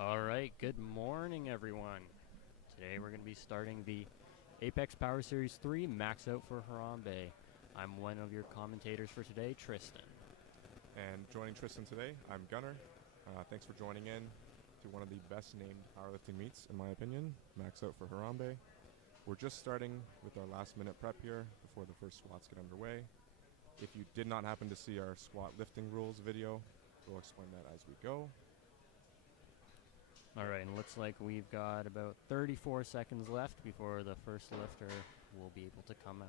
All right, good morning, everyone. Today we're going to be starting the Apex Power Series 3 Max Out for Harambe. I'm one of your commentators for today, Tristan. And joining Tristan today, I'm Gunnar. Thanks for joining in to one of the best named powerlifting meets, in my opinion, Max Out for Harambe. We're just starting with our last minute prep here before the first squats get underway. If you did not happen to see our squat lifting rules video, we'll explain that as we go. All right, and looks like we've got about 34 seconds left before the first lifter will be able to come out.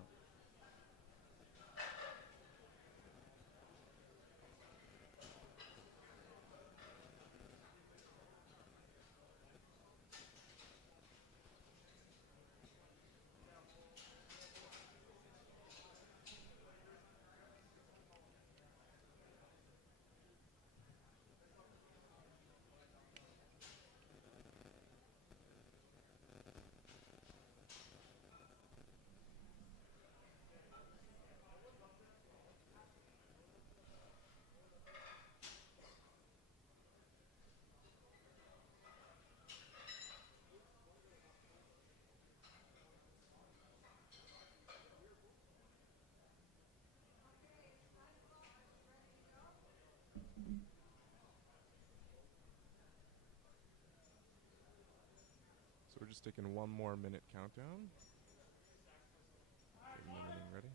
So we're just taking one more minute countdown. Getting everything ready.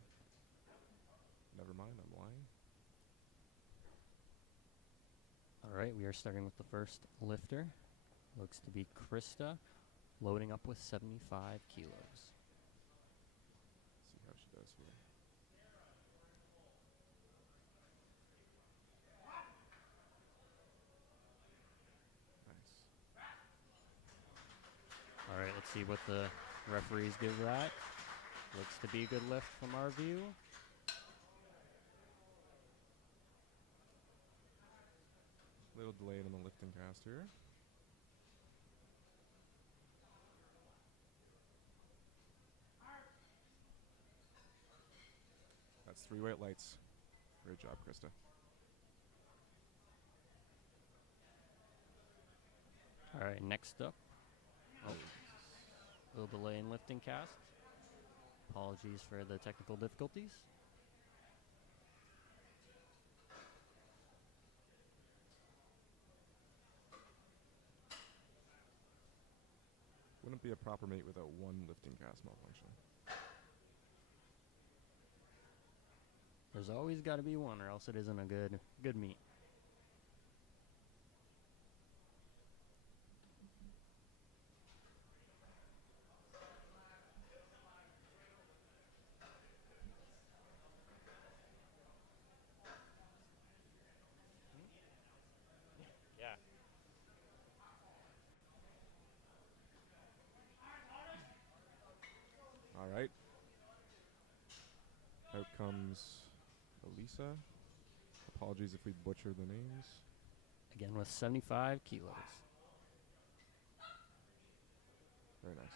Never mind, I'm lying. All right, we are starting with the first lifter. Looks to be Krista, loading up with 75 kilos. See how she does here. Nice. All right, let's see what the referees give that. Looks to be a good lift from our view. Little delayed on the lifting cast here. That's 3 weight lights. Great job, Krista. All right, next up. Oh, little delay in lifting cast. Apologies for the technical difficulties. Wouldn't be a proper mate without one lifting cast malfunction. There's always got to be one, or else it isn't a good meet. Yeah. All right. Out comes Elisa. Apologies if we butcher the names. Again with 75 kilos. Very nice.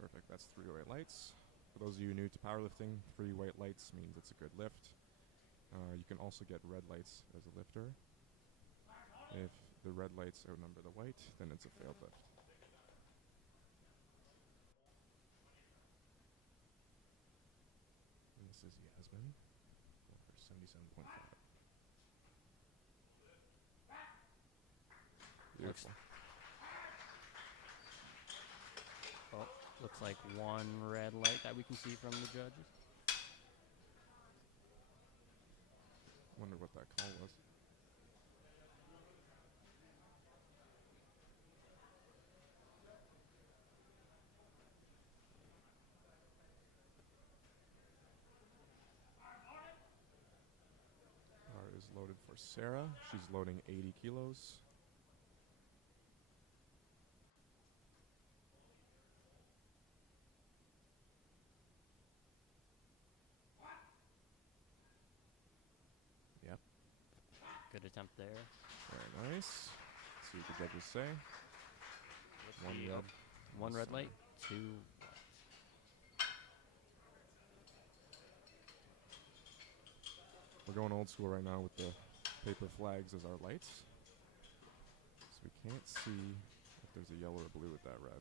Perfect. That's 3 weight lights. For those of you new to powerlifting, 3 weight lights means it's a good lift. You can also get red lights as a lifter. If the red lights outnumber the white, then it's a failed lift. And this is Yasmin for 77.5. Beautiful. Looks like one red light that we can see from the judges. Wonder what that call was. R is loaded for Sarah. She's loading 80 kilos. Yep. Good attempt there. Very nice. Let's see what the judges say. Let's One see. red. 1 red light, 2 We're going old school right now with the paper flags as our lights. So we can't see if there's a yellow or blue with that red.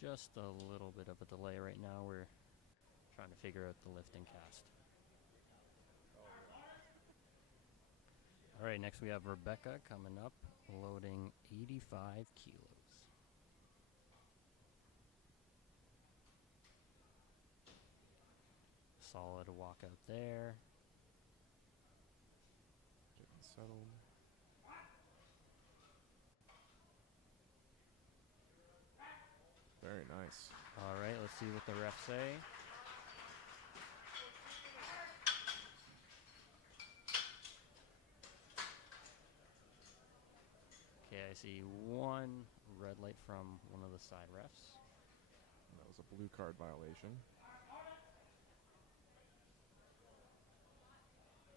Just a little bit of a delay right now. We're trying to figure out the lift and cast. All right, next we have Rebecca coming up, loading 85 kilos. Solid walk out there. Getting settled. Very nice. All right, let's see what the refs say. Okay, I see 1 red light from one of the side refs. That was a blue card violation.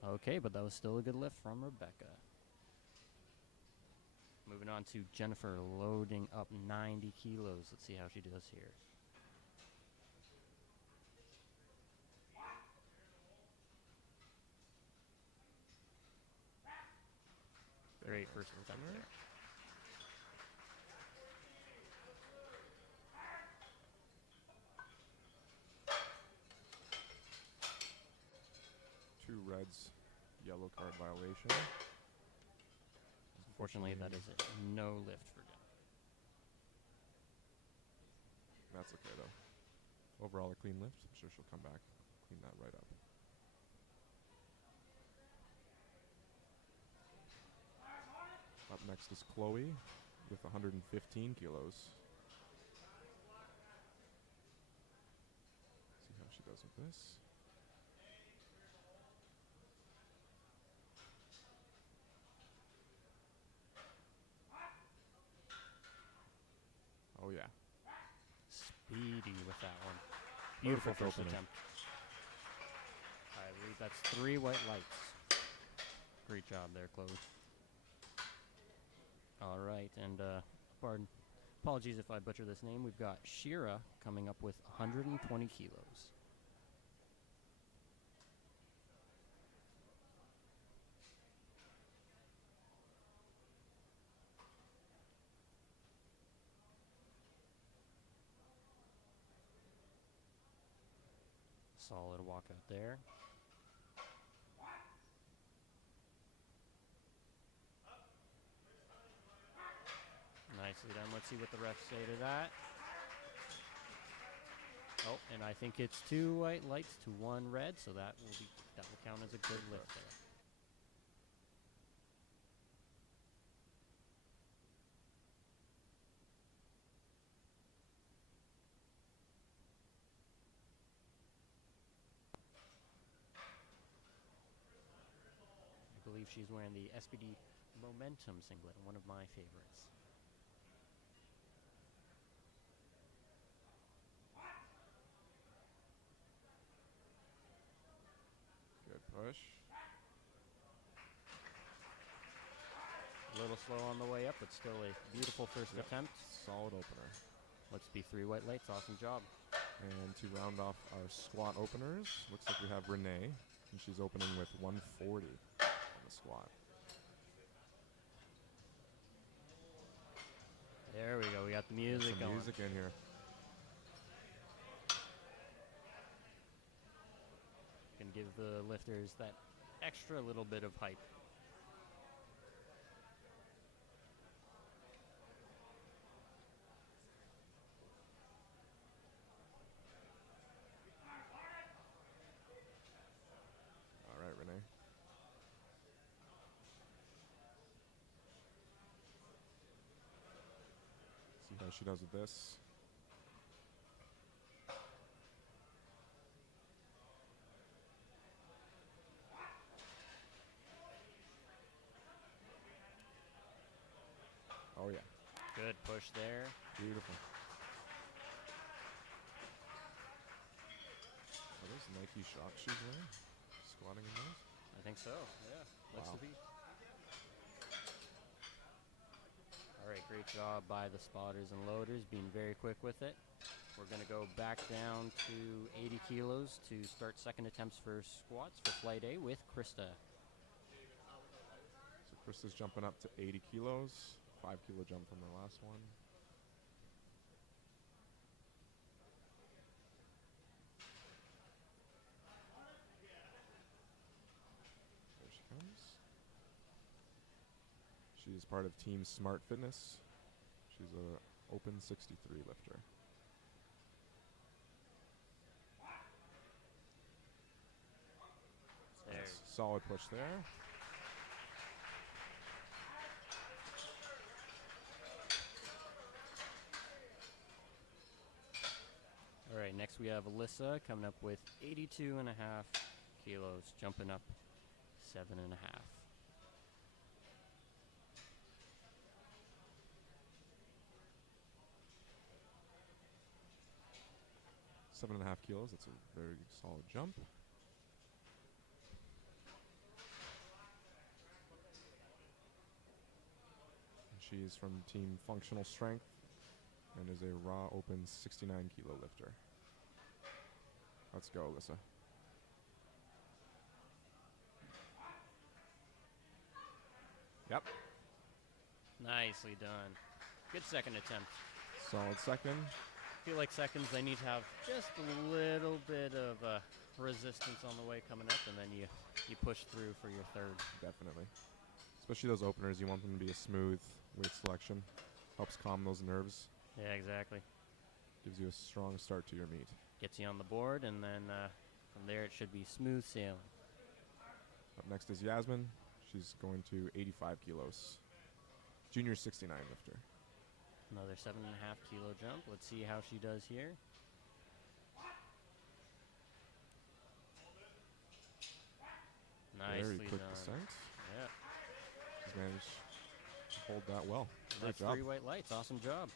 Okay, but that was still a good lift from Rebecca. Moving on to Jennifer, loading up 90 kilos. Let's see how she does here. Great first attempt there. Two reds, yellow card violation. Unfortunately, that is it. No lift for Jennifer. That's okay though. Overall, a clean lift. I'm sure she'll come back, clean that right up. Up next is Chloe with 115 kilos. See how she does with this. Oh yeah. Speedy with that one. Beautiful Perfect first opening. attempt. I believe that's 3 white lights. Great job there, Chloe. All right, and pardon, apologies if I butcher this name. We've got Shira coming up with 120 kilos. Solid walk out there. Nicely done. Let's see what the refs say to that. Oh, and I think it's 2 white lights to 1 red, so that will count as a good lift there. I believe she's wearing the SPD Momentum singlet, one of my favorites. Good push. A little slow on the way up, but still a beautiful first attempt. Solid opener. Let's be 3 white lights. Awesome job. And to round off our squat openers, looks like we have Renee, and she's opening with 140 on the squat. There we go. We got the music Some going. music in here. Can give the lifters that extra little bit of hype. All right, Renee. See how she does with this. Oh, yeah. Good push there. Beautiful. Are those Nike shock shoes wearing? Squatting in those? I think so, yeah. Looks Wow. to be. All right, great job by the spotters and loaders, being very quick with it. We're going to go back down to 80 kilos to start second attempts for squats for flight A with Krista. So Krista's jumping up to 80 kilos. 5 kilo jump from her last one. There she comes. She is part of Team Smart Fitness. She's a open 63 lifter. Nice. Solid push there. All right, next we have Alyssa coming up with 82.5 kilos, jumping up 7.5. 7.5 kilos. That's a very solid jump. She's from Team Functional Strength and is a raw open 69 kilo lifter. Let's go, Alyssa. Yep. Nicely done. Good second attempt. Solid second. I feel like seconds, they need to have just a little bit of resistance on the way coming up, and then you push through for your third. Definitely. Especially those openers, you want them to be a smooth weight selection. Helps calm those nerves. Yeah, exactly. Gives you a strong start to your meet. Gets you on the board, and then from there it should be smooth sailing. Up next is Yasmin. She's going to 85 kilos. Junior 69 lifter. Another 7.5 kilo jump. Let's see how she does here. Nicely Very quick done. descent. Yeah. She's managed to hold that well. Great That's job. 3 white lights. Awesome job.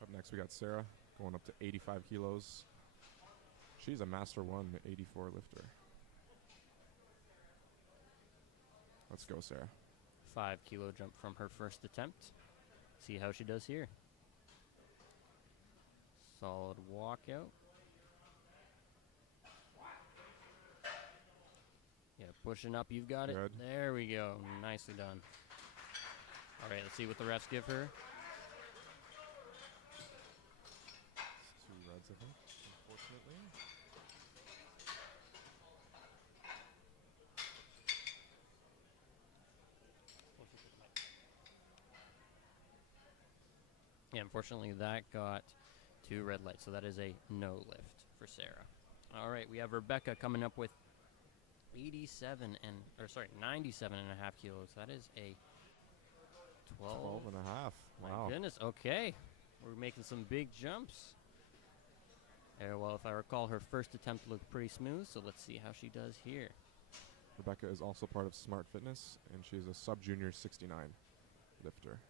Up next, we got Sarah going up to 85 kilos. She's a Master 1 84 lifter. Let's go, Sarah. 5 kilo jump from her first attempt. See how she does here. Solid walkout. Yeah, pushing up, you've got Good. it. There we go. Nicely done. All right, let's see what the refs give her. It's 2 reds, I think, unfortunately. Yeah, unfortunately, that got 2 red lights, so that is a no lift for Sarah. All right, we have Rebecca coming up with 97 and, or sorry, 97.5 kilos. That is a 12 and a half. Wow. My goodness. Okay, we're making some big jumps. Well, if I recall, her first attempt looked pretty smooth, so let's see how she does here. Rebecca is also part of Smart Fitness, and she is a sub-junior 69 lifter.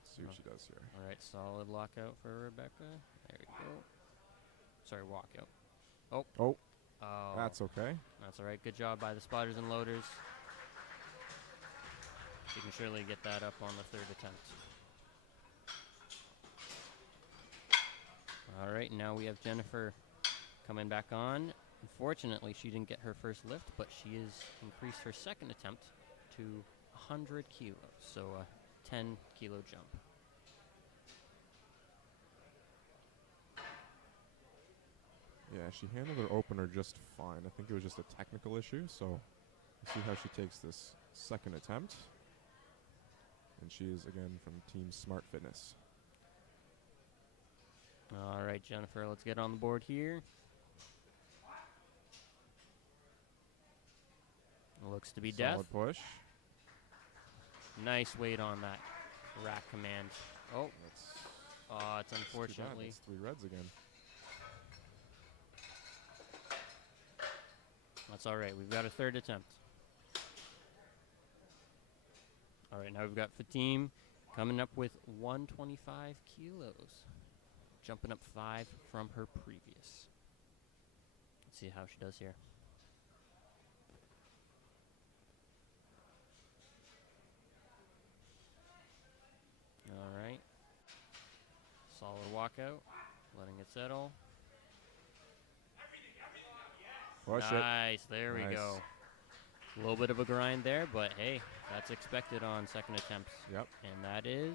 Let's see what she does here. All right, solid lockout for Rebecca. There we go. Sorry, walkout. Oh. Oh. Oh. That's okay. That's all right. Good job by the spotters and loaders. You can surely get that up on the third attempt. All right, now we have Jennifer coming back on. Unfortunately, she didn't get her first lift, but she has increased her second attempt to 100 kilos, so a 10 kilo jump. Yeah, she handled her opener just fine. I think it was just a technical issue, so we'll see how she takes this second attempt. And she is, again, from Team Smart Fitness. All right, Jennifer, let's get on the board here. Looks to be death. Solid push. Nice weight on that rack command. Oh, That's it's unfortunately. it's 3 reds again. That's all right. We've got a third attempt. All right, now we've got Fatim coming up with 125 kilos. Jumping up 5 from her previous. Let's see how she does here. All right. Solid walkout. Letting it settle. Push nice. There we Nice. go. A little bit of a grind there, but hey, that's expected on second attempts. Yep. And that is,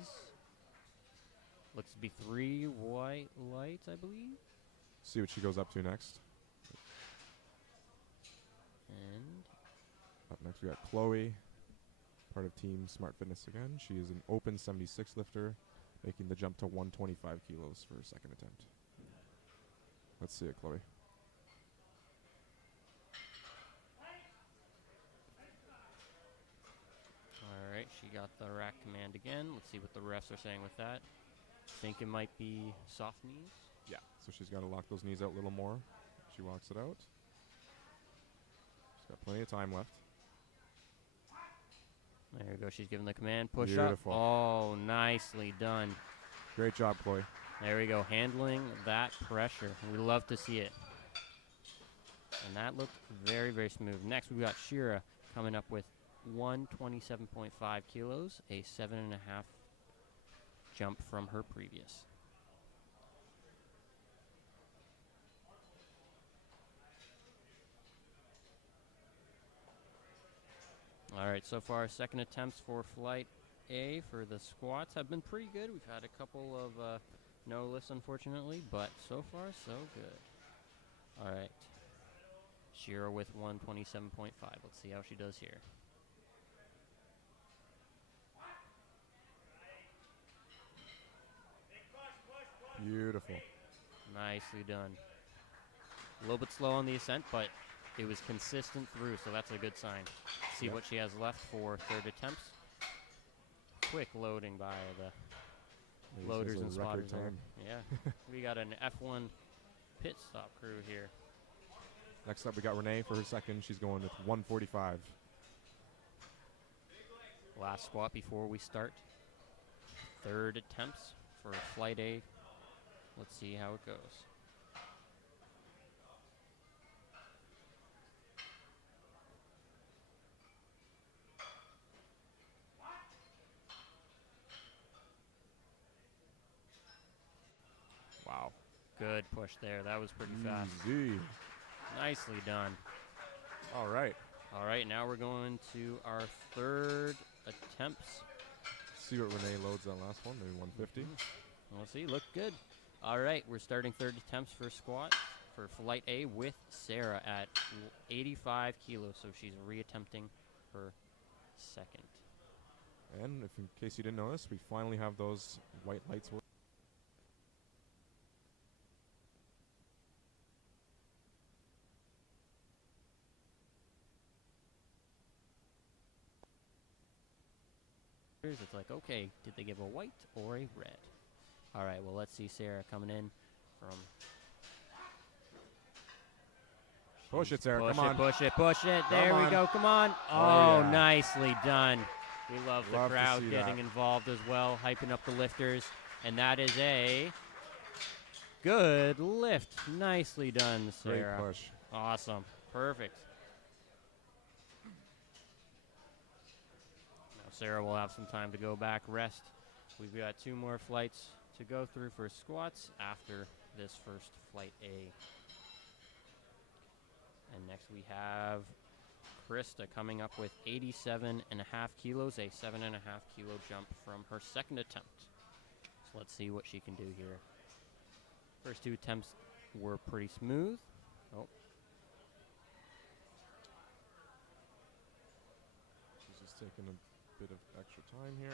looks to be 3 white lights, I believe. See what she goes up to next. And Up next, we got Chloe, part of Team Smart Fitness again. She is an open 76 lifter, making the jump to 125 kilos for her second attempt. Let's see it, Chloe. all right, she got the rack command again. Let's see what the refs are saying with that. Think it might be soft knees. Yeah. So she's got to lock those knees out a little more. She walks it out. She's got plenty of time left. There you go. She's giving the command. Push Beautiful. up. Oh, nicely done. Great job, Chloe. There we go. Handling that pressure. We love to see it. And that looked very, very smooth. Next, we've got Shira coming up with 127.5 kilos, a 7.5 jump from her previous. All right, so far, second attempts for flight A for the squats have been pretty good. We've had a couple of no lifts, unfortunately, but so far, so good. All right. Shira with 127.5. Let's see how she does here. Beautiful. Nicely done. A little bit slow on the ascent, but it was consistent through, so that's a good sign. See Yep. what she has left for third attempts. Quick loading by the Maybe loaders says a and record spotters there. time. Yeah. We got an F1 pit stop crew here. Next up, we got Renee for her second. She's going with 145. Last squat before we start. Third attempts for flight A. Let's see how it goes. Wow. Good push there. That was pretty fast. Easy. Nicely done. All right. All right, now we're going to our third attempts. See what Renee loads that last one. Maybe 150. We'll see. Look good. All right, we're starting third attempts for squat for flight A with Sarah at 85 kilos. So she's reattempting her second. And if in case you didn't notice, we finally have those white lights. It's like, okay, did they give a white or a red? All right, well, let's see Sarah coming in from... Push it, Sarah. Push Come it, on. push it, push it. Come There we on. go. Come on. Oh, Oh, yeah. nicely done. We love the Love to crowd see getting that. involved as well, hyping up the lifters. And that is a good lift. Nicely done, Great Sarah. push. Awesome. Perfect. Now Sarah will have some time to go back, rest. We've got 2 more flights to go through for squats after this first flight A. And next we have Krista coming up with 87.5 kilos, a 7.5 kilo jump from her second attempt. So let's see what she can do here. First 2 attempts were pretty smooth. Oh. She's just taking a bit of extra time here.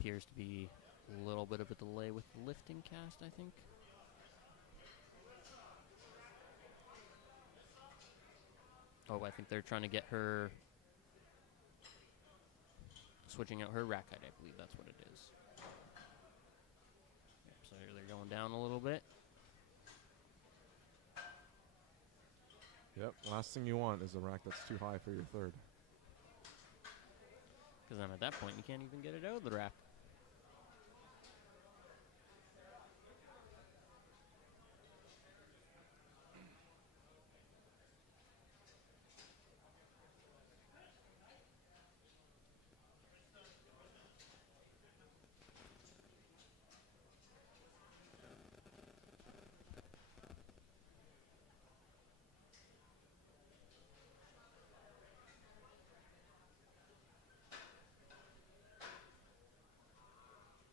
Appears to be a little bit of a delay with the lifting cast, I think. Oh, I think they're trying to get her switching out her rack height, I believe that's what it is. Yep, so here they're going down a little bit. Yep, last thing you want is a rack that's too high for your third. Because then at that point, you can't even get it out of the rack.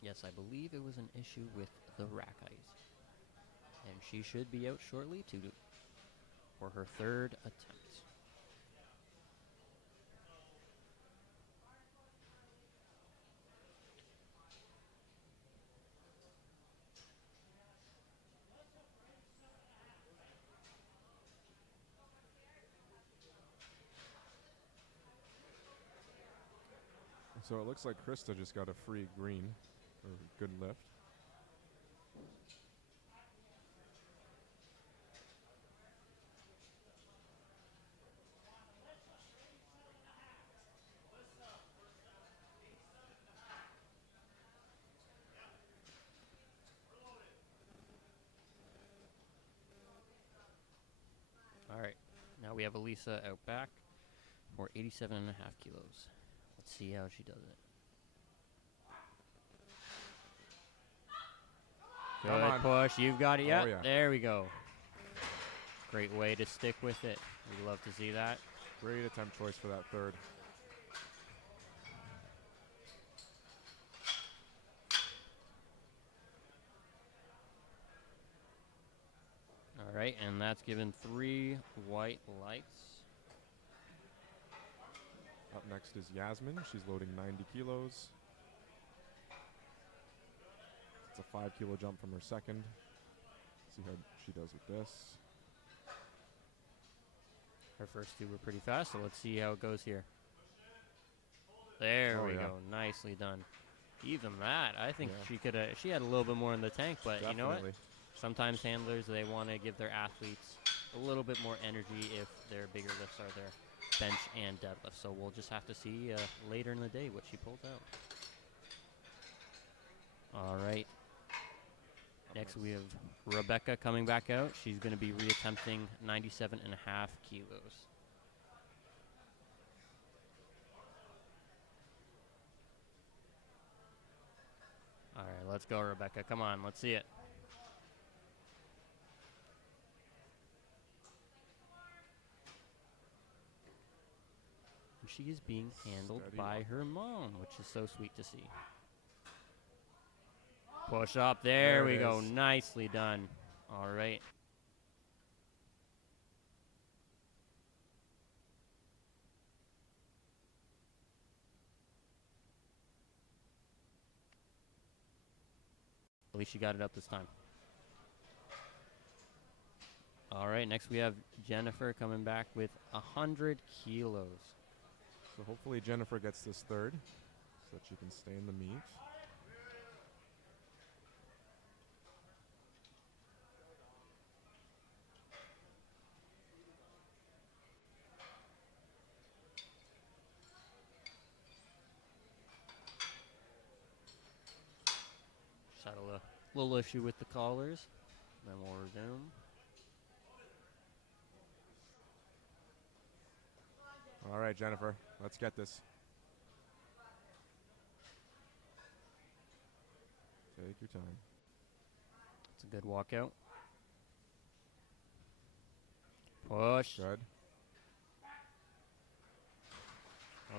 Yes, I believe it was an issue with the rack height. And she should be out shortly for her third attempt. So it looks like Krista just got a free green for a good lift. All right, now we have Elisa out back for 87.5 kilos. Let's see how she does it. Come Good on. push. You've got it. Oh, Yeah, yeah. there we go. Great way to stick with it. We love to see that. Great attempt choice for that third. All right, and that's given 3 white lights. Up next is Yasmin. She's loading 90 kilos. It's a 5 kilo jump from her second. See how she does with this. Her first 2 were pretty fast, so let's see how it goes here. There Oh, we yeah. go. Nicely done. Even that, I think Yeah. she had a little bit more in the tank, but Definitely. you know what? Sometimes handlers, they want to give their athletes a little bit more energy if their bigger lifts are their bench and deadlift. So we'll just have to see later in the day what she pulls out. All right. Next we have Rebecca coming back out. She's going to be reattempting 97.5 kilos. All right, let's go, Rebecca. Come on, let's see it. She is being handled Steady by work. her mom, which is so sweet to see. Push up. There we it go. is. Nicely done. All right. At least she got it up this time. All right, next we have Jennifer coming back with 100 kilos. So hopefully Jennifer gets this third so that she can stay in the meet. Just had a little issue with the collars. Then we'll resume. All right, Jennifer, let's get this. Take your time. It's a good walkout. Push. Good.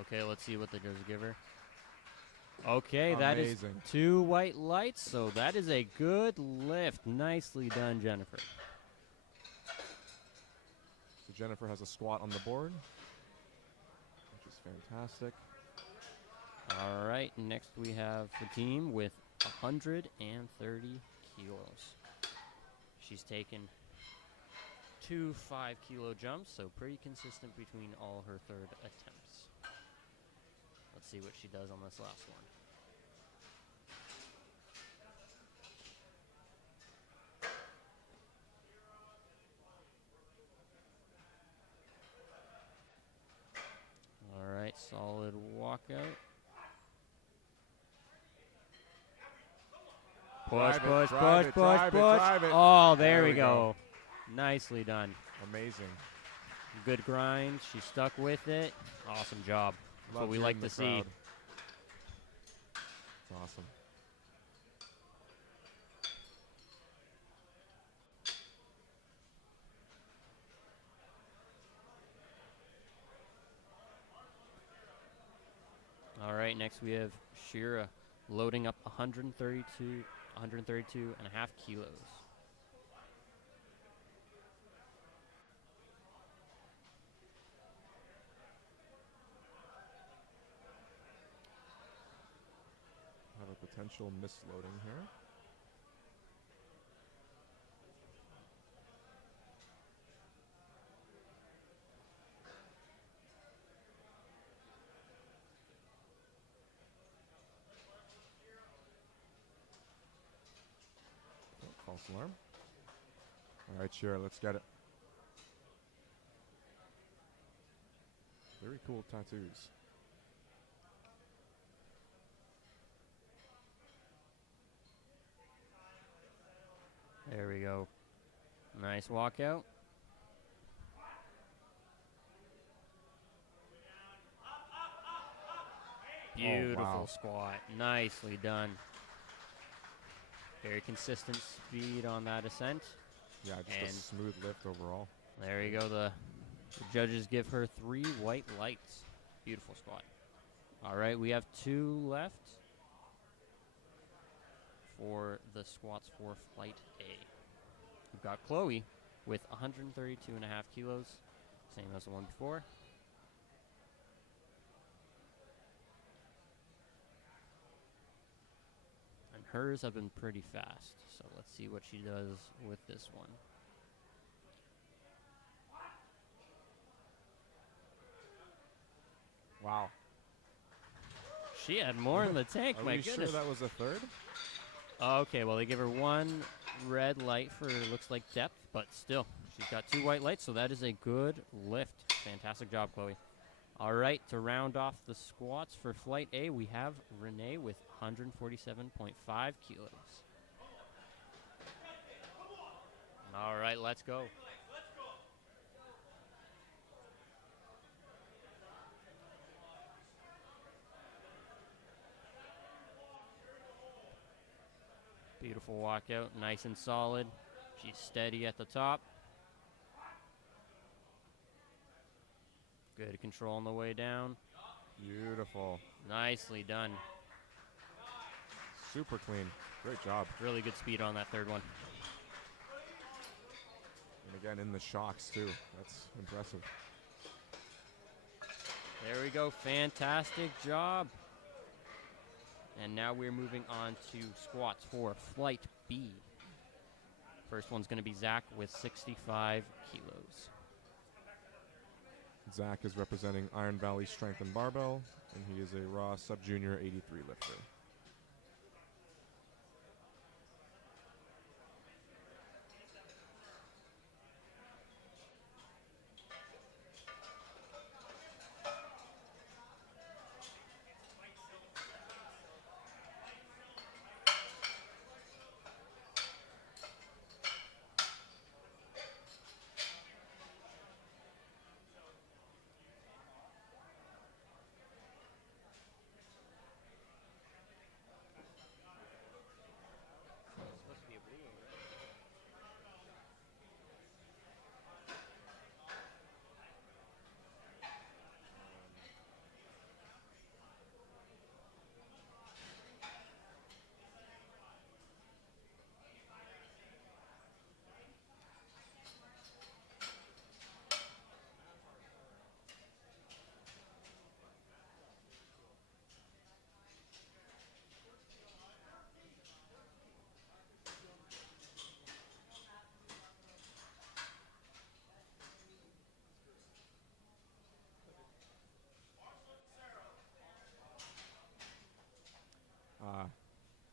Okay, let's see what they just give her. Okay, that is Amazing. 2 white lights, so that is a good lift. Nicely done, Jennifer. So Jennifer has a squat on the board, which is fantastic. All right, next we have the team with 130 kilos. She's taken 2 5-kilo jumps, so pretty consistent between all her third attempts. Let's see what she does on this last one. All right, solid walkout. Push, push, push, push, push. Oh, there we go. Nicely done. Amazing. Good grind. She stuck with it. Awesome job. That's what we like to see. It's awesome. All right, next we have Shira loading up 132 and a half kilos. Have a potential misloading here. False alarm. All right, Shira, let's get it. Very cool tattoos. There we go. Nice walkout. Beautiful wow. squat. Nicely done. Very consistent speed on that ascent. Yeah, just a smooth lift overall. There you go. The judges give her 3 white lights. Beautiful squat. All right, we have 2 left for the squats for flight A. We've got Chloe with 132 and a half kilos, same as the one before. And hers have been pretty fast, so let's see what she does with this one. Wow. She had more in the tank, my goodness. Are you sure that was a third? Okay, well, they give her 1 red light for, looks like, depth, but still, she's got 2 white lights, so that is a good lift. Fantastic job, Chloe. All right, to round off the squats for Flight A, we have Renee with 147.5 kilos. All right, let's go. Beautiful walkout, nice and solid. She's steady at the top. Good control on the way down. Beautiful. Nicely done. Super clean. Great job. Really good speed on that third one. And again, in the shocks, too. That's impressive. There we go. Fantastic job. And now we're moving on to squats for Flight B. First one's going to be Zach with 65 kilos. Zach is representing Iron Valley Strength and Barbell, and he is a raw sub-junior 83 lifter.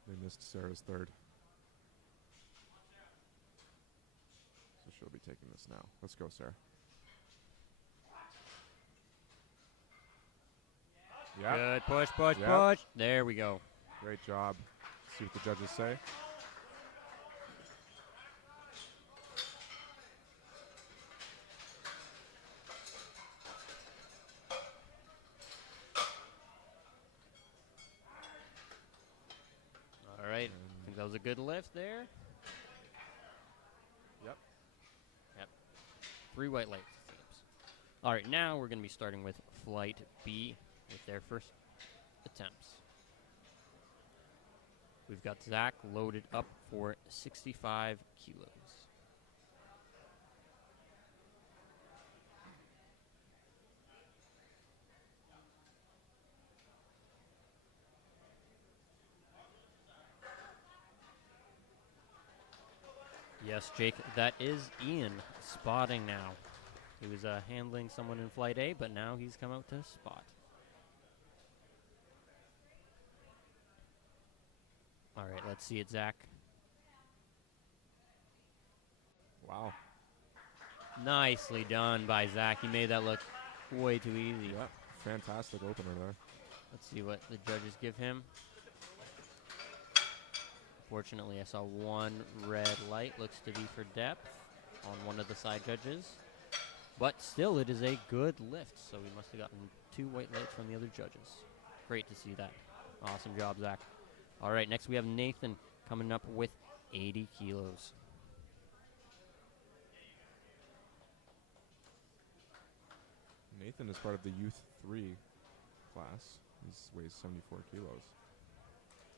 They missed Sarah's third. So she'll be taking this now. Let's go, Sarah. Yeah. Good. Push, push, Yep. push. There we go. Great job. See what the judges say. All right. I think that was a good lift there. Yep. Yep. 3 white lights. All right, now we're going to be starting with Flight B with their first attempts. We've got Zach loaded up for 65 kilos. Yes, Jake, that is Ian spotting now. He was handling someone in Flight A, but now he's come out to spot. All right, let's see it, Zach. Wow. Nicely done by Zach. He made that look way too easy. Yep. Fantastic opener there. Let's see what the judges give him. Fortunately, I saw one red light. Looks to be for depth on one of the side judges. But still, it is a good lift, so we must have gotten 2 white lights from the other judges. Great to see that. Awesome job, Zach. All right, next we have Nathan coming up with 80 kilos. Nathan is part of the Youth 3 class. He weighs 74 kilos.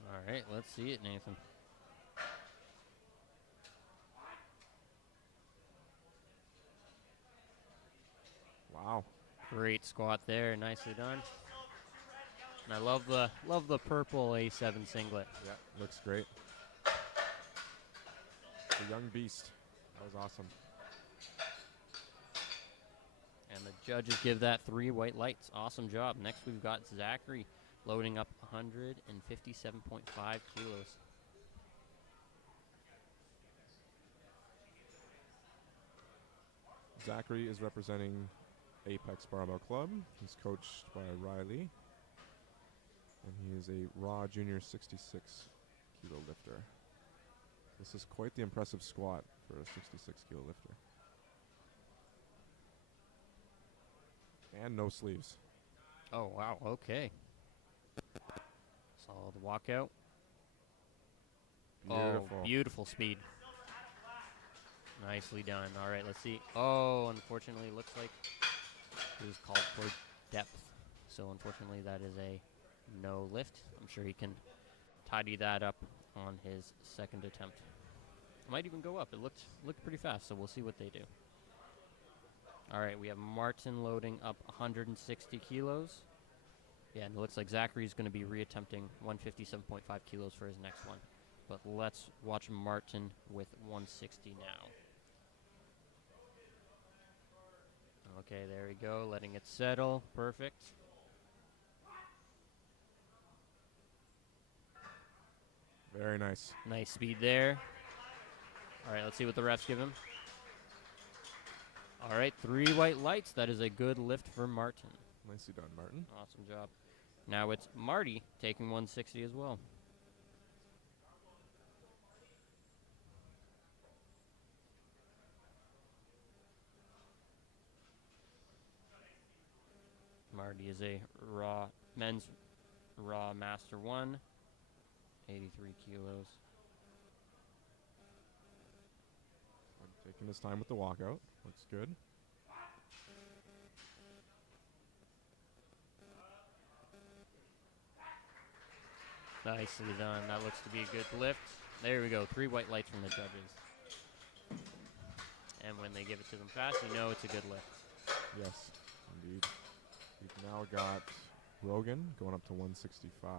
All right, let's see it, Nathan. Wow. Great squat there, nicely done. And I love the purple A7 singlet. Yeah, looks great. The young beast. That was awesome. And the judges give that 3 white lights. Awesome job. Next we've got Zachary loading up 157.5 kilos. Zachary is representing Apex Barbell Club. He's coached by Riley. And he is a raw junior 66 kilo lifter. This is quite the impressive squat for a 66 kilo lifter. And no sleeves. Oh, wow. Okay. Solid walkout. Beautiful. Oh, beautiful speed. Nicely done. All right, let's see. Oh, unfortunately, it looks like it was called for depth. So, unfortunately, that is a no lift. I'm sure he can tidy that up on his second attempt. It might even go up. It looked pretty fast, so we'll see what they do. All right, we have Martin loading up 160 kilos. Yeah, and it looks like Zachary's going to be reattempting 157.5 kilos for his next one. But let's watch Martin with 160 now. Okay, there we go, letting it settle. Perfect. Very nice. Nice speed there. All right, let's see what the refs give him. All right, 3 white lights. That is a good lift for Martin. Nicely done, Martin. Awesome job. Now it's Marty taking 160 as well. Marty is a men's raw master 1, 83 kilos. Taking his time with the walkout. Looks good. Nicely done. That looks to be a good lift. There we go. 3 white lights from the judges. And when they give it to them fast, you know it's a good lift. Yes, indeed. We've now got Rogan going up to 165.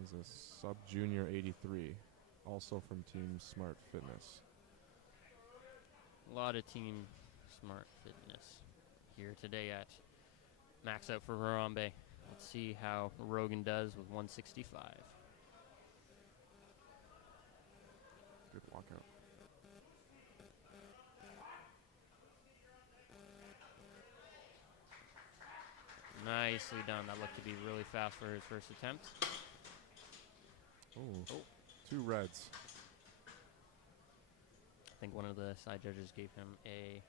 He's a sub-junior 83, also from Team Smart Fitness. A lot of Team Smart Fitness here today at Max Out for Harambe. Let's see how Rogan does with 165. Good walkout. Nicely done. That looked to be really fast for his first attempt. Ooh. Oh, 2 reds. I think one of the side judges gave him a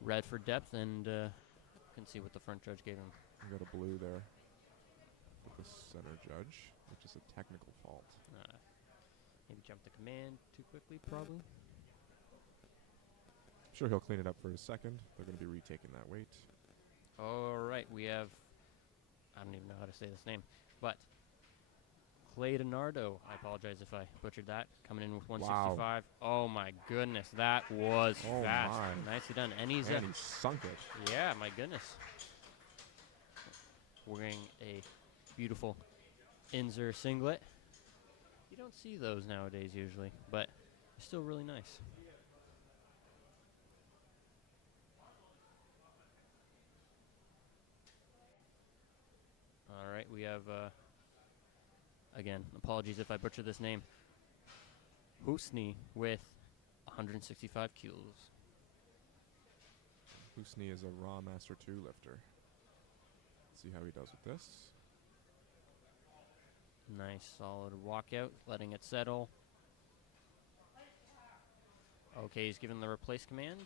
red for depth, and couldn't see what the front judge gave him. We got a blue there with the center judge, which is a technical fault. Maybe jumped the command too quickly, probably. I'm sure he'll clean it up for his second. They're going to be retaking that weight. All right, we have, I don't even know how to say this name, but Clay DiNardo. I apologize if I butchered that. Coming in with 165. Wow. Oh my goodness, that was fast. My. Nicely done. And he's And he sunk it. yeah, my goodness. Wearing a beautiful Inzer singlet. You don't see those nowadays usually, but still really nice. All right, we have, again, apologies if I butcher this name, Husni with 165 kilos. Husni is a Raw Master 2 lifter. Let's see how he does with this. Nice, solid walkout, letting it settle. Okay, he's given the replace command.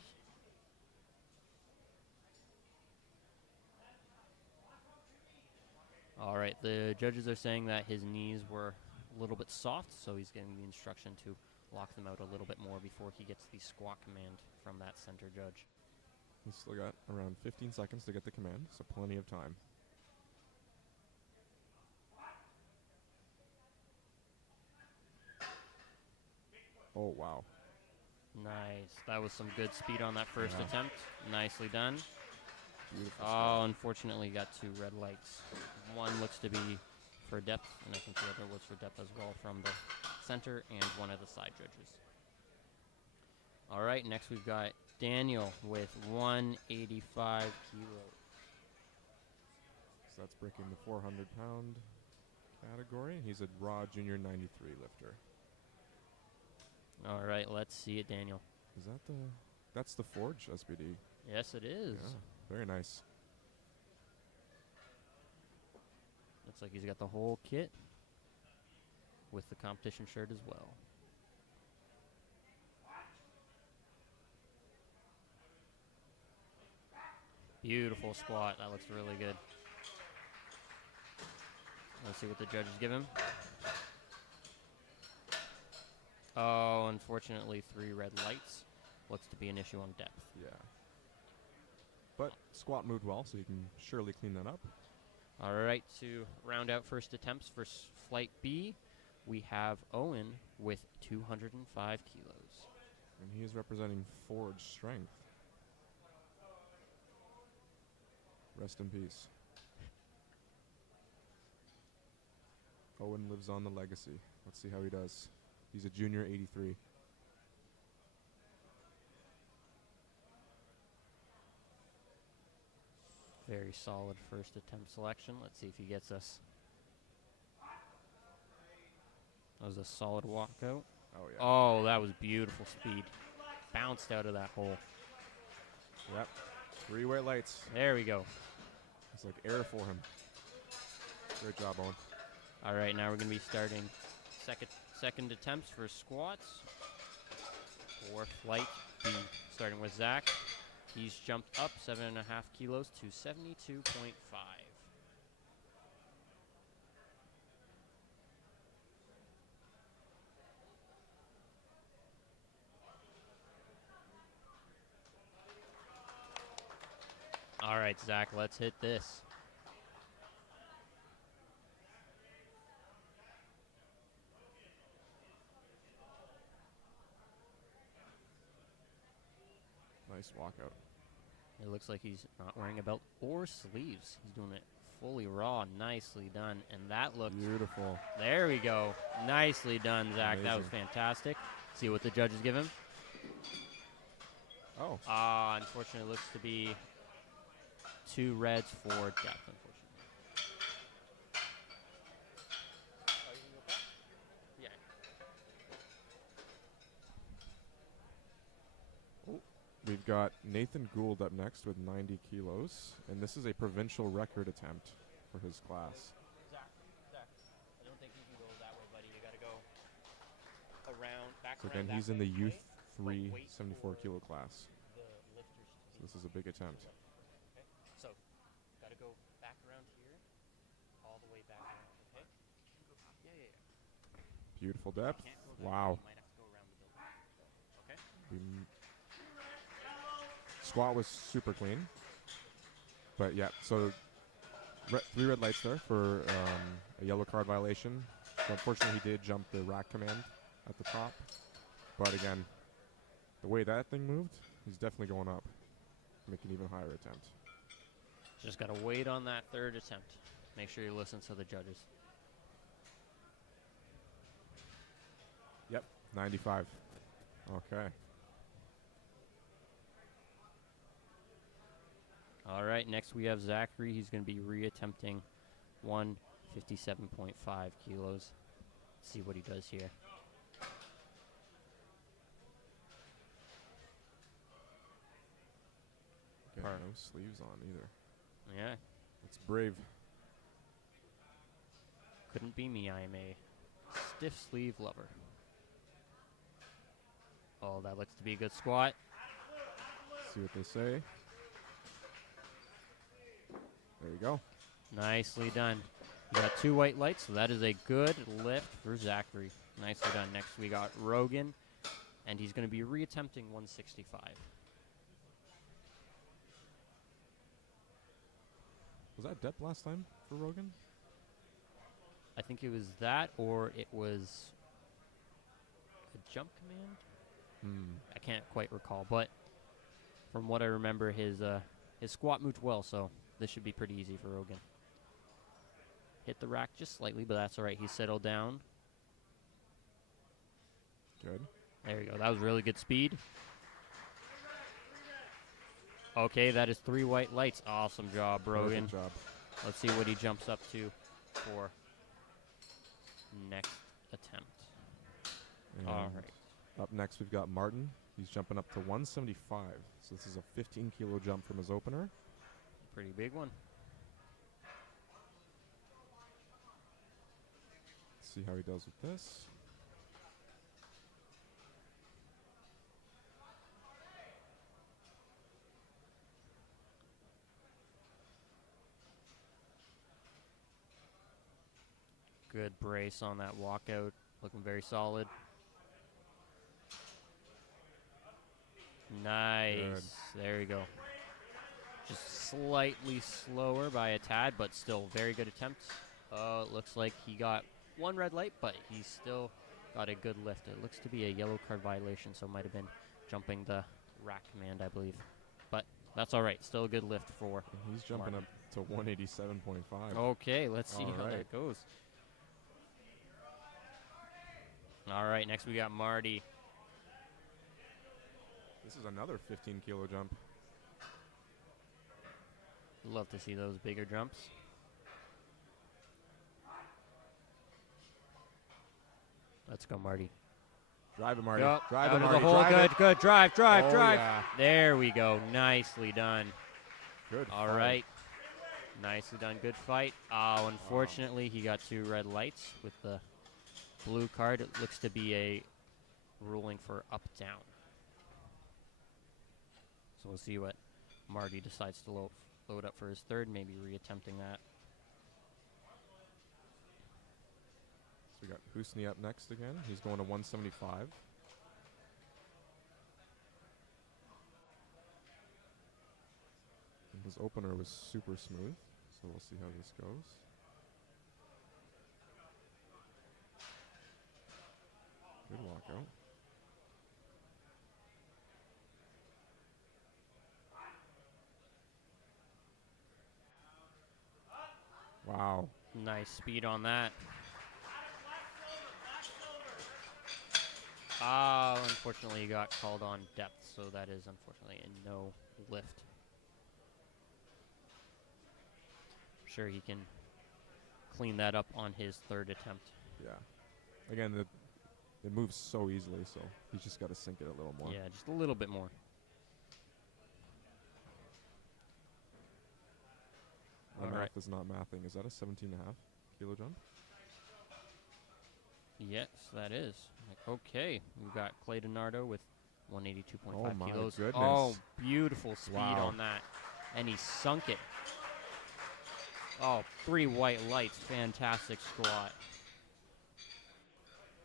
All right, the judges are saying that his knees were a little bit soft, so he's getting the instruction to lock them out a little bit more before he gets the squat command from that center judge. He's still got around 15 seconds to get the command, so plenty of time. Oh, wow. Nice. That was some good speed on that first attempt. Nicely done. Beautiful Oh, start. unfortunately, got 2 red lights. One looks to be for depth, and I think the other was for depth as well from the center and one of the side judges. All right, next we've got Daniel with 185 kilos. So that's breaking the 400-pound category. He's a Raw Junior 93 lifter. All right, let's see it, Daniel. Is that the... That's the Forge SBD. Yes, it is. Yeah, very nice. Looks like he's got the whole kit with the competition shirt as well. Beautiful squat. That looks really good. Let's see what the judges give him. Oh, unfortunately, 3 red lights. Looks to be an issue on depth. Yeah. But squat moved well, so you can surely clean that up. All right, to round out first attempts for Flight B, we have Owen with 205 kilos. And he is representing Forge strength. Rest in peace. Owen lives on the legacy. Let's see how he does. He's a Junior 83. Very solid first attempt selection. Let's see if he gets us. That was a solid walkout. Oh, yeah. Oh, that was beautiful speed. Bounced out of that hole. Yep. 3 white lights. There we go. It's like air for him. Great job, Owen. All right, now we're going to be starting second attempts for squats. For Flight B, starting with Zach. He's jumped up 7.5 kilos to 72.5. All right, Zach, let's hit this. Nice walkout. It looks like he's not wearing a belt or sleeves. He's doing it fully raw. Nicely done. And that looks beautiful. There we go. Nicely done, Zach. Amazing. That was fantastic. See what the judges give him. Oh. Unfortunately, it looks to be 2 reds for depth, unfortunately. we've got Nathan Gould up next with 90 kilos, and this is a provincial record attempt for his class. Zach. I don't think you can go that way, buddy. You got to go around, back So around again, that he's in way, the youth but 3 wait 74 for kilo class. the lifters to So this is a big attempt. Okay, so got to go back around here, all the way back around. Okay. Yeah. Beautiful depth. Can't go that way. Wow. You might have to go around the building. Okay. Squat was super clean. But yeah, so 3 red lights there for a yellow card violation. So unfortunately, he did jump the rack command at the top. But again, the way that thing moved, he's definitely going up. Make an even higher attempt. Just got to wait on that third attempt. Make sure you listen to the judges. Yep, 95. Okay. All right, next we have Zachary. He's going to be reattempting 157.5 kilos. See what he does here. Got no sleeves on either. Yeah, It's brave. couldn't be me. I am a stiff sleeve lover. Oh, that looks to be a good squat. See what they say. There you go. Nicely done. We got 2 white lights, so that is a good lift for Zachary. Nicely done. Next we got Rogan, and he's going to be reattempting 165. Was that depth last time for Rogan? I think it was that, or it was a jump command. I can't quite recall, but from what I remember, his squat moved well, so this should be pretty easy for Rogan. Hit the rack just slightly, but that's all right. He settled down. Good. There you go. That was really good speed. Okay, that is 3 white lights. Awesome job, Rogan. Good job. Let's see what he jumps up to for next attempt. And All right. up next, we've got Martin. He's jumping up to 175. So this is a 15 kilo jump from his opener. Pretty big one. See how he does with this. Good brace on that walkout. Looking very solid. Nice. Good. There you go. Just slightly slower by a tad, but still very good attempts. Oh, it looks like he got 1 red light, but he still got a good lift. It looks to be a yellow card violation, so it might have been jumping the rack command, I believe. But that's all right. Still a good lift for He's jumping Martin. up to 187.5. Okay, let's see All how right. that goes. All right, next we got Marty. This is another 15 kilo jump. Love to see those bigger jumps. Let's go, Marty. Drive it, Marty. Go. Drive Out it, of Marty. the hole. Drive Good, it. good. Drive. Oh, Drive. yeah. There we go. Nicely done. Good. All fight. right. Nicely done. Good fight. Oh, unfortunately, he got 2 red lights with the blue card. It looks to be a ruling for up-down. So we'll see what Marty decides to load up for his third, maybe reattempting that. So we got Husni up next again. He's going to 175. And his opener was super smooth, so we'll see how this goes. Good walkout. Wow. Nice speed on that. Unfortunately, he got called on depth, so that is unfortunately a no lift. I'm sure he can clean that up on his third attempt. Yeah. Again, it moves so easily, so he's just got to sink it a little more. Yeah, just a little bit more. right. is not mathing. Is that a 17.5 kilo jump? Yes, that is. Okay, we've got Clay Donardo with 182.5 my kilos. goodness. Oh, beautiful speed Wow. on that. And he sunk it. Oh, 3 white lights. Fantastic squat.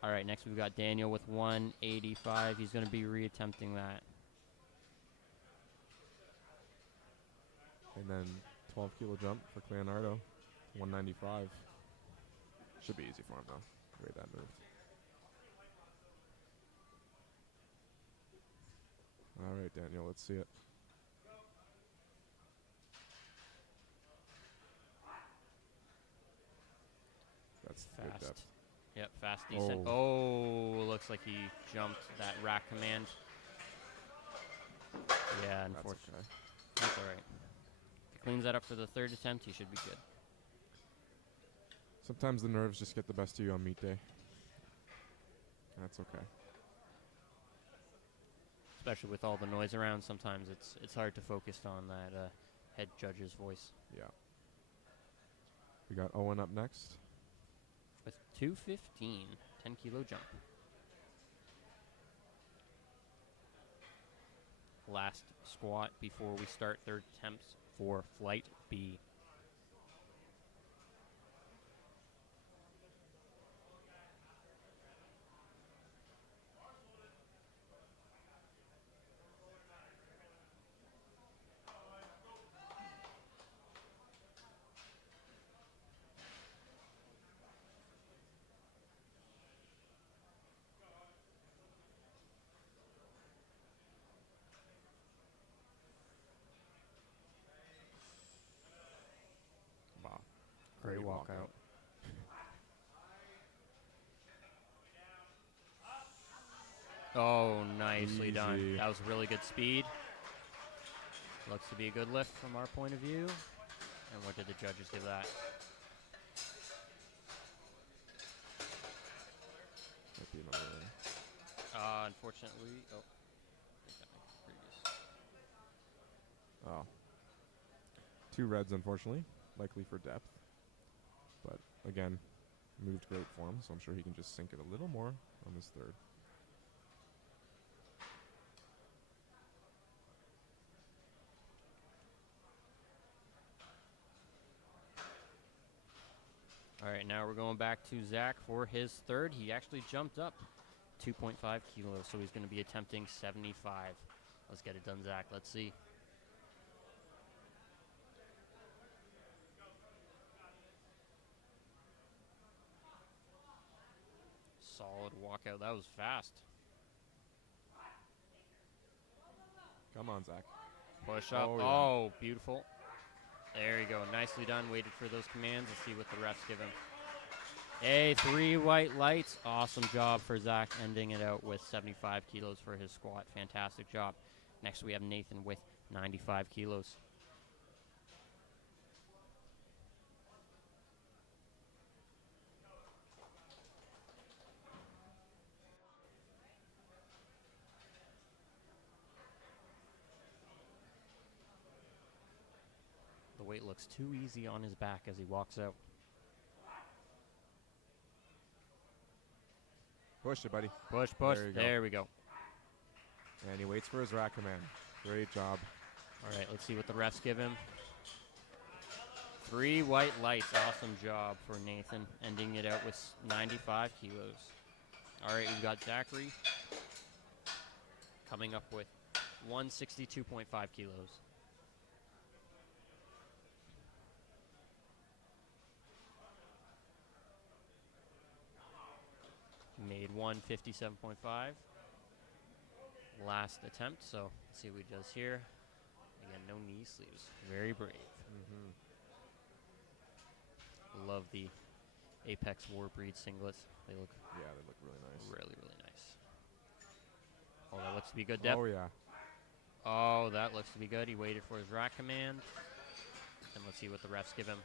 All right, next we've got Daniel with 185. He's going to be reattempting that. And then 12 kilo jump for Leonardo, 195. Should be easy for him though, the way that moved. All right, Daniel, let's see it. That's good Fast. depth. Yep, fast, decent. Oh, looks like he jumped that rack command. Yeah, unfortunately. That's okay. That's all right. If he cleans that up for the 3rd attempt, he should be good. Sometimes the nerves just get the best of you on meet day. That's okay. Especially with all the noise around, sometimes it's hard to focus on that head judge's voice. Yeah. We got Owen up next. With 215, 10 kilo jump. Last squat before we start 3rd attempts for flight B. Wow. Great walkout. Oh, nicely done. Easy. That was really good speed. Looks to be a good lift from our point of view. And what did the judges give that? Might be another one. Unfortunately, oh. I think that might be previous. Oh. 2 reds, unfortunately, likely for depth. But again, moved great form, so I'm sure he can just sink it a little more on this 3rd. All right, now we're going back to Zach for his 3rd. He actually jumped up 2.5 kilos, so he's going to be attempting 75. Let's get it done, Zach. Let's see. Solid walkout. That was fast. Come on, Zach. Push up. Oh, yeah. Oh, beautiful. There you go. Nicely done. Waited for those commands. Let's see what the refs give him. Hey, 3 white lights. Awesome job for Zach, ending it out with 75 kilos for his squat. Fantastic job. Next, we have Nathan with 95 kilos. The weight looks too easy on his back as he walks out. Push it, buddy. Push, push. There you go. There we go. And he waits for his rack command. Great job. All right, let's see what the refs give him. 3 white lights. Awesome job for Nathan, ending it out with 95 kilos. All right, we've got Zachary coming up with 162.5 kilos. Made 157.5. Last attempt, so let's see what he does here. Again, no knee sleeves. Very brave. Love the Apex Warbreed singlets. They look really nice. really, really nice. Oh, that looks to be good depth. Oh, yeah. Oh, that looks to be good. He waited for his rack command. And let's see what the refs give him.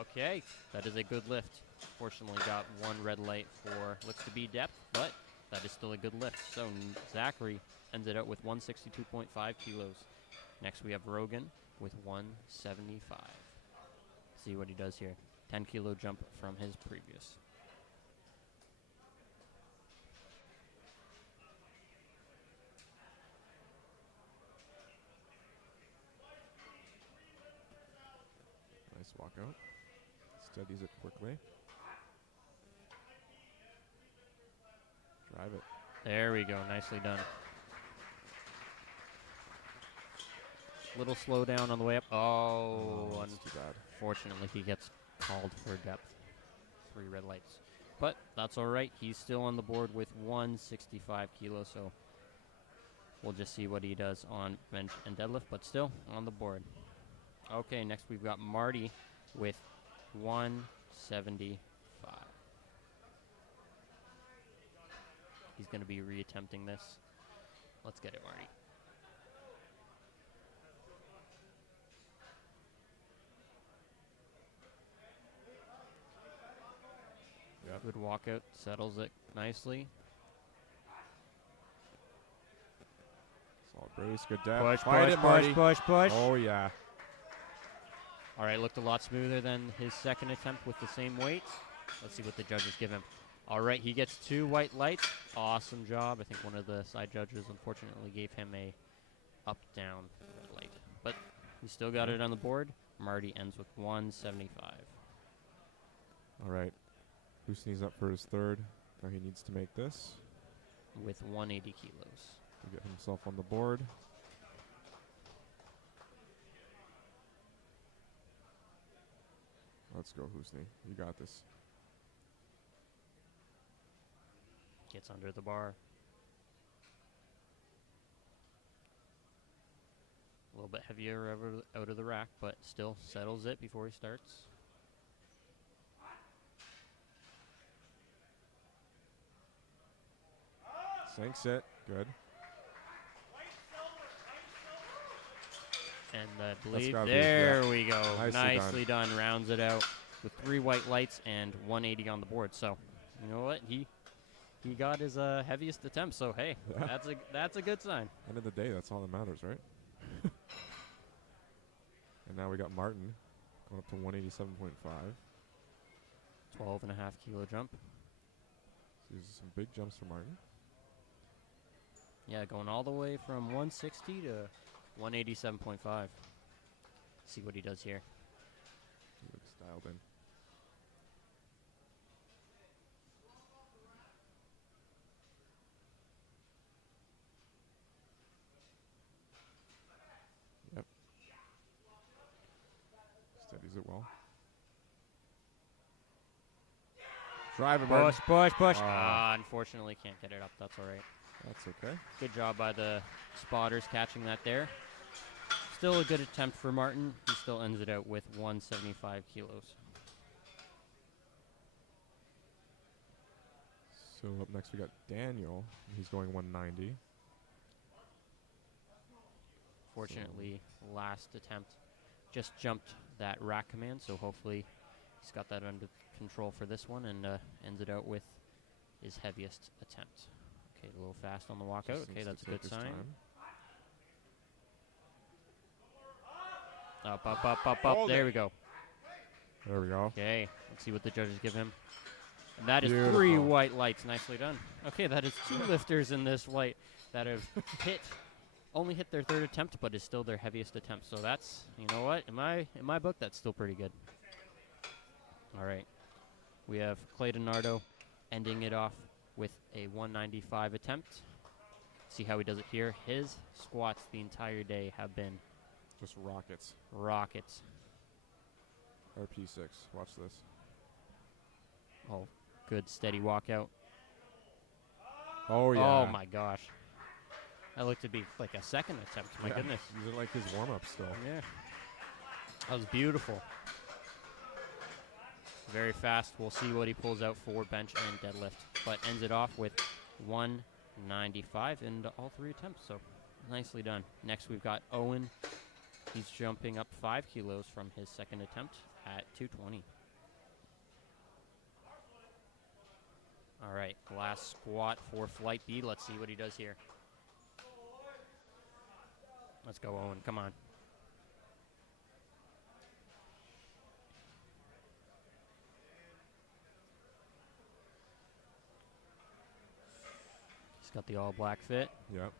Okay, that is a good lift. Fortunately, got 1 red light for looks to be depth, but that is still a good lift. So Zachary ended up with 162.5 kilos. Next, we have Rogan with 175. see what he does here. 10-kilo jump from his previous. Nice walkout. Steadies it quickly. Drive it. There we go. Nicely done. Little slowdown on the way up. Oh, that's too bad. unfortunately, he gets called for depth. 3 red lights. But that's all right. He's still on the board with 165 kilos, so we'll just see what he does on bench and deadlift, but still on the board. Okay, next we've got Marty with 175. He's going to be reattempting this. Let's get it, Marty. Yep. Good walkout, settles it nicely. Solid brace, good depth. Push, Fight push, it, Marty. push, push. Oh, yeah. All right, looked a lot smoother than his second attempt with the same weight. Let's see what the judges give him. All right, he gets 2 white lights. Awesome job. I think one of the side judges unfortunately gave him a up-down red light. But he still got it on the board. Marty ends with 175. All right. Husni's up for his third. Now he needs to make this With 180 kilos. to get himself on the board. Let's go, Husni. You got this. Gets under the bar. A little bit heavier out of the rack, but still settles it before he starts. Sinks it. Good. And I believe, gotta be- there yeah. we go. Nicely Nicely done. Rounds it out with 3 white lights and 180 on the board. So, you know what? He got his heaviest attempt. So, hey, Yeah. that's a good sign. End of the day, that's all that matters, right? And now we got Martin going up to 187.5. 12.5 kilo jump. So these are some big jumps for Martin. Yeah, going all the way from 160 to 187.5. See what he does here. He looks dialed in. Yep. Steadies it well. Drive it, Martin. Push. Ah. Unfortunately, can't get it up. That's all right. That's okay. Good job by the spotters catching that there. Still a good attempt for Martin. He still ends it out with 175 kilos. So up next we got Daniel. He's going 190. Fortunately, last attempt just jumped that rack command, so hopefully he's got that under control for this one and ends it out with his heaviest attempt. Okay, a little fast on the walkout. Just Okay, needs that's to a good take his sign. time. Up. Hold There it. we go. There we go. Okay, let's see what the judges give him. And that is Beautiful. 3 white lights. Nicely done. Okay, that is 2 lifters in this light that have only hit their 3rd attempt, but is still their heaviest attempt. So that's, you know what, in my book, that's still pretty good. All right, we have Clay Donardo ending it off with a 195 attempt. See how he does it here. His squats the entire day have been Just rockets. rockets. RP6. Watch this. Oh, good steady walkout. Oh, yeah. Oh my gosh. That looked to be like a 2nd attempt. My Yeah. goodness. These are like his warm-up still. Yeah. That was beautiful. Very fast. We'll see what he pulls out for bench and deadlift. But ends it off with 195 in all 3 attempts. So nicely done. Next we've got Owen. He's jumping up 5 kilos from his 2nd attempt at 220. All right, last squat for flight B. Let's see what he does here. Let's go, Owen. Come on. He's got the all black fit. Yep.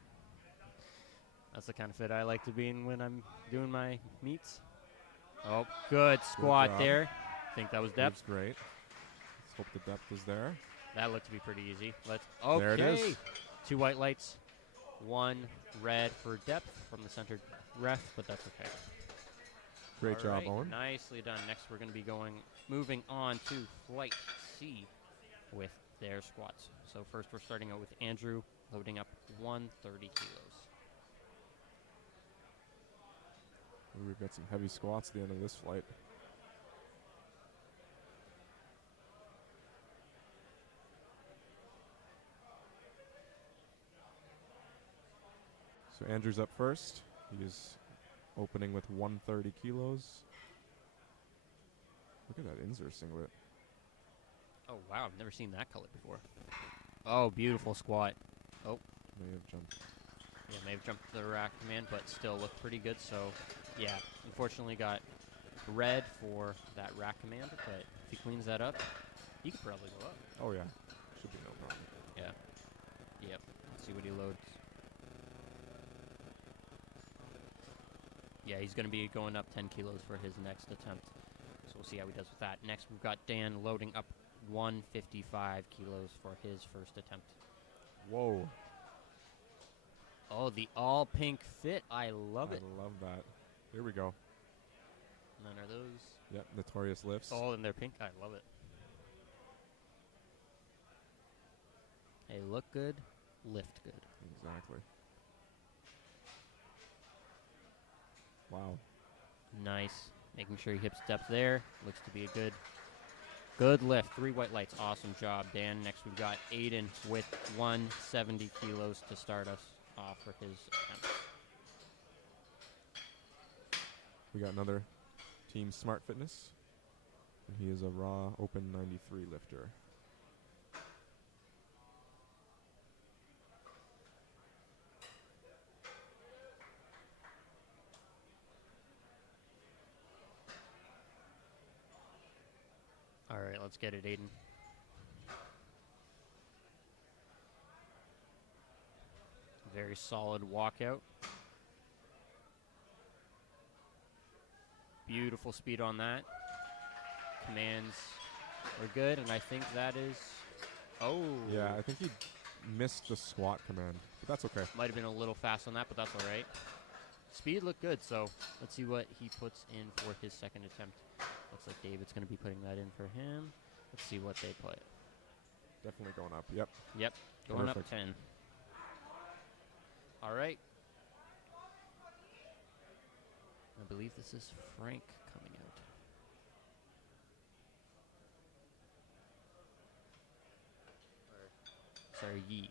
That's the kind of fit I like to be in when I'm doing my meets. Oh, good squat job. there. I think that was depth. Moves great. Let's hope the depth is there. That looked to be pretty easy. There it is. 2 white lights, 1 red for depth from the centered ref, but that's okay. Great All job, right, Owen. Nicely done. Next, we're going to be moving on to flight C with their squats. So first, we're starting out with Andrew, loading up 130 kilos. We've got some heavy squats at the end of this flight. So Andrew's up first. He's opening with 130 kilos. Look at that Inzer singlet. Oh, wow. I've never seen that color before. Oh, beautiful squat. Oh. May have jumped. Yeah, may have jumped the rack command, but still looked pretty good. So, yeah, unfortunately got red for that rack command, but if he cleans that up, he could probably go up. Oh, yeah. Should be no problem. Yeah. Yep. Let's see what he loads. Yeah, he's going to be going up 10 kilos for his next attempt. So we'll see how he does with that. Next, we've got Dan loading up 155 kilos for his first attempt. Whoa. Oh, the all pink fit. I love it. I love that. Here we go. And then are those? Yep, notorious lifts. Oh, and they're pink. I love it. Hey, look good, lift good. Exactly. Wow. Nice. Making sure he hits depth there. Looks to be a good lift. 3 white lights. Awesome job, Dan. Next, we've got Aiden with 170 kilos to start us off for his attempt. We got another Team Smart Fitness. And he is a raw open 93 lifter. All right, let's get it, Aiden. Very solid walkout. Beautiful speed on that. Commands are good, and I think that is... Oh. Yeah, I think he missed the squat command, but that's okay. Might have been a little fast on that, but that's all right. Speed looked good, so let's see what he puts in for his second attempt. Looks like David's going to be putting that in for him. Let's see what they put. Definitely going up, yep. Yep, going Perfect. up 10. All right. I believe this is Frank coming out. Sorry, Yee.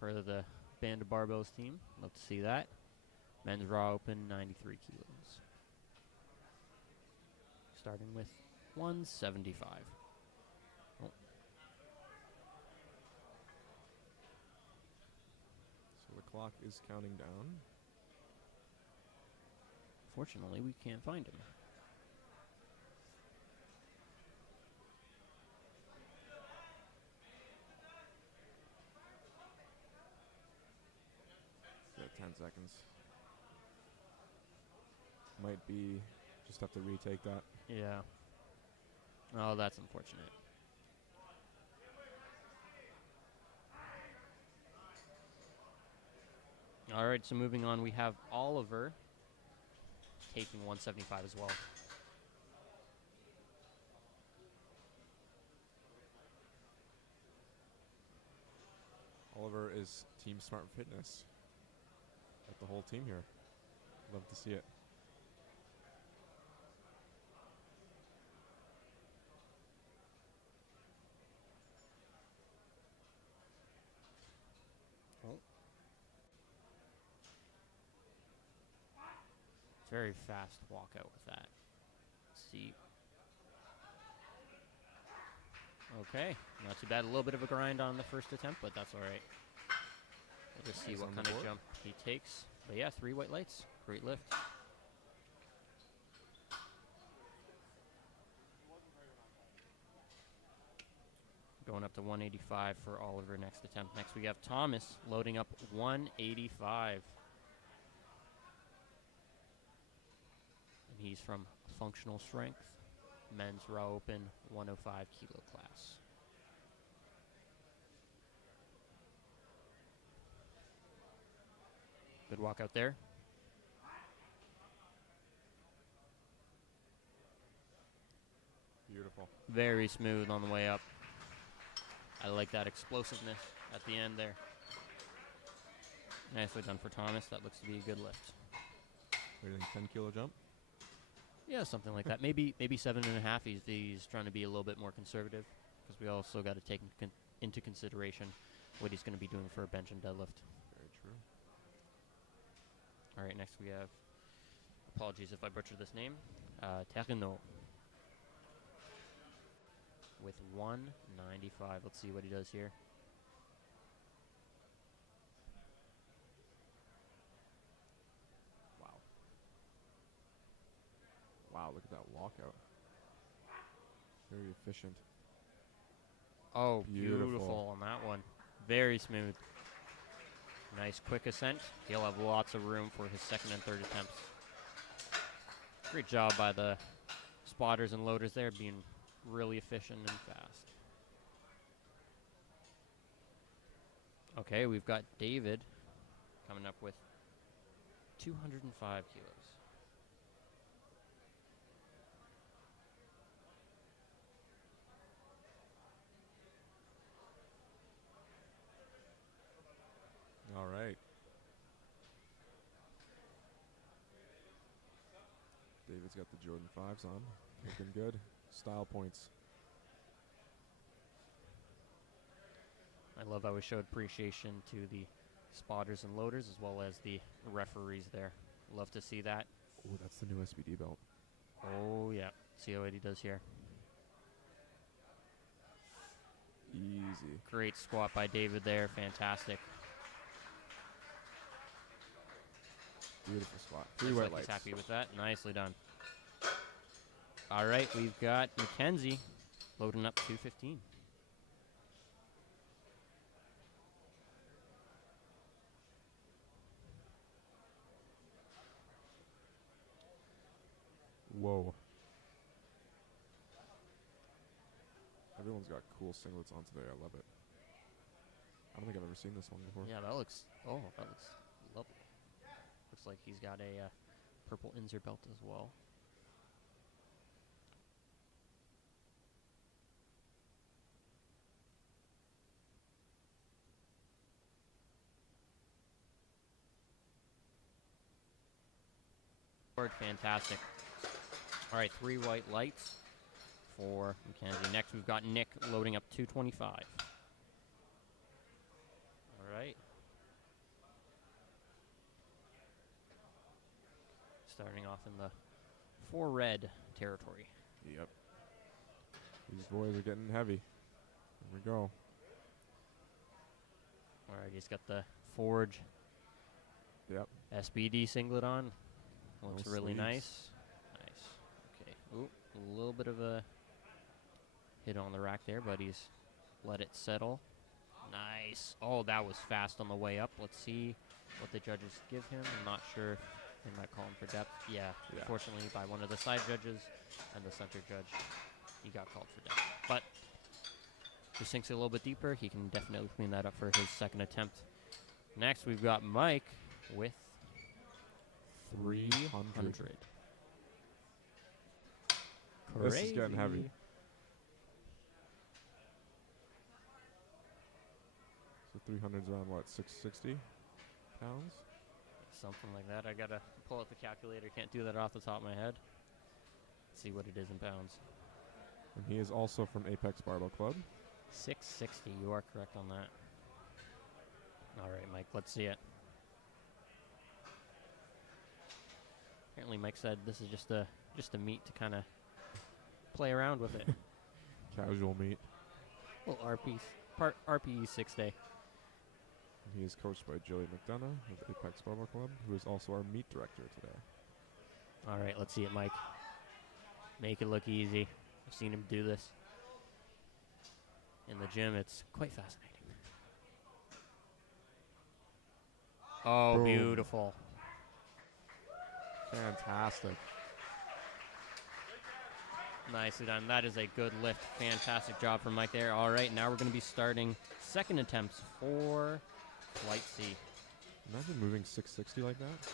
Part of the Band of Barbells team. Love to see that. Men's raw open, 93 kilos. Starting with 175. Oh. So the clock is counting down. Fortunately, we can't find him. Got 10 seconds. Might be, just have to retake that. Yeah. Oh, that's unfortunate. All right, so moving on, we have Oliver taking 175 as well. Oliver is Team Smart Fitness. Got the whole team here. Love to see it. Very fast walkout with that. Let's see. Okay, not too bad. A little bit of a grind on the first attempt, but that's all right. We'll just see He's what on the kind of board. jump he takes. But yeah, 3 white lights. Great lift. Going up to 185 for Oliver next attempt. Next we have Thomas loading up 185. And he's from Functional Strength, men's row open 105 kilo class. Good walk out there. Beautiful. Very smooth on the way up. I like that explosiveness at the end there. Nicely done for Thomas. That looks to be a good lift. What do you think, 10 kilo jump? Yeah, something like that. Maybe 7.5. He's trying to be a little bit more conservative because we also got to take into consideration what he's going to be doing for a bench and deadlift. Very true. All right, next we have, apologies if I butcher this name, Terino with 195. Let's see what he does here. Wow. Wow, look at that walkout. Very efficient. Oh, Beautiful. beautiful on that one. Very smooth. Nice quick ascent. He'll have lots of room for his second and third attempts. Great job by the spotters and loaders there, being really efficient and fast. Okay, we've got David coming up with 205 kilos. All right. David's got the Jordan 5s on. Looking good. Style points. I love how we showed appreciation to the spotters and loaders as well as the referees there. Love to see that. Oh, that's the new SBD belt. Oh, yeah. See how he does here. Easy. Great squat by David there. Fantastic. Beautiful squat. 3 Looks wet like lights. he's happy with that. Nicely done. All right, we've got Mackenzie loading up 215. Whoa. Everyone's got cool singlets on today. I love it. I don't think I've ever seen this one before. Yeah, that looks lovely. Looks like he's got a purple insert belt as well. Fantastic. All right, 3 white lights for Mackenzie. Next, we've got Nick loading up 225. All right. Starting off in the 4 red territory. Yep. These boys are getting heavy. Here we go. All right, he's got the Forge Yep. SBD singlet on. Looks No really sleeves. nice. Nice. Okay. Ooh, a little bit of a hit on the rack there, but he's let it settle. Nice. Oh, that was fast on the way up. Let's see what the judges give him. I'm not sure if they might call him for depth. Yeah, unfortunately, by one of the side judges and the center judge, he got called for depth. But if he sinks a little bit deeper, he can definitely clean that up for his second attempt. Next, we've got Mike with 300. This is getting heavy. So 300's around what, 660 pounds? Something like that. I gotta pull out the calculator. Can't do that off the top of my head. Let's see what it is in pounds. And he is also from Apex Barbell Club. 660. You are correct on that. All right, Mike. Let's see it. Apparently, Mike said this is just a meet to kind of play around with it. Casual meet. Well, RPE 6 day. He is coached by Joey McDonough of Apex Barbell Club, who is also our meet director today. All right, let's see it, Mike. Make it look easy. I've seen him do this. in the gym. It's quite fascinating. Oh, Boom. beautiful. Fantastic. Nicely done. That is a good lift. Fantastic job from Mike there. All right, now we're going to be starting second attempts for Flight C. Imagine moving 660 like that.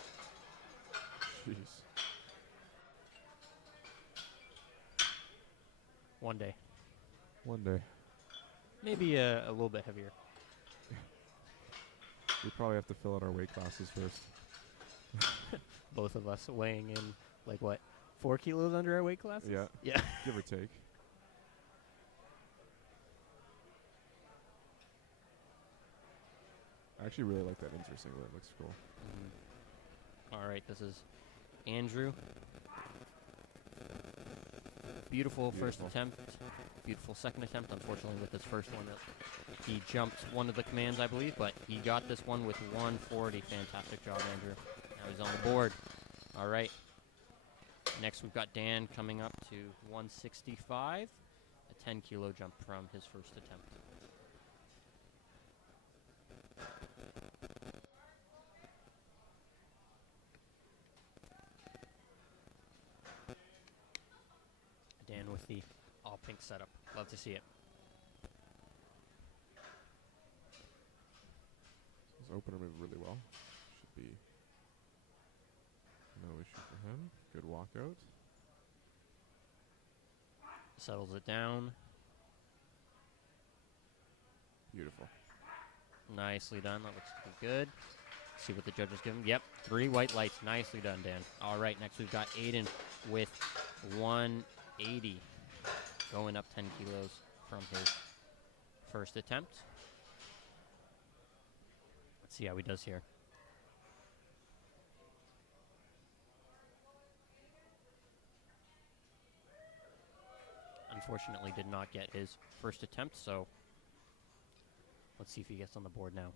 Jeez. One day. One day. Maybe a little bit heavier. We probably have to fill out our weight classes first. Both of us weighing in, like, what, 4 kilos under our weight classes? Yeah. Yeah. Give or take. I actually really like that interesting. It looks cool. All right, this is Andrew. Beautiful first attempt. Beautiful second attempt. Unfortunately, with this first one, he jumped one of the commands, I believe, but he got this one with 140. Fantastic job, Andrew. Now he's on the board. All right. Next, we've got Dan coming up to 165, a 10-kilo jump from his first attempt. Dan with the all-pink setup. Love to see it. His opener moved really well. Should be no issue for him. Good walkout. Settles it down. Beautiful. Nicely done. That looks good. See what the judges give him. Yep, 3 white lights. Nicely done, Dan. All right, next we've got Aiden with 180. Going up 10 kilos from his first attempt. Let's see how he does here. Unfortunately, did not get his first attempt, so let's see if he gets on the board now.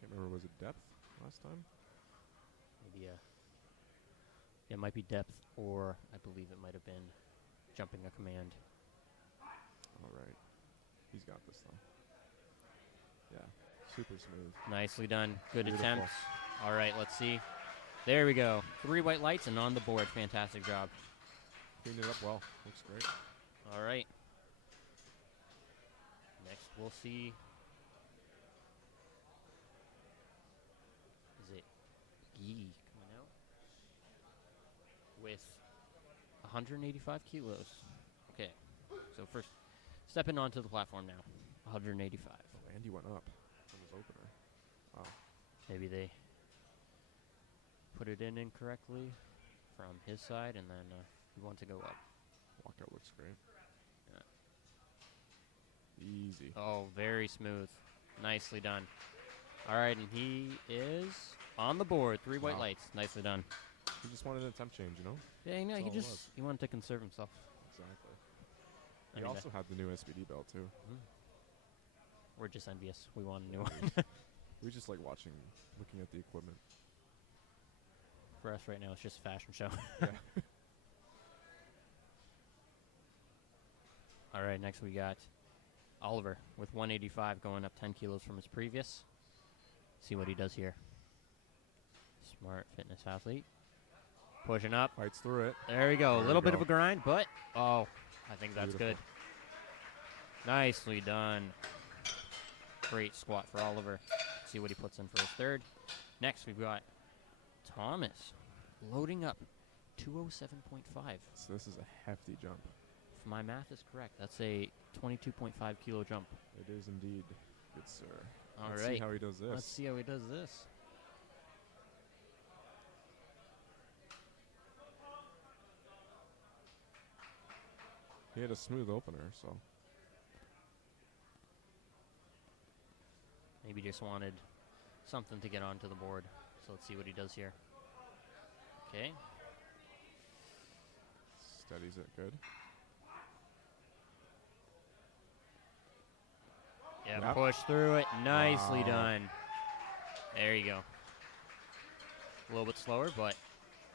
Can't remember, was it depth last time? Maybe it might be depth, or I believe it might have been jumping a command. All right. He's got this, though. Yeah, super smooth. Nicely done. Good Beautiful. attempts. All right, let's see. There we go. 3 white lights and on the board. Fantastic job. Cleaned it up well. Looks great. All right. Next, we'll see. Is it Yee coming out? With 185 kilos. Okay. So first, stepping onto the platform now. 185. Oh, Andy went up from his opener. Wow. Maybe they put it in incorrectly from his side, and then he wanted to go up. Walkout looks great. Yeah. Easy. Oh, very smooth. Nicely done. All right, and he is on the board. 3 white Wow. lights. Nicely done. He just wanted an temp change, you know? Yeah, you know, That's he all it just was. he wanted to conserve himself. Exactly. I He mean, also had the new SPD belt, too. we're just envious. We want a new Yeah, one. We just like looking at the equipment. For us right now, it's just a fashion show. Yeah. All right, next we got Oliver with 185 going up 10 kilos from his previous. See what he does here. Smart fitness athlete. Pushing up. Fights through it. There we go. There A we little bit go. of a grind, but, oh, I think that's Beautiful. good. Nicely done. Great squat for Oliver. See what he puts in for his third. Next, we've got Thomas loading up 207.5. So this is a hefty jump. If my math is correct, that's a 22.5 kilo jump. It is indeed, good sir. All Let's right. see how he does this. Let's see how he does this. He had a smooth opener, so Maybe just wanted something to get onto the board. So let's see what he does here. Okay. steadies it good. Yeah, Yep. push through it. Nicely Wow. done. There you go. A little bit slower, but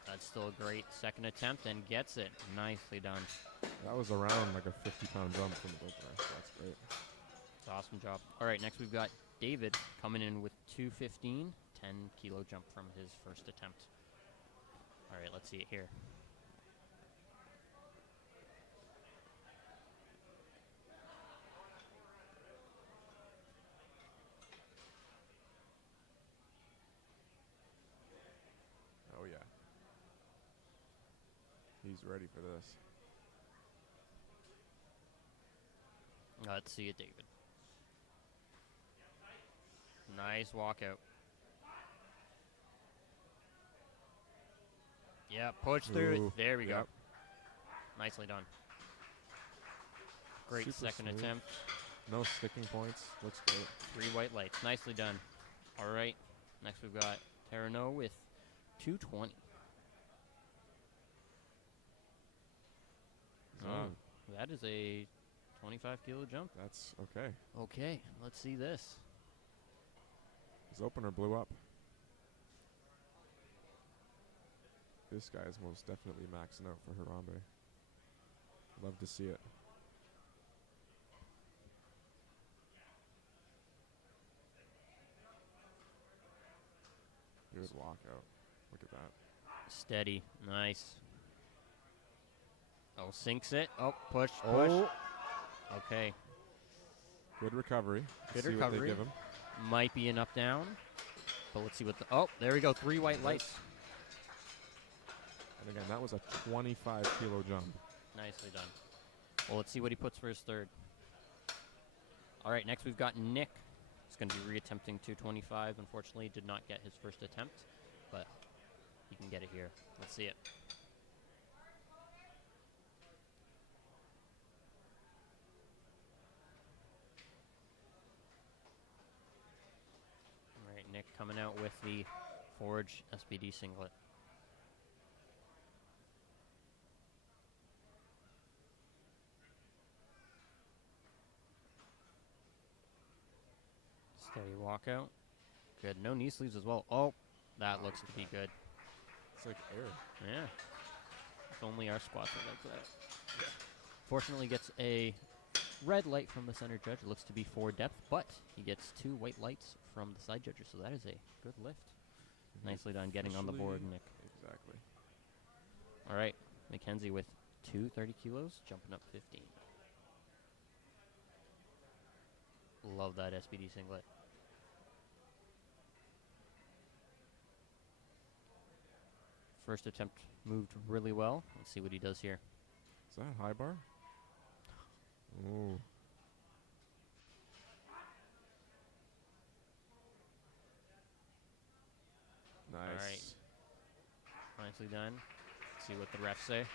That's still a great second attempt and gets it. Nicely done. That was around like a 50-pound jump from the opener, so that's great. It's awesome job. All right, next we've got David coming in with 215, 10-kilo jump from his first attempt. All right, let's see it here. Oh, yeah. He's ready for this. Let's see it, David. Nice walkout. Yeah, push through it. Ooh, There we go. yep. Nicely done. Great Super second smooth. attempt. No sticking points. Looks great. 3 white lights. Nicely done. All right. Next we've got Terrano with 220. Oh, That is a 25-kilo jump. that's okay. Okay, let's see this. His opener blew up. This guy is most definitely maxing out for Harambe. Love to see it. Good walkout. Look at that. Steady. Nice. Oh, sinks it. Oh, push. Oh, Okay. good recovery. Good See what they recovery. give him. Might be an up down. But let's see what the... Oh, there we go. 3 white lights. And again, that was a 25-kilo jump. Nicely done. Well, let's see what he puts for his third. All right, next we've got Nick. He's going to be reattempting 225. Unfortunately, did not get his first attempt, but he can get it here. Let's see it. All right, Nick coming out with the Forge SBD singlet. Steady walkout. Good. No knee sleeves as well. Oh, that looks to be good. It's like air. Yeah. If only our squats were like that. Fortunately gets a red light from the center judge. It looks to be for depth, but he gets 2 white lights from the side judges, so that is a good lift. Nicely done getting on the board, Nick. Exactly. All right. Mackenzie with 230 kilos, jumping up 15. Love that SBD singlet. First attempt moved really well. Let's see what he does here. Is that high bar? Ooh. Nice. All right. Nicely done. Let's see what the refs say.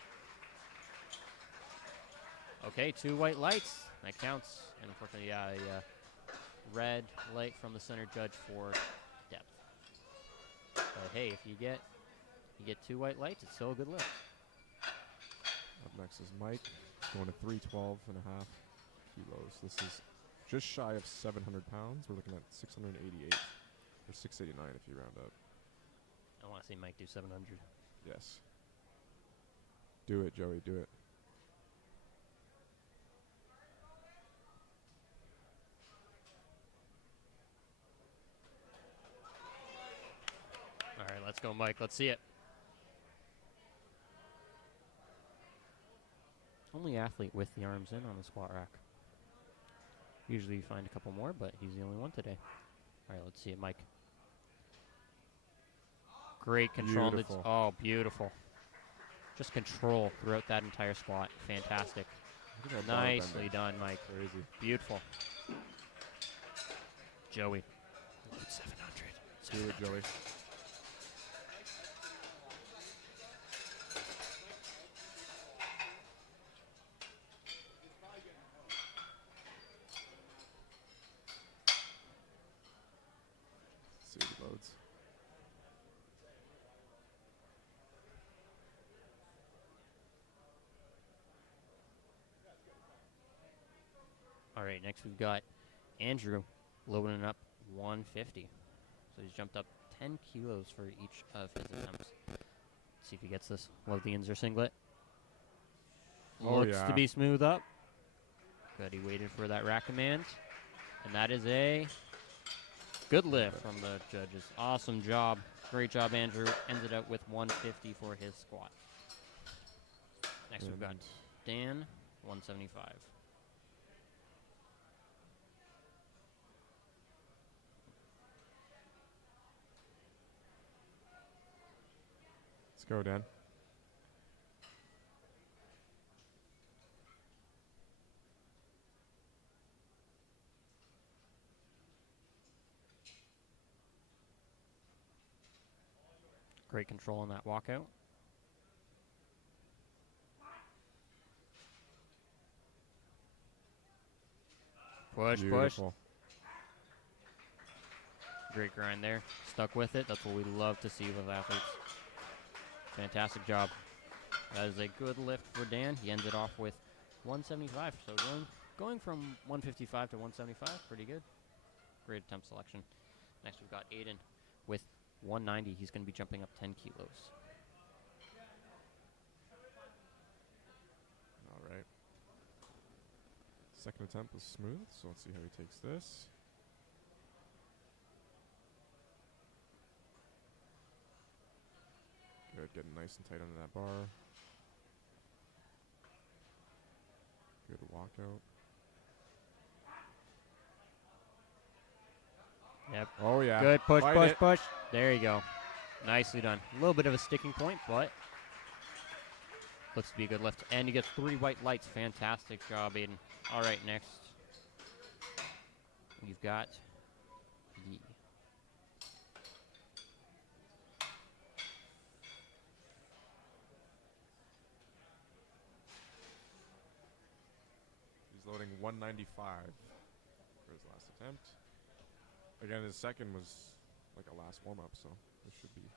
Okay, 2 white lights. That counts. And unfortunately, yeah, a red light from the center judge for depth. But hey, if you get 2 white lights, it's still a good lift. Up next is Mike. Going to 312 and a half kilos. This is just shy of 700 pounds. We're looking at 688 or 689 if you round up. I want to see Mike do 700. Yes. Do it, Joey. Do it. All right, let's go, Mike. Let's see it. Only athlete with the arms in on the squat rack. Usually you find a couple more, but he's the only one today. All right, let's see it, Mike. Great control. Beautiful. Oh, beautiful. Just control throughout that entire squat. Fantastic. Look at that bar Nicely bending. done, Mike. Crazy. Beautiful. Joey. 700. Do it, Joey. See the loads. All right, next we've got Andrew loading up 150. So he's jumped up 10 kilos for each of his attempts. Let's see if he gets this. Love the Inzer singlet. Oh, Looks yeah. to be smooth up. Good, he waited for that rack command. And that is a good lift from the judges. Awesome job. Great job, Andrew. Ended up with 150 for his squat. Next we've got Dan, 175. Let's go, Dan. Great control on that walkout. Push, Beautiful. push. Great grind there. Stuck with it. That's what we love to see with athletes. Fantastic job. That is a good lift for Dan. He ended off with 175. So going from 155 to 175, pretty good. Great attempt selection. Next we've got Aiden with 190. He's going to be jumping up 10 kilos. All right. Second attempt was smooth, so let's see how he takes this. Good, getting nice and tight under that bar. Good walkout. Yep. Oh, yeah. Good. Push, Fight push, it. push. There you go. Nicely done. A little bit of a sticking point, but looks to be a good lift. And you get 3 white lights. Fantastic job, Aiden. All right, next we've got Yee. He's loading 195 for his last attempt. Again, his second was like a last warm-up, so this should be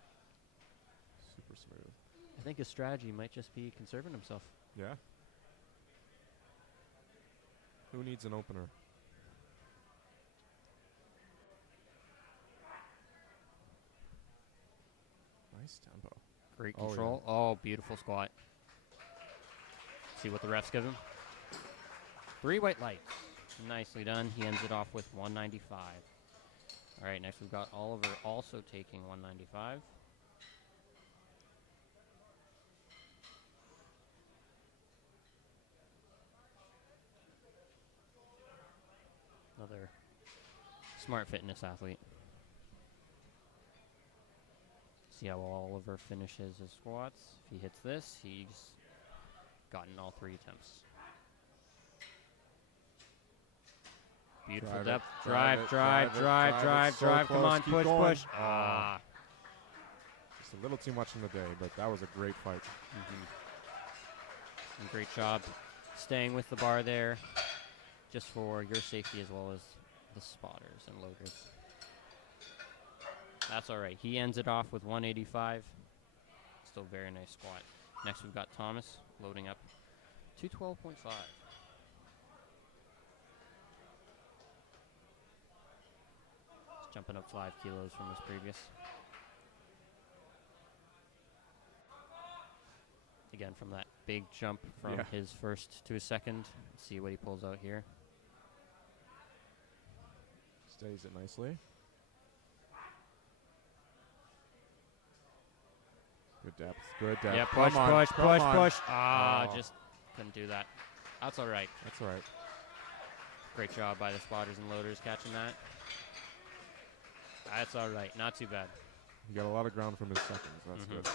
super smooth. I think his strategy might just be conserving himself. Yeah. Who needs an opener? Nice tempo. Great Oh, control. Oh, beautiful squat. See what the refs give him. 3 white lights. Nicely done. He ends it off with 195. All right, next we've got Oliver also taking 195. Another smart fitness athlete. See how Oliver finishes his squats. If he hits this, he's gotten all 3 attempts. Beautiful Drive it, depth. drive Drive, it, drive, drive it, drive, drive it. drive, So drive. Come close, on, keep push, going. push. Ah. Just a little too much in the day, but that was a great fight. And great job staying with the bar there, just for your safety as well as the spotters and loaders. That's all right. He ends it off with 185. Still very nice squat. Next we've got Thomas loading up 212.5. He's jumping up 5 kilos from his previous. Again, from that big jump from his first to his second. Let's see what he pulls out here. Stays it nicely. Good depth. Good depth. Yeah, Come push, on, push, come push, on. push. Ah, Oh. just couldn't do that. That's all right. That's all right. Great job by the spotters and loaders catching that. That's all right. Not too bad. He got a lot of ground from his seconds. That's good.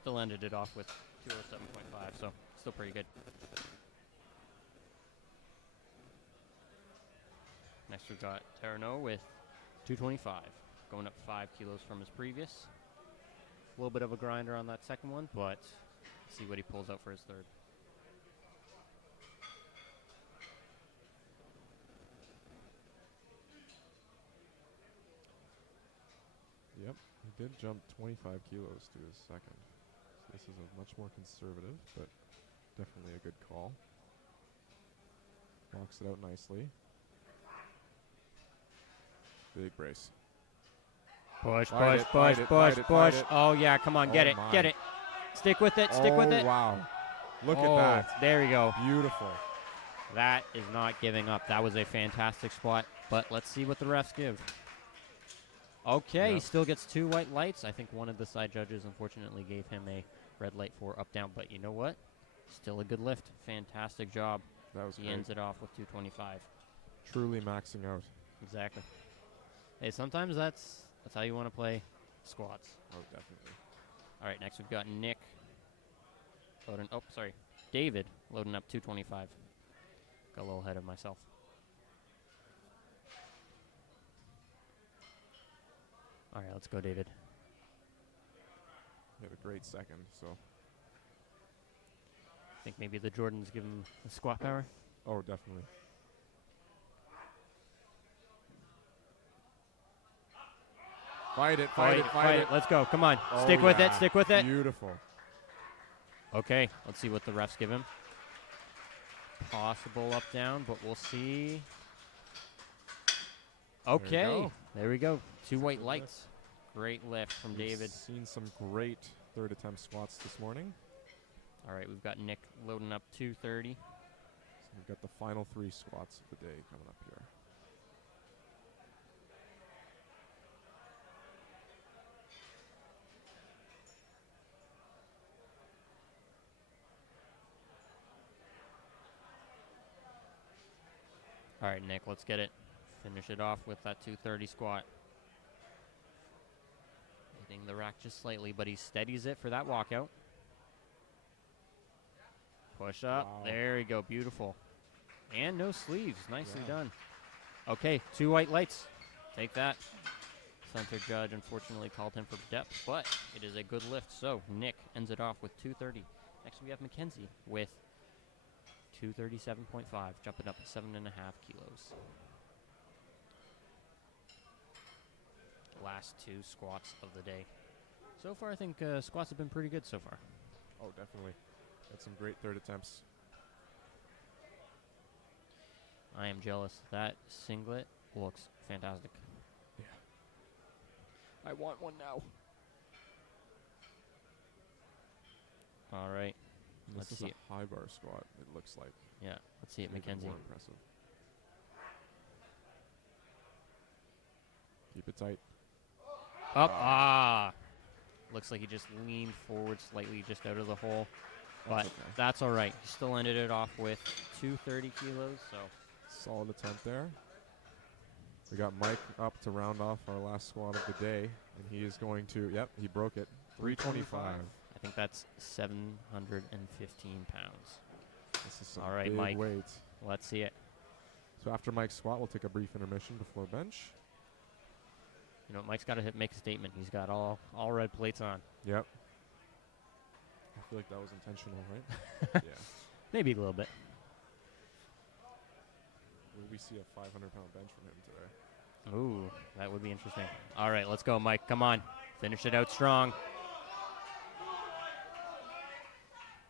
Still ended it off with 207.5, so still pretty good. Next we've got Terrano with 225, going up 5 kilos from his previous. A little bit of a grinder on that second one, but see what he pulls out for his third. Yep, he did jump 25 kilos to his second. So this is a much more conservative, but definitely a good call. Walks it out nicely. Big brace. Push, Fight push, it, push, fight it, push, fight it, push. fight it. Oh, yeah, come on, get Oh it, my. get it. Stick with it. Stick with it. Wow. Look Oh, at that. there we go. Beautiful. That is not giving up. That was a fantastic squat, but let's see what the refs give. Okay, he Yep. still gets 2 white lights. I think one of the side judges unfortunately gave him a red light for up down, but you know what? Still a good lift. Fantastic job. That was He great. ends it off with 225. Truly maxing out. Exactly. Hey, sometimes that's how you want to play squats. Oh, definitely. All right, next we've got Nick loading. Oh, sorry, David loading up 225. Got a little ahead of myself. All right, let's go, David. He had a great second, so. I think maybe the Jordans give him the squat power. Oh, definitely. Fight it, fight it, fight it. Let's go. Come on. Oh, Stick with it. yeah. Stick with it. Beautiful. Okay, let's see what the refs give him. Possible up down, but we'll see. Okay, go. there we go. 2 white good lights. Great lift from We've David. seen some great third attempt squats this morning. All right, we've got Nick loading up 230. So we've got the final 3 squats of the day coming up here. All right, Nick, let's get it. Finish it off with that 230 squat. Hitting the rack just slightly, but he steadies it for that walkout. Push up. Wow. There we go. Beautiful. And no sleeves. Nicely Yeah. done. Okay, 2 white lights. Take that. Center judge unfortunately called him for depth, but it is a good lift. So Nick ends it off with 230. Next we have Mackenzie with 237.5, jumping up 7.5 kilos. Last 2 squats of the day. So far, I think squats have been pretty good so far. Oh, definitely. Had some great third attempts. I am jealous. That singlet looks fantastic. Yeah. I want one now. All right. And Let's this see is it. a high bar squat, it looks like. Yeah, let's see it, Even Mackenzie. more impressive. Keep it tight. Up. Ah. Looks like he just leaned forward slightly just out of the hole. But Okay. that's all right. He still ended it off with 230 kilos, so Solid attempt there. We got Mike up to round off our last squat of the day, and he is going to, yep, he broke it. 325. I think that's 715 pounds. This is some All right, big Mike. weight. Let's see it. So after Mike's squat, we'll take a brief intermission before bench. You know, Mike's got to make a statement. He's got all red plates on. Yep. I feel like that was intentional, right? Yeah. Maybe a little bit. Will we see a 500-pound bench from him today? Ooh, that would be interesting. All right, let's go, Mike. Come on. Finish it out strong.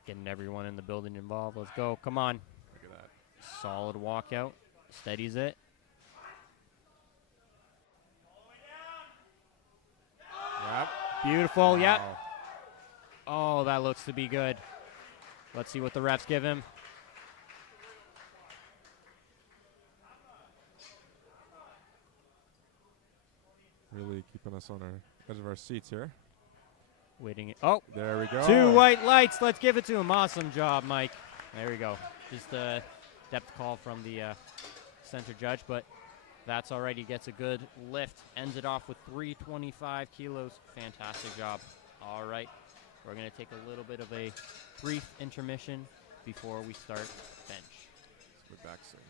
Getting everyone in the building involved. Let's go. Come on. Look at that. Solid walkout. Steadies it. Yep. Beautiful. Yep. Wow. Oh, that looks to be good. Let's see what the refs give him. Really keeping us on our edge of our seats here. Waiting. Oh, There we go. 2 white lights. Let's give it to him. Awesome job, Mike. There we go. Just a depth call from the center judge, but that's all right. He gets a good lift. Ends it off with 325 kilos. Fantastic job. All right. We're going to take a little bit of a brief intermission before we start bench. We're back soon.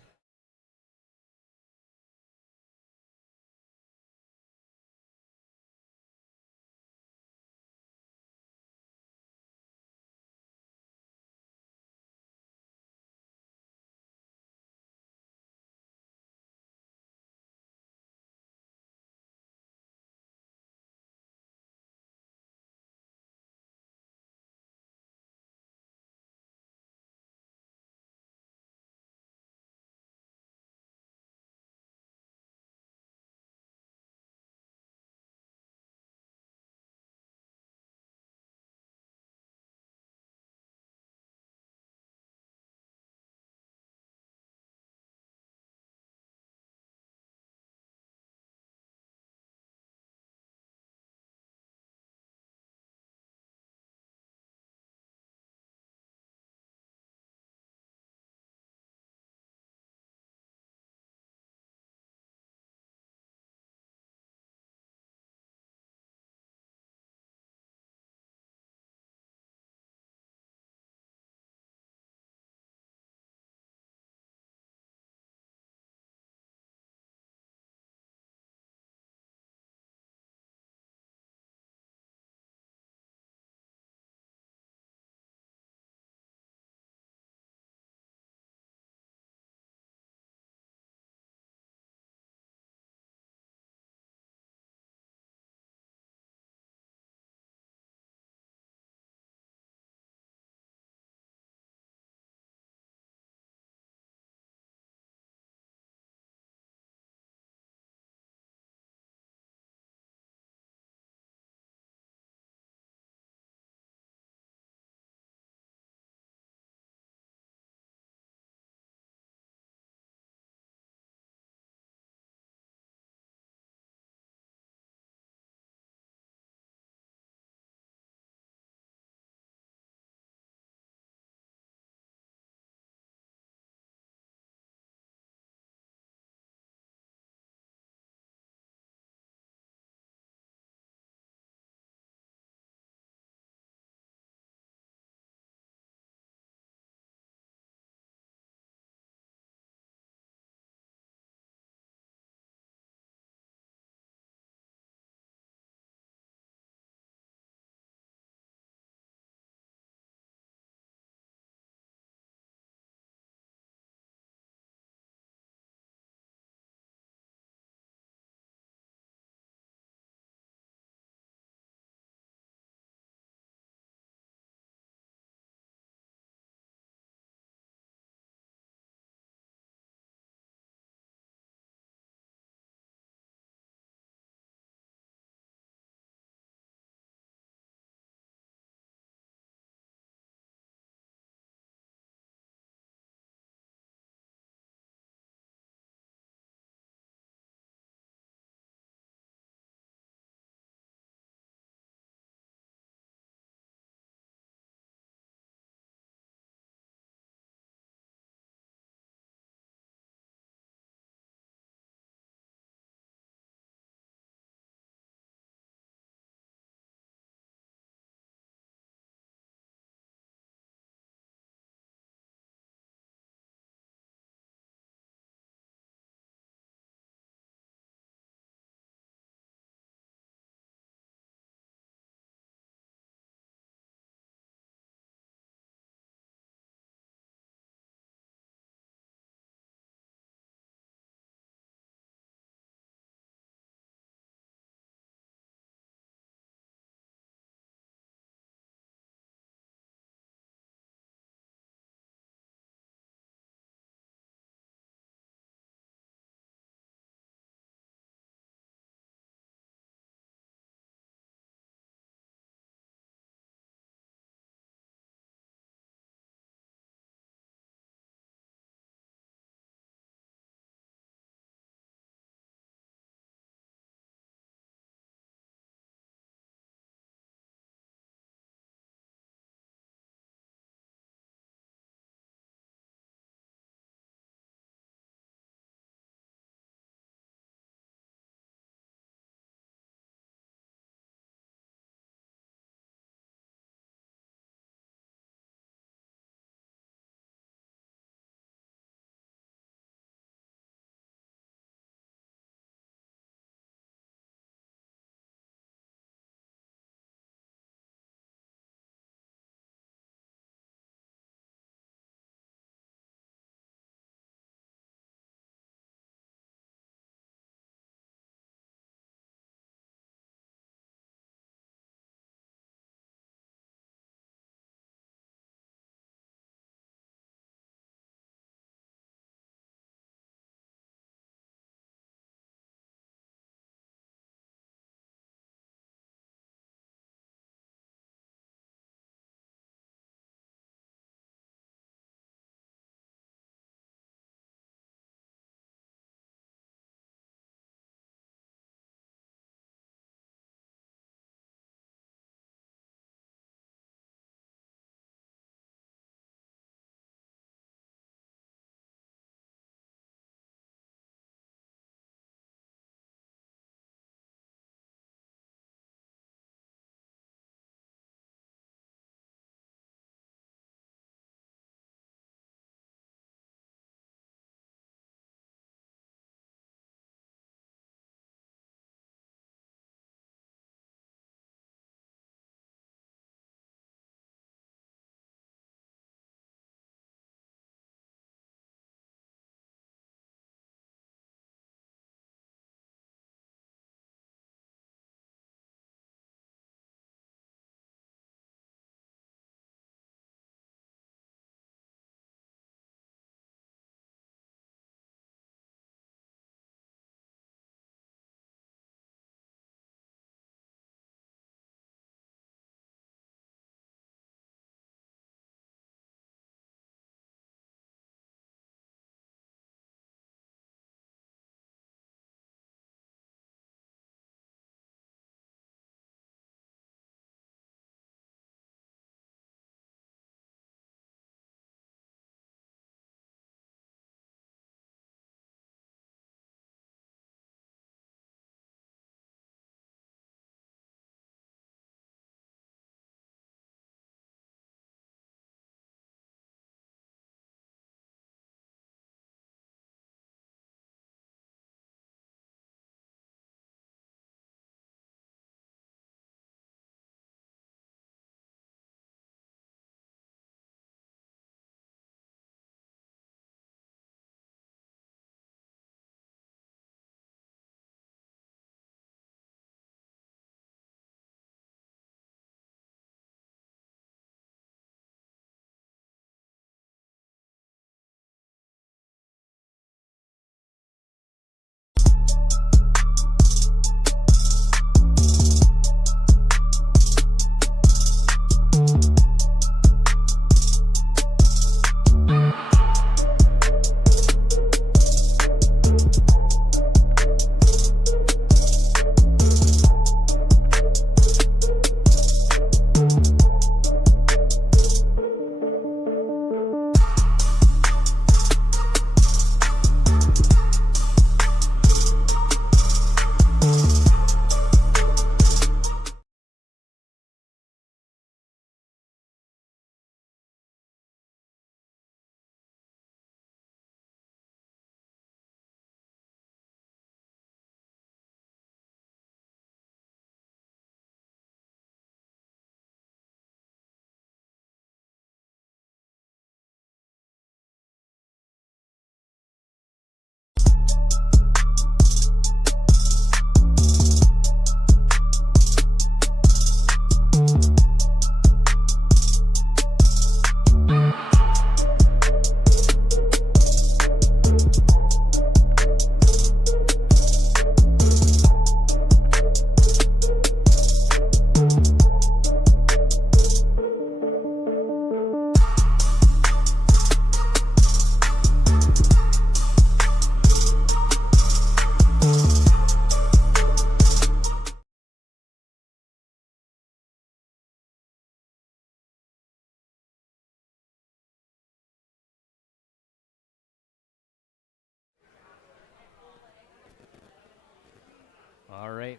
All right.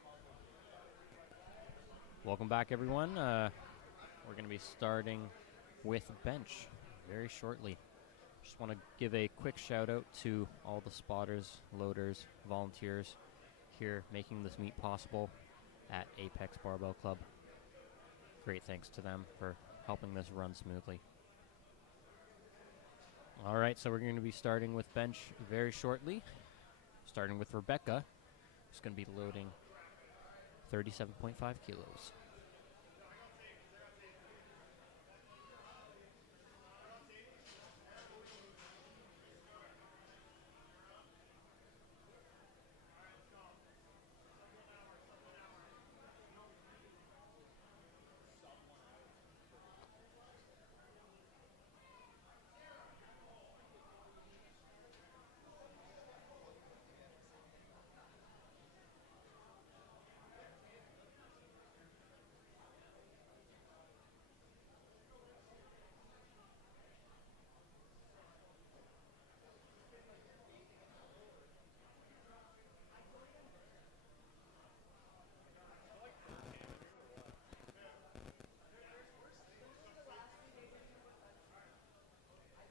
Welcome back, everyone. We're going to be starting with bench very shortly. Just want to give a quick shout out to all the spotters, loaders, volunteers here making this meet possible at Apex Barbell Club. Great thanks to them for helping this run smoothly. All right, so we're going to be starting with bench very shortly. Starting with Rebecca, who's going to be loading 37.5 kilos.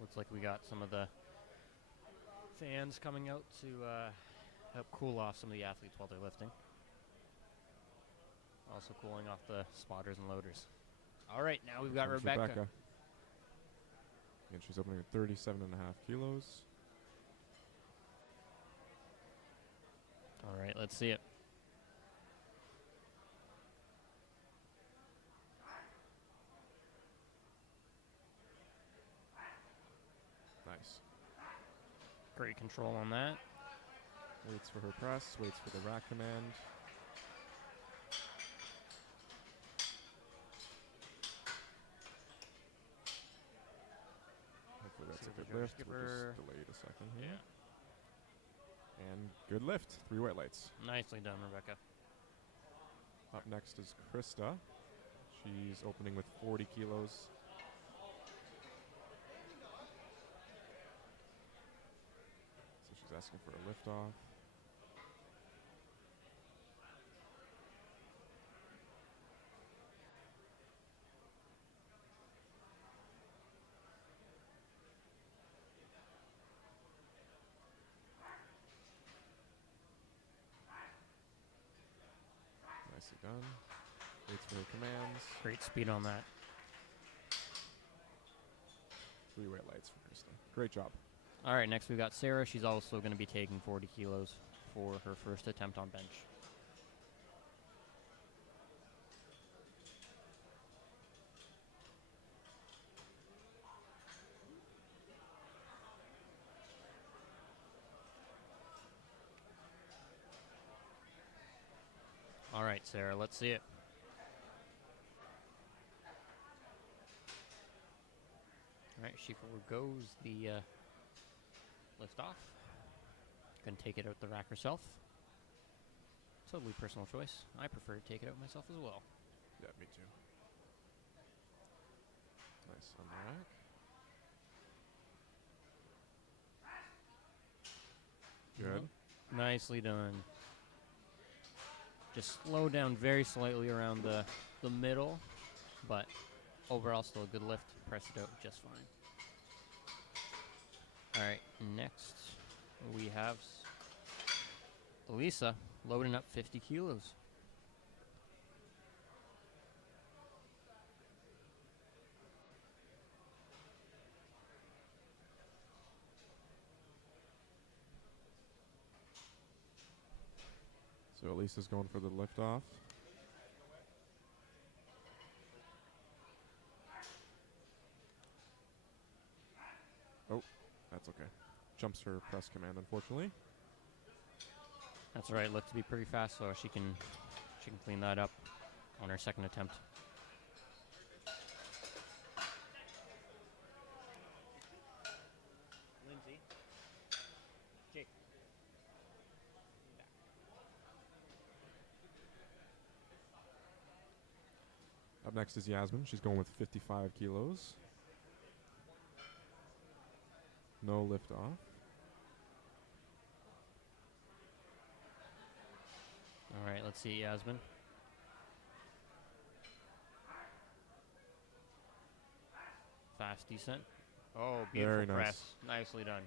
Looks like we got some of the fans coming out to help cool off some of the athletes while they're lifting. Also cooling off the spotters and loaders. All right, now we've got Rebecca. And she's opening at 37.5 kilos. All right, let's see it. Nice. Great control on that. Waits for her press, waits for the rack command. Hopefully that's a good lift. We'll just delay it a second here. Yeah. And good lift. 3 white lights. Nicely done, Rebecca. Up next is Krista. She's opening with 40 kilos. So she's asking for a lift off. Nicely done. Waits for her commands. Great speed on that. 3 white lights for Krista. Great job. All right, next we've got Sarah. She's also going to be taking 40 kilos for her first attempt on bench. All right, Sarah, let's see it. All right, she forgoes the lift off. Gonna take it out the rack herself. Totally personal choice. I prefer to take it out myself as well. Yeah, me too. Nice on the rack. Good. Nicely done. Just slow down very slightly around the middle, but overall still a good lift. Press it out just fine. All right, next we have Elisa loading up 50 kilos. So Elisa's going for the lift off. Oh, that's okay. Jumps her press command, unfortunately. That's all right. Looked to be pretty fast, so she can clean that up on her second attempt. Lindsay, Jake. Up next is Yasmin. She's going with 55 kilos. No lift off. All right, let's see, Yasmin. Fast descent. Oh, beautiful Very nice. press. Nicely done.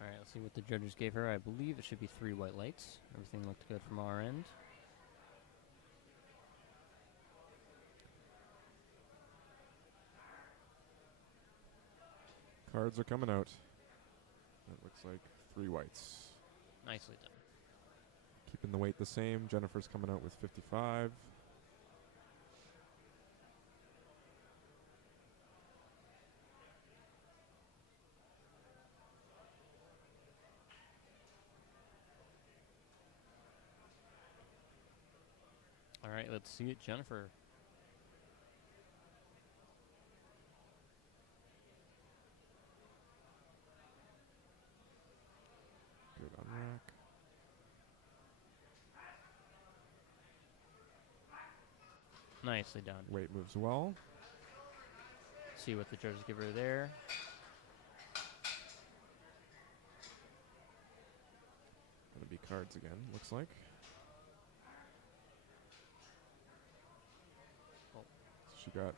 All right, let's see what the judges gave her. I believe it should be 3 white lights. Everything looked good from our end. Cards are coming out. It looks like 3 whites. Nicely done. Keeping the weight the same. Jennifer's coming out with 55. All right, let's see it, Jennifer. Good on rack. Nicely done. Weight moves well. See what the judges give her there. Gonna be cards again, looks like. Oh. She got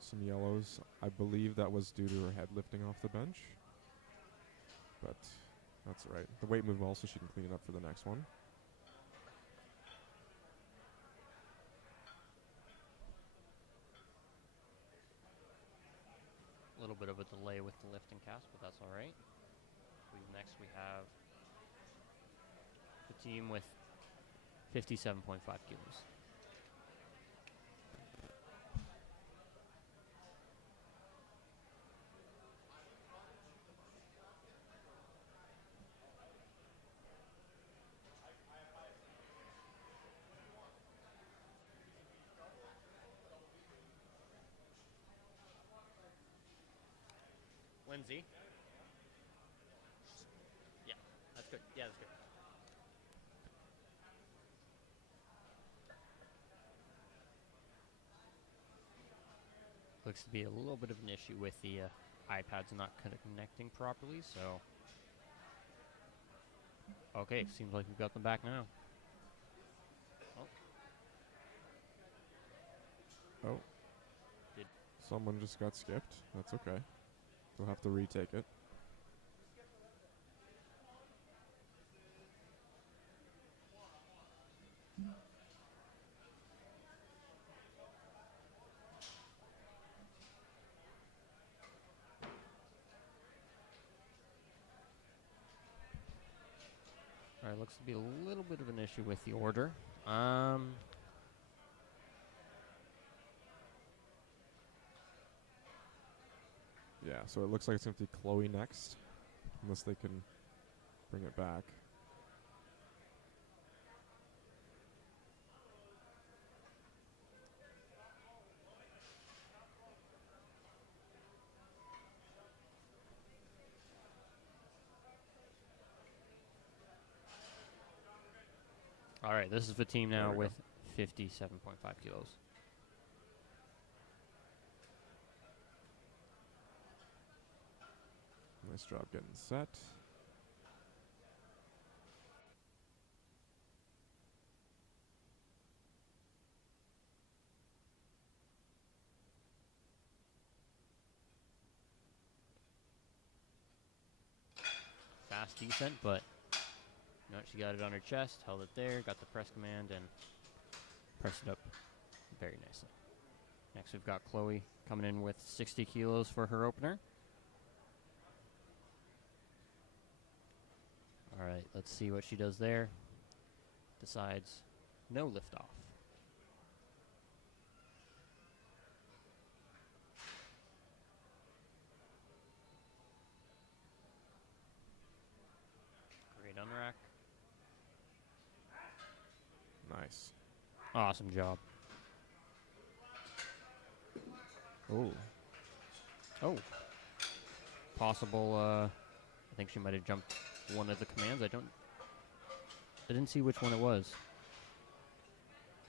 some yellows. I believe that was due to her head lifting off the bench. But that's all right. The weight move well, so she can clean it up for the next one. A little bit of a delay with the lift and cast, but that's all right. Next we have the team with 57.5 kilos. Lindsay. Yeah, that's good. Yeah, that's good. Looks to be a little bit of an issue with the iPads not connecting properly, so. Okay, seems like we've got them back now. Oh. Did someone just got skipped. That's okay. We'll have to retake it. All right, looks to be a little bit of an issue with the order. Yeah, so it looks like it's going to be Chloe next, unless they can bring it back. All right, this is the team now There we with 57.5 kilos. Nice job getting set. Fast descent, but no, she got it on her chest, held it there, got the press command, and pressed it up very nicely. Next, we've got Chloe coming in with 60 kilos for her opener. All right, let's see what she does there. Decides no lift off. Great unrack. Nice. Awesome job. Oh. Oh. Possible, I think she might have jumped one of the commands. I didn't see which one it was.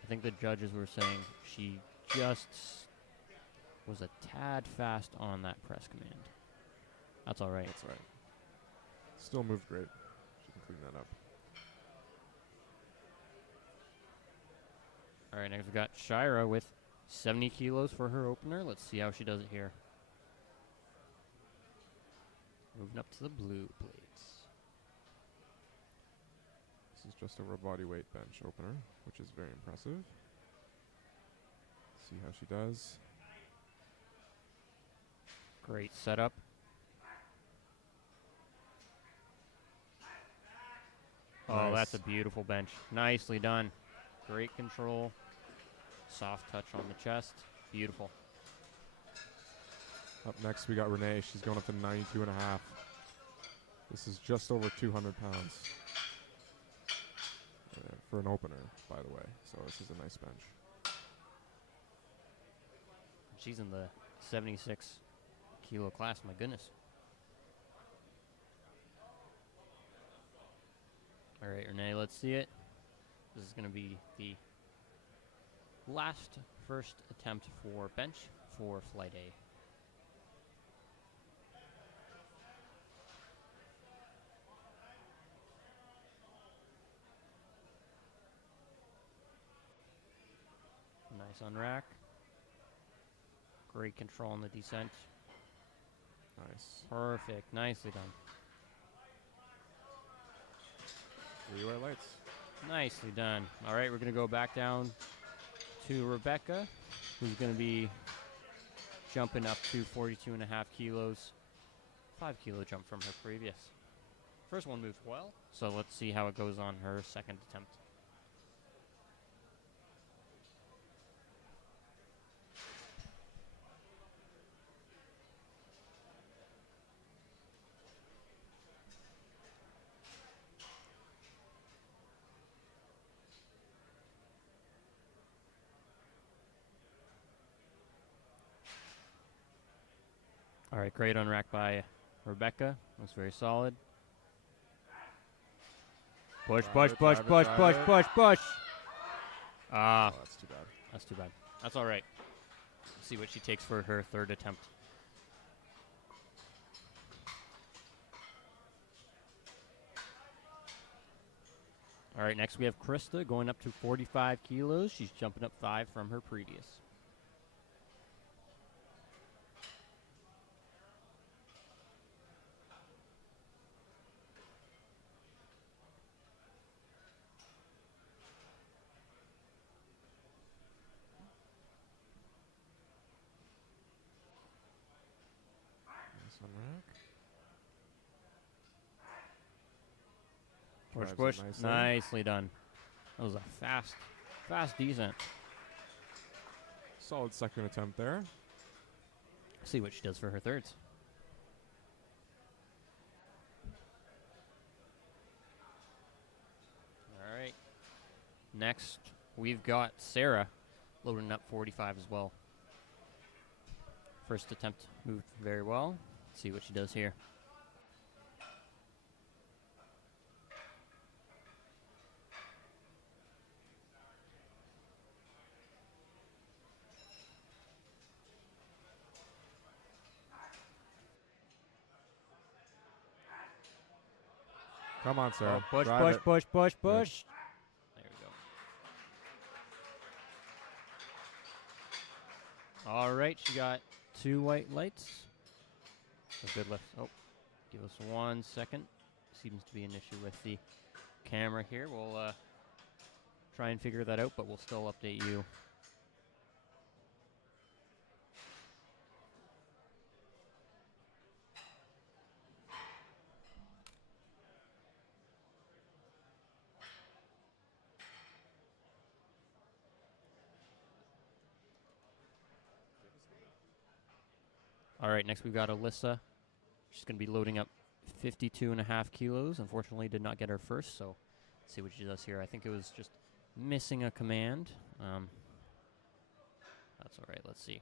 I think the judges were saying she just was a tad fast on that press command. That's all right. That's all right. Still moved great. She can clean that up. All right, next we got Shira with 70 kilos for her opener. Let's see how she does it here. Moving up to the blue plates. This is just over a body weight bench opener, which is very impressive. See how she does. Great setup. Oh, that's a beautiful bench. Nicely done. Great control. Soft touch on the chest. Beautiful. Up next, we got Renee. She's going up to 92 and a half. This is just over 200 pounds for an opener, by the way. So this is a nice bench. She's in the 76 kilo class. My goodness. All right, Renee, let's see it. This is going to be the first attempt for bench for Flight A. Nice on rack. Great control on the descent. Nice. Perfect. Nicely done. 3 white lights. Nicely done. All right, we're going to go back down to Rebecca, who's going to be jumping up to 42 and a half kilos. 5 kilo jump from her previous. First one moved well, so let's see how it goes on her second attempt. All right, great on rack by Rebecca. Looks very solid. Push, push, push, push, push, push, push. Ah, that's too bad. That's too bad. That's all right. Let's see what she takes for her third attempt. All right, next we have Krista going up to 45 kilos. She's jumping up 5 from her previous. On rack. Push, Drives push. it Nicely done. That was a fast descent. Solid second attempt there. See what she does for her thirds. All right. Next, we've got Sarah loading up 45 as well. First attempt moved very well. Let's see what she does here. Come on, Sarah. Oh, push, Drive push, it. push, push, push. There we go. All right, she got 2 white lights. A good lift. Oh, give us 1 second. Seems to be an issue with the camera here. We'll try and figure that out, but we'll still update you. All right, next we've got Alyssa. She's going to be loading up 52 and a half kilos. Unfortunately, did not get her first, so let's see what she does here. I think it was just missing a command. That's all right. Let's see.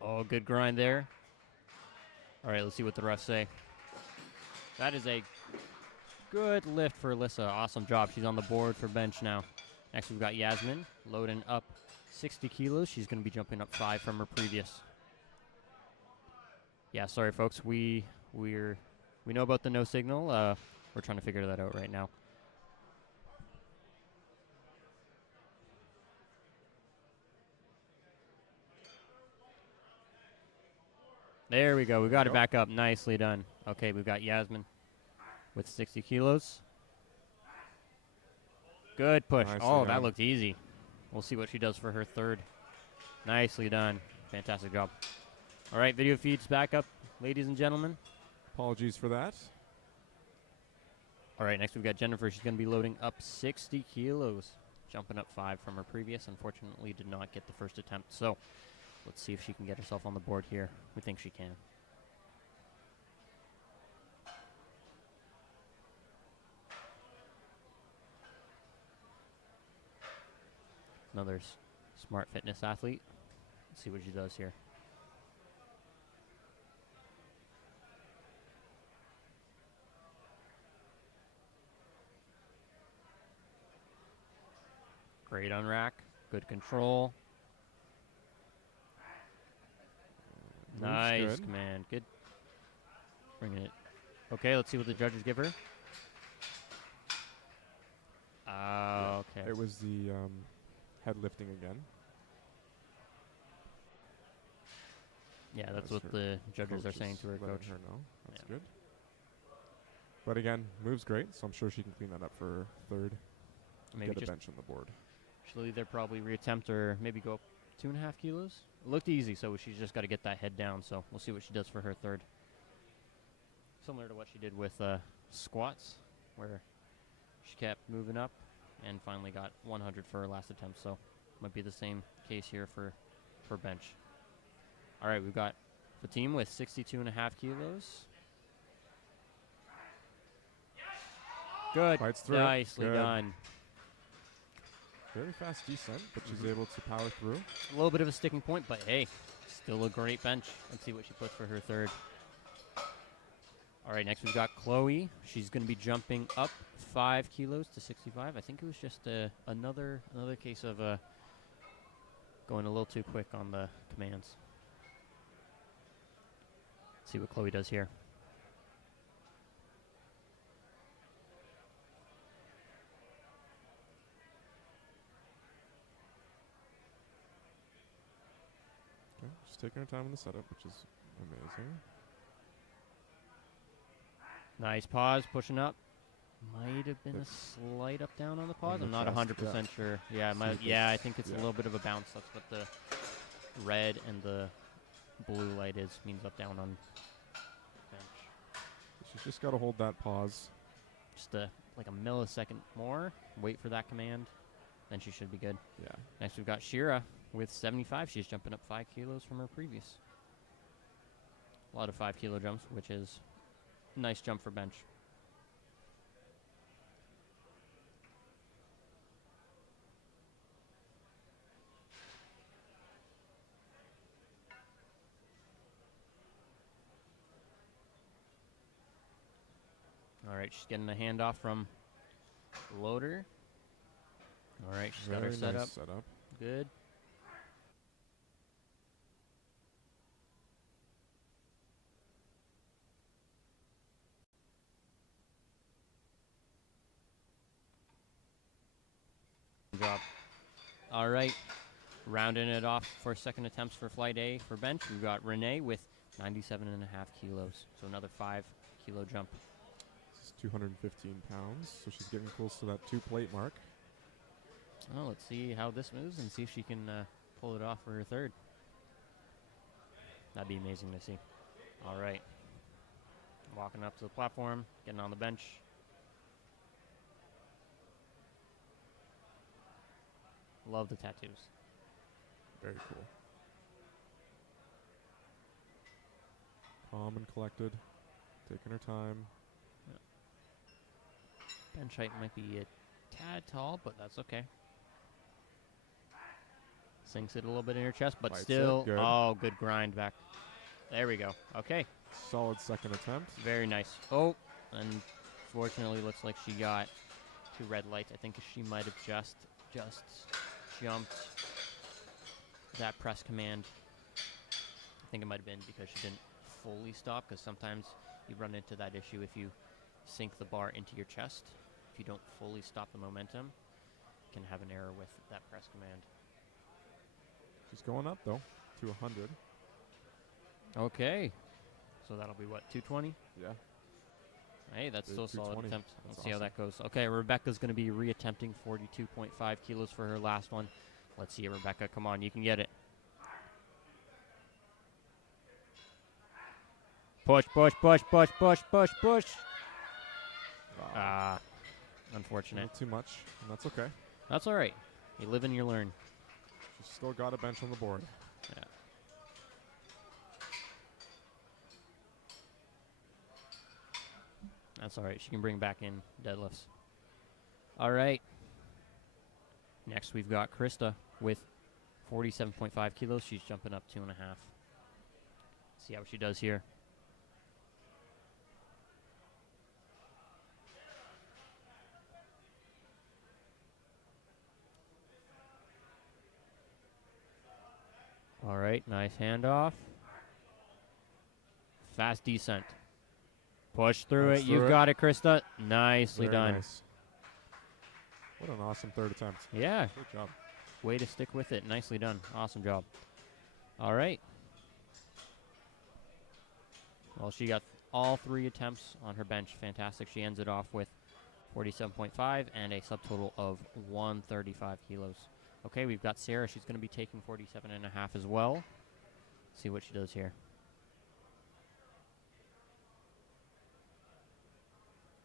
Oh, good grind there. All right, let's see what the refs say. That is a good lift for Alyssa. Awesome job. She's on the board for bench now. Next, we've got Yasmin loading up 60 kilos. She's going to be jumping up 5 from her previous. Yeah, sorry, folks. We know about the no signal. We're trying to figure that out right now. There we go. We got it back up. Nicely done. Okay, we've got Yasmin with 60 kilos. Good push. Nicely That done. looked easy. We'll see what she does for her third. Nicely done. Fantastic job. All right, video feeds back up, ladies and gentlemen. Apologies for that. All right, next we've got Jennifer. She's going to be loading up 60 kilos, jumping up 5 from her previous. Unfortunately, did not get the first attempt. So let's see if she can get herself on the board here. We think she can. Another smart fitness athlete. Let's see what she does here. Great on rack. Good control. Nice good. command. Good. Bringing it. Okay, let's see what the judges give her. Okay. It was the head lifting again. Yeah, that's As what the judges are saying to her letting coach. her know. That's good. But again, moves great, so I'm sure she can clean that up for her third. Maybe Get a just bench on the board. she'll either probably reattempt or maybe go up 2.5 kilos. It looked easy, so she's just got to get that head down. So we'll see what she does for her third. Similar to what she did with squats, where she kept moving up and finally got 100 for her last attempt. So might be the same case here for bench. All right, we've got Fatim with 62.5 kilos. Good. Fights through it. Nicely Good. done. Very fast descent, but she's able to power through. A little bit of a sticking point, but hey, still a great bench. Let's see what she puts for her third. All right, next we've got Chloe. She's going to be jumping up 5 kilos to 65. I think it was just another case of going a little too quick on the commands. Let's see what Chloe does here. Okay, she's taking her time in the setup, which is amazing. Nice pause, pushing up. Might have been a slight up down on the pause. I'm not 100% sure. Yeah, I think it's a little bit of a bounce. That's what the red and the blue light is. Means up down on bench. She's just got to hold that pause. Just like a millisecond more. Wait for that command. Then she should be good. Yeah. Next we've got Shira with 75. She's jumping up 5 kilos from her previous. A lot of 5 kilo jumps, which is a nice jump for bench. All right, she's getting a handoff from Loader. All right, she's got her set up. Good. Good job. All right, rounding it off for second attempts for flight A for bench. We've got Renee with 97.5 kilos, so another 5 kilo jump. 215 pounds, so she's getting close to that 2-plate mark. Well, let's see how this moves and see if she can pull it off for her third. That'd be amazing to see. All right. Walking up to the platform, getting on the bench. Love the tattoos. Very cool. Calm and collected, taking her time. Bench height might be a tad tall, but that's okay. Sinks it a little bit in her chest, but Bites still, it, good. oh, good grind back. There we go. Okay, Solid second attempt. Very nice. Oh, and fortunately looks like she got 2 red lights. I think she might have just jumped that press command. I think it might have been because she didn't fully stop, because sometimes you run into that issue if you sink the bar into your chest. If you don't fully stop the momentum, you can have an error with that press command. She's going up, though, to 100. Okay. So that'll be what, 220? Yeah. Hey, that's still a solid 220. attempt. That's Let's see how that goes. Okay, Rebecca's going to be reattempting 42.5 kilos for her last one. Let's see it, Rebecca. Come on, you can get it. Push, push, push, push, push, push, push. Wow. A Unfortunate. little too much, and that's okay. That's all right. You live and you learn. She's still got a bench on the board. Yeah. That's all right. She can bring back in deadlifts. All right. Next, we've got Krista with 47.5 kilos. She's jumping up 2.5. See how she does here. All right, nice handoff. Fast descent. Push through Push it. through You've it. got it, Krista. Nicely Very done. nice. What an awesome third attempt. Yeah, Good job. way to stick with it. Nicely done. Awesome job. All right. Well, she got all 3 attempts on her bench. Fantastic. She ends it off with 47.5 and a subtotal of 135 kilos. Okay, we've got Sarah. She's going to be taking 47.5 as well. See what she does here.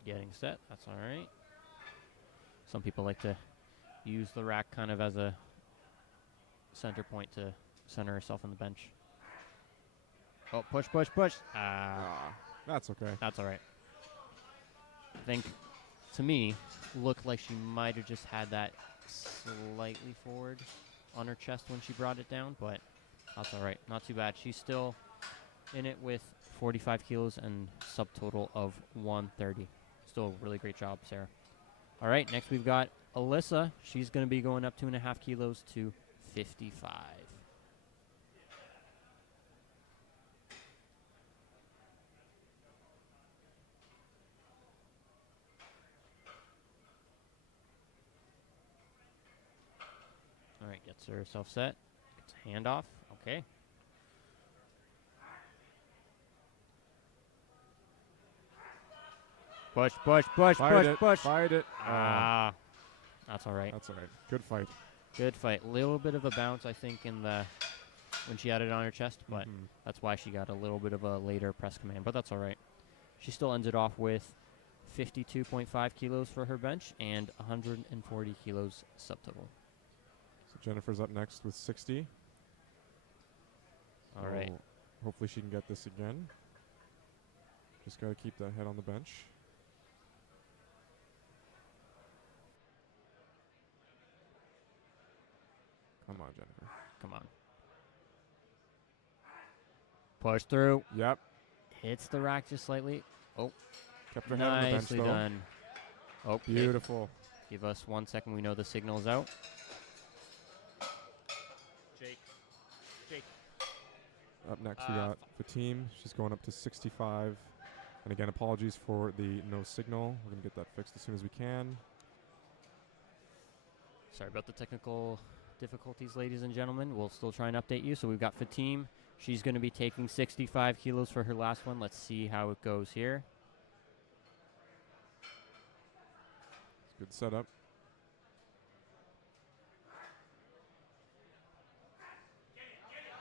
Getting set. That's all right. Some people like to use the rack kind of as a center point to center herself on the bench. Oh, push, push, push. That's okay. That's all right. I think, to me, looked like she might have just had that slightly forward on her chest when she brought it down, but that's all right. Not too bad. She's still in it with 45 kilos and subtotal of 130. Still a really great job, Sarah. All right, next we've got Alyssa. She's going to be going up 2.5 kilos to 55. All right, gets herself set. Gets a handoff. Okay. Push, push, push, Fight push, it. push. Fight it. That's all right. That's all right. Good fight. Good fight. Little bit of a bounce, I think, in the when she had it on her chest, but Mhm. that's why she got a little bit of a later press command. But that's all right. She still ends it off with 52.5 kilos for her bench and 140 kilos subtotal. So Jennifer's up next with 60. All right. So hopefully she can get this again. Just got to keep that head on the bench. Come on, Jennifer. Come on. Push through. Yep. Hits the rack just slightly. Oh, Kept her head on the bench, nicely though. done. Okay. Beautiful. Give us 1 second. We know the signal's out. Jake. Up next, we got Fatim. She's going up to 65. And again, apologies for the no signal. We're going to get that fixed as soon as we can. Sorry about the technical difficulties, ladies and gentlemen. We'll still try and update you. So we've got Fatim. She's going to be taking 65 kilos for her last one. Let's see how it goes here. Good setup.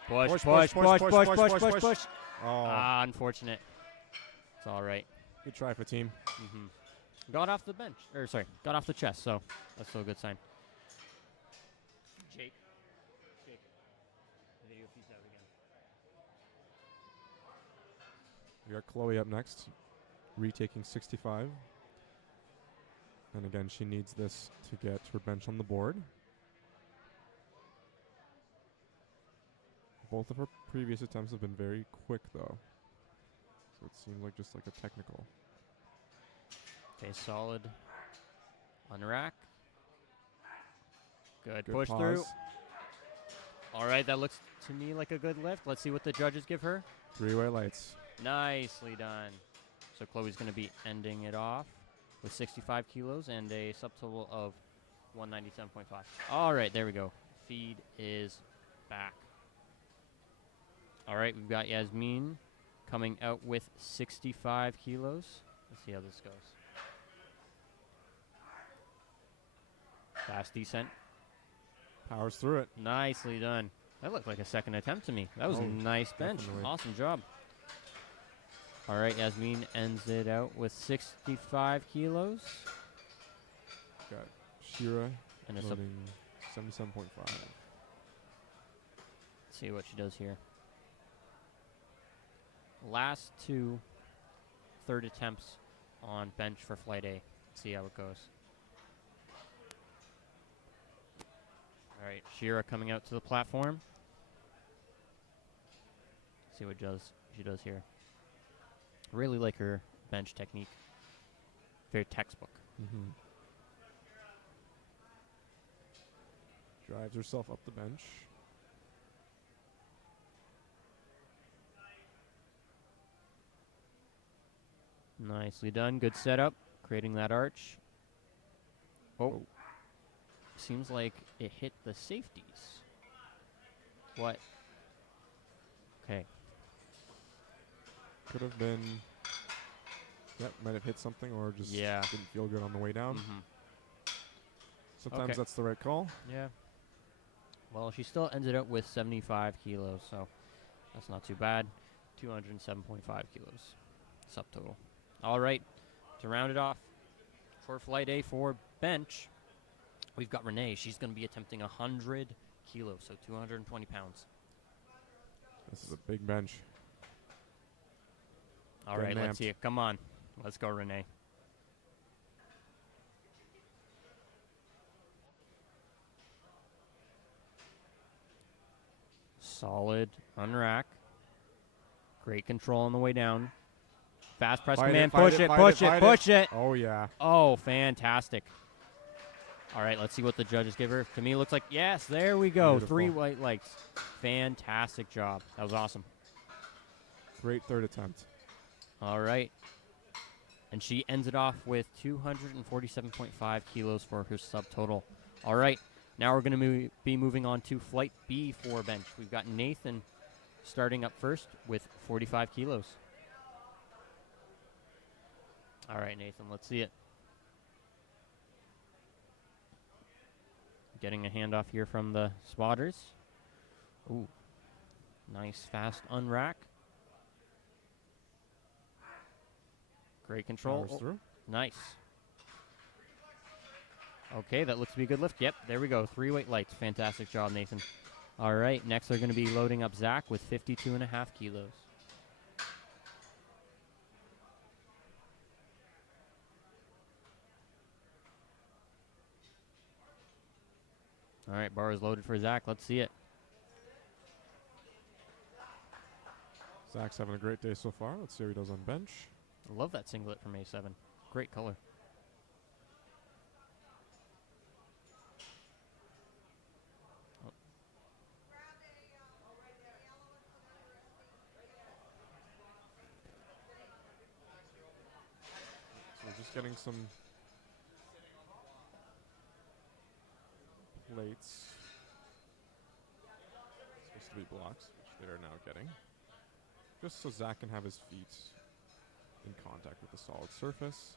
Push, Push, push, push, push, push, push, push, push, push, push, push. push. Oh, Unfortunate. It's all right. good try, Fatim. Got off the bench. Or, sorry, got off the chest, so that's still a good sign. Jake. Video piece out again. We got Chloe up next, retaking 65. And again, she needs this to get her bench on the board. Both of her previous attempts have been very quick, though. So it seemed like just like a technical. Okay, solid on rack. Good push pause. through. All right, that looks to me like a good lift. Let's see what the judges give her. 3 white lights. Nicely done. So Chloe's going to be ending it off with 65 kilos and a subtotal of 197.5. All right, there we go. Feed is back. All right, we've got Yasmin coming out with 65 kilos. Let's see how this goes. Fast descent. Powers through it. Nicely done. That looked like a second attempt to me. That was a Oh, nice bench. definitely. Awesome job. All right, Yasmin ends it out with 65 kilos. Got Shira And it's loading 77.5. Let's see what she does here. Last 2 third attempts on bench for flight A. See how it goes. All right, Shira coming out to the platform. See what she does here. Really like her bench technique. Very textbook. Mm-hmm. Drives herself up the bench. Nicely done. Good setup. Creating that arch. Oh. Seems like it hit the safeties. What? Okay. Could have been. Yep, might have hit something or just didn't feel good on the way down. Mm-hmm. Sometimes that's the right call. Yeah. Well, she still ended up with 75 kilos, so that's not too bad. 207.5 kilos subtotal. All right, to round it off for flight A for bench, we've got Renee. She's going to be attempting 100 kilos, so 220 pounds. This is a big bench. All right, let's see it. Come on. Let's go, Renee. Solid unrack. Great control on the way down. Fast press command. Push it, push it, push it. Oh, yeah. Oh, fantastic. All right, let's see what the judges give her. To me, it looks like, yes, there we go. Beautiful. 3 white lights. Fantastic job. That was awesome. Great third attempt. All right. And she ends it off with 247.5 kilos for her subtotal. All right. Now we're going to be moving on to flight B for bench. We've got Nathan starting up first with 45 kilos. All right, Nathan, let's see it. Getting a handoff here from the spotters. Ooh, nice fast unrack. Great control. Powers through. Nice. Okay, that looks to be a good lift. Yep, there we go. 3 weight lights. Fantastic job, Nathan. All right, next they're going to be loading up Zach with 52.5 kilos. All right, bar is loaded for Zach. Let's see it. Zach's having a great day so far. Let's see how he does on bench. I love that singlet from A7. Great color. So we're just getting some plates. Supposed to be blocks, which they're now getting. Just so Zach can have his feet in contact with the solid surface.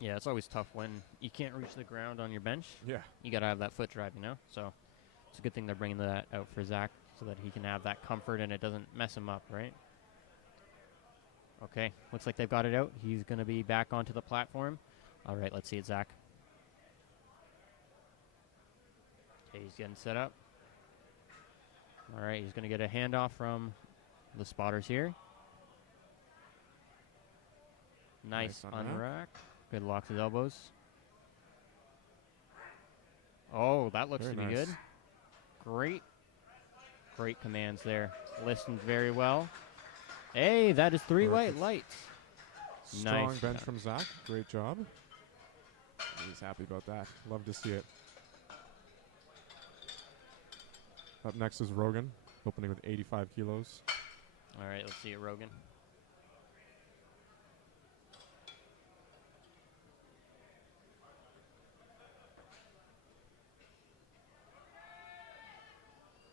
Yeah, it's always tough when you can't reach the ground on your bench. Yeah. You got to have that foot drive, you know? So it's a good thing they're bringing that out for Zach so that he can have that comfort and it doesn't mess him up, right? Okay, looks like they've got it out. He's going to be back onto the platform. All right, let's see it, Zach. Okay, he's getting set up. All right, he's going to get a handoff from the spotters here. Nice unrack. Good locks his elbows. Oh, that looks to be good. Great commands there. Listened very well. Hey, that is 3 white Perfect. lights. Strong Nice bench job. from Zach. Great job. He's happy about that. Love to see it. Up next is Rogan, opening with 85 kilos. All right, let's see it, Rogan.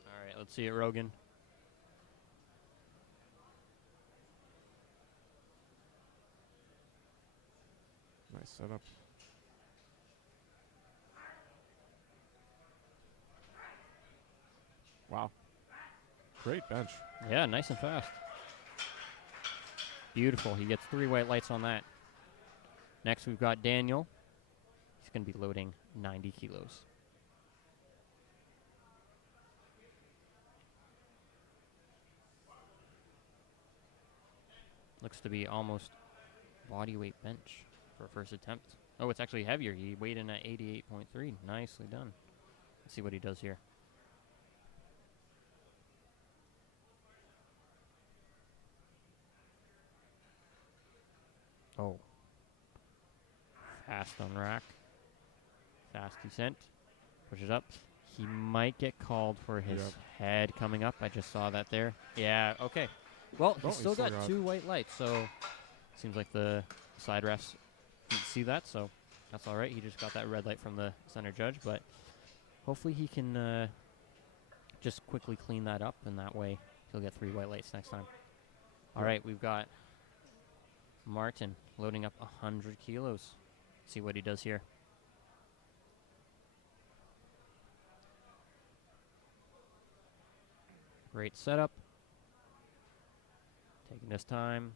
All right, let's see it, Rogan. Nice setup. Wow. Great bench. Yeah, nice and fast. Beautiful. He gets 3 white lights on that. Next, we've got Daniel. He's going to be loading 90 kilos. Looks to be almost body weight bench for a first attempt. Oh, it's actually heavier. He weighed in at 88.3. Nicely done. Let's see what he does here. Oh. Fast on rack. Fast descent. Push it up. He might get called for his head coming up. I just saw that there. Yeah, okay. Well, he's still got 2 white lights, so seems like the side refs didn't see that, so that's all right. He just got that red light from the center judge, but hopefully he can just quickly clean that up, and that way he'll get 3 white lights next time. All right, we've got Martin loading up 100 kilos. See what he does here. Great setup. Taking his time.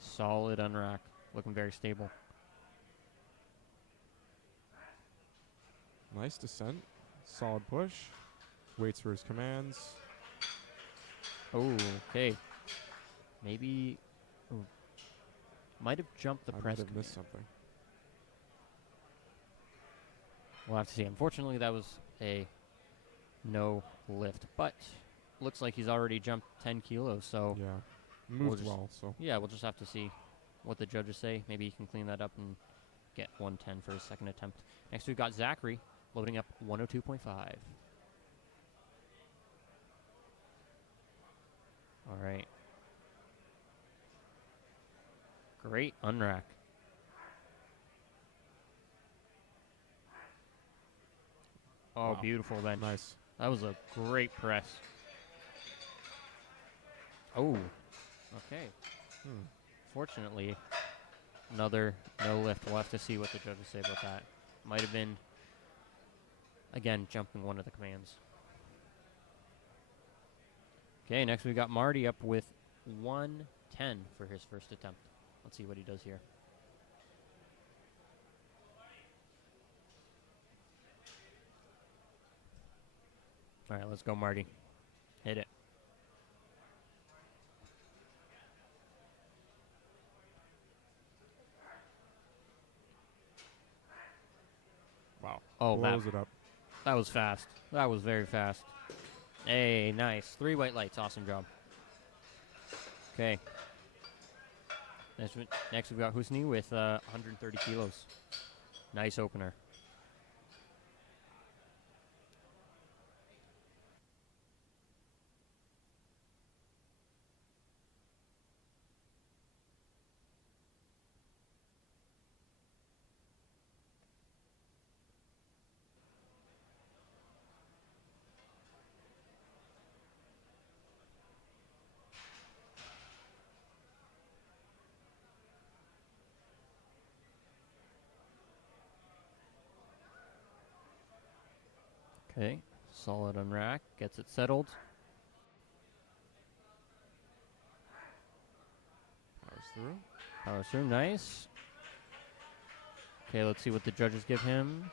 Solid unrack. Looking very stable. Nice descent. Solid push. Waits for his commands. Oh, okay. Maybe might have jumped the press. Might have missed something. We'll have to see. Unfortunately, that was a no lift, but looks like he's already jumped 10 kilos. So yeah, moved well. So yeah, we'll just have to see what the judges say. Maybe he can clean that up and get 110 for his second attempt. Next, we've got Zachary loading up 102.5. All right. Great unrack. Oh, wow. Beautiful bench. Nice. That was a great press. Oh, okay. Fortunately, another no lift. We'll have to see what the judges say about that. Might have been, again, jumping one of the commands. Okay, next we got Marty up with 110 for his first attempt. Let's see what he does here. All right, let's go, Marty. Hit it. Wow. Oh, blows it up. That was fast. That was very fast. Hey, nice. 3 white lights. Awesome job. Okay. Next we've got Husni with 130 kilos. Nice opener. Okay, solid on rack, gets it settled. Powers through, nice. Okay, let's see what the judges give him.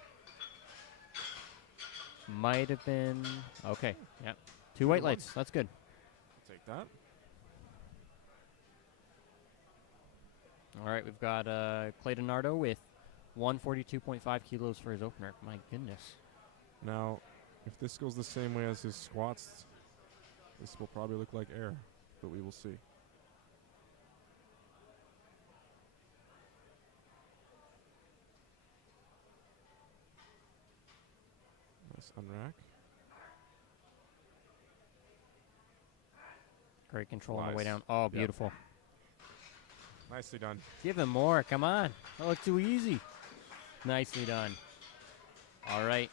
Might have been, okay, yeah. 2 white lights, that's good. I'll take that. All right, we've got Clayton Nardo with 142.5 kilos for his opener. My goodness. Now, if this goes the same way as his squats, This will probably look like air, but we will see. Nice unrack. Great control on the way Nice. down. Oh, Yep. beautiful. Nicely done. Give him more. Come on. That looked too easy. Nicely done. All right.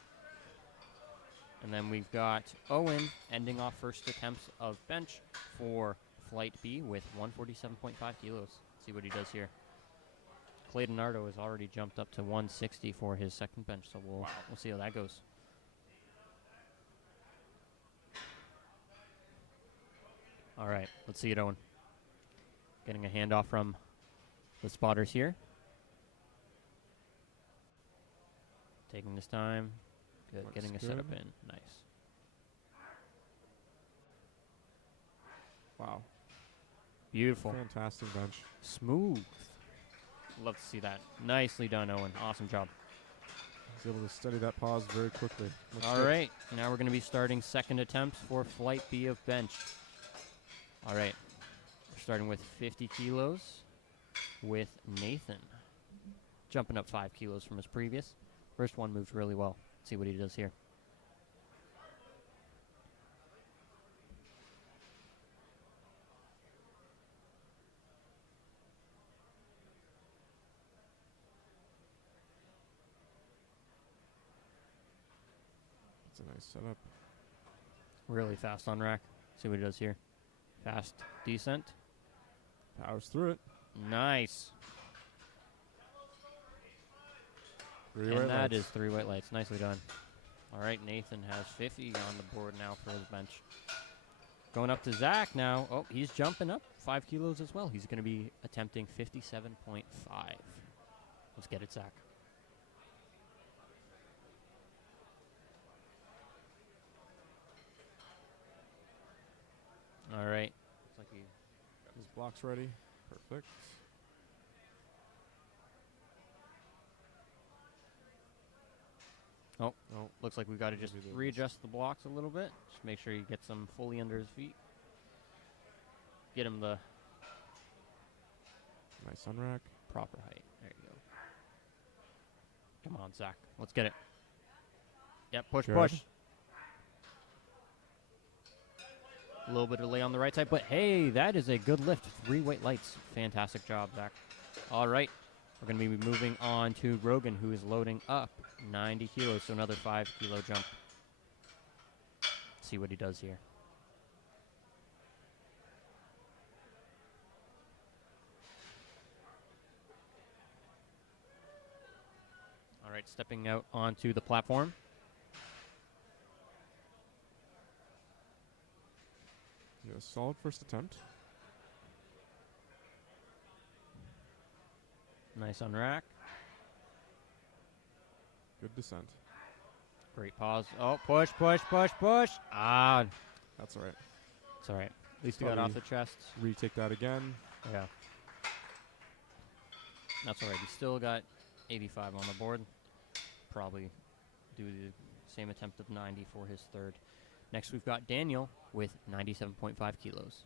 And then we've got Owen ending off first attempts of bench for Flight B with 147.5 kilos. See what he does here. Clayton Nardo has already jumped up to 160 for his second bench, so we'll see how that goes. All right, let's see it, Owen. Getting a handoff from the spotters here. Taking this time. Good. Looks Getting a good. setup in. Nice. Wow. Beautiful. Fantastic bench. Smooth. Love to see that. Nicely done, Owen. Awesome job. He's able to study that pause very quickly. Looks All good. right. Now we're going to be starting second attempts for Flight B of bench. All right. We're starting with 50 kilos with Nathan. Jumping up 5 kilos from his previous. First one moved really well. See what he does here. It's a nice setup. Really fast on rack. See what he does here. Fast descent. Powers through it. Nice. Three And white that lights. is 3 white lights. Nicely done. All right, Nathan has 50 on the board now for his bench. Going up to Zach now. Oh, he's jumping up 5 kilos as well. He's going to be attempting 57.5. Let's get it, Zach. All right. Looks like he Got his blocks ready. Perfect. Oh, Oh, looks like we've got to just Maybe there was- readjust the blocks a little bit. Just make sure he gets them fully under his feet. Get him the nice unrack. proper height. There you go. Come on, Zach. Let's get it. Yep, push, Good. push. A little bit of delay on the right side, but hey, that is a good lift. 3 white lights. Fantastic job, Zach. All right. We're going to be moving on to Rogan, who is loading up 90 kilos, so another 5 kilo jump. See what he does here. All right, stepping out onto the platform. Yeah, solid first attempt. Nice on rack. Good descent. Great pause. Oh, push, push, push, push. Ah, That's all right. it's all right. At least he got off the chest. Retake that again. Yeah. That's all right. He still got 85 on the board. Probably do the same attempt of 90 for his third. Next, we've got Daniel with 97.5 kilos.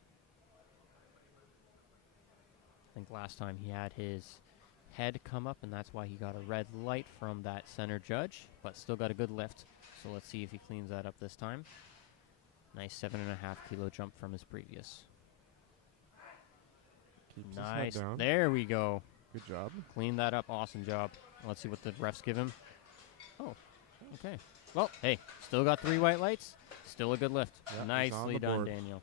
I think last time he had his head come up, and that's why he got a red light from that center judge, but still got a good lift. So let's see if he cleans that up this time. Nice 7.5 kilo jump from his previous. Keeps his head Nice. down. There we go. Good job. Clean that up. Awesome job. Let's see what the refs give him. Oh, okay. Well, hey, still got 3 white lights. Still a good lift. Yeah, he's on Nicely the done, board. Daniel.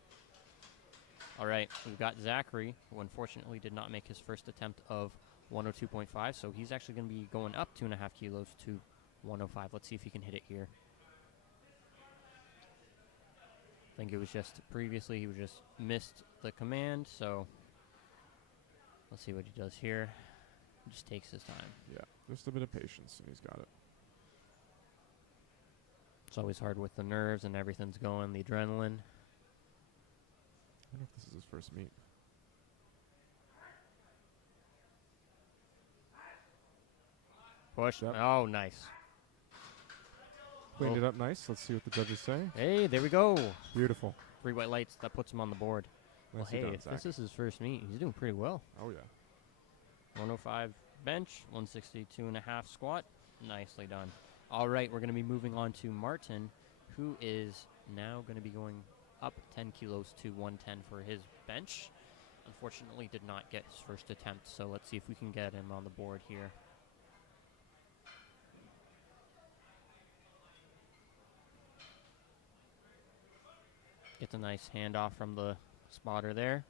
All right, we've got Zachary, who unfortunately did not make his first attempt of 102.5, so he's actually going to be going up 2.5 kilos to 105. Let's see if he can hit it here. I think it was just previously he just missed the command, so let's see what he does here. He just takes his time. Yeah, just a bit of patience, and he's got it. It's always hard with the nerves and everything's going, the adrenaline. I wonder if this is his first meet. Push. Yep. Oh, nice. Cleaned Oh. it up nice. Let's see what the judges say. Hey, there we go. Beautiful. 3 white lights. That puts him on the board. Well, Nicely hey, done, if Zach. this is his first meet, he's doing pretty well. Oh, yeah. 105 bench, 162.5 squat. Nicely done. All right, we're going to be moving on to Martin, who is now going to be going up 10 kilos to 110 for his bench. Unfortunately, did not get his first attempt, so let's see if we can get him on the board here. Gets a nice handoff from the spotter there.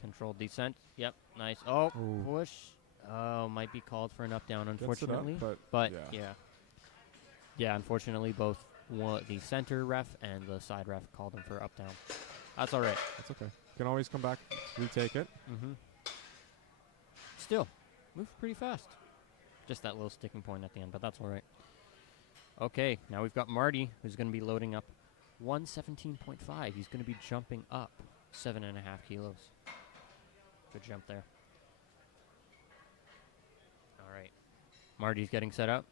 Controlled descent. Yep, nice. Oh, Ooh. push. Oh, might be called for an up down, Gets it up, unfortunately. but yeah. Yeah, unfortunately, both the center ref and the side ref called him for up down. That's all right. That's okay. You can always come back, retake it. Mm-hmm. Still, moves pretty fast. Just that little sticking point at the end, but that's all right. Okay, now we've got Marty, who's going to be loading up 117.5. He's going to be jumping up 7.5 kilos. Good jump there. All right. Marty's getting set up.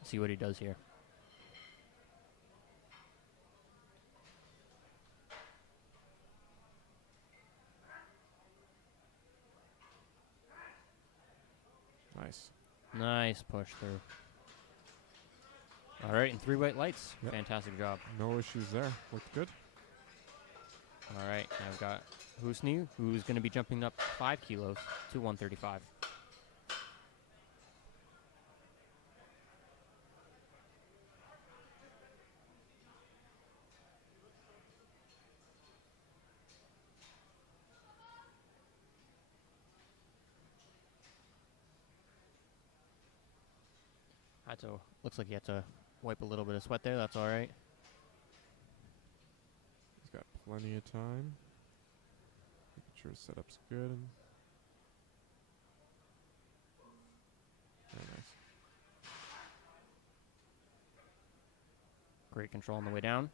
Let's see what he does here. Nice. Nice push through. All right, and 3 white lights. Yep. Fantastic job. No issues there. Looked good. All right, now we've got Husni, who's going to be jumping up 5 kilos to 135. Looks like he had to wipe a little bit of sweat there. That's all right. He's got plenty of time. Making sure his setup's good. Very nice. Great control on the way down.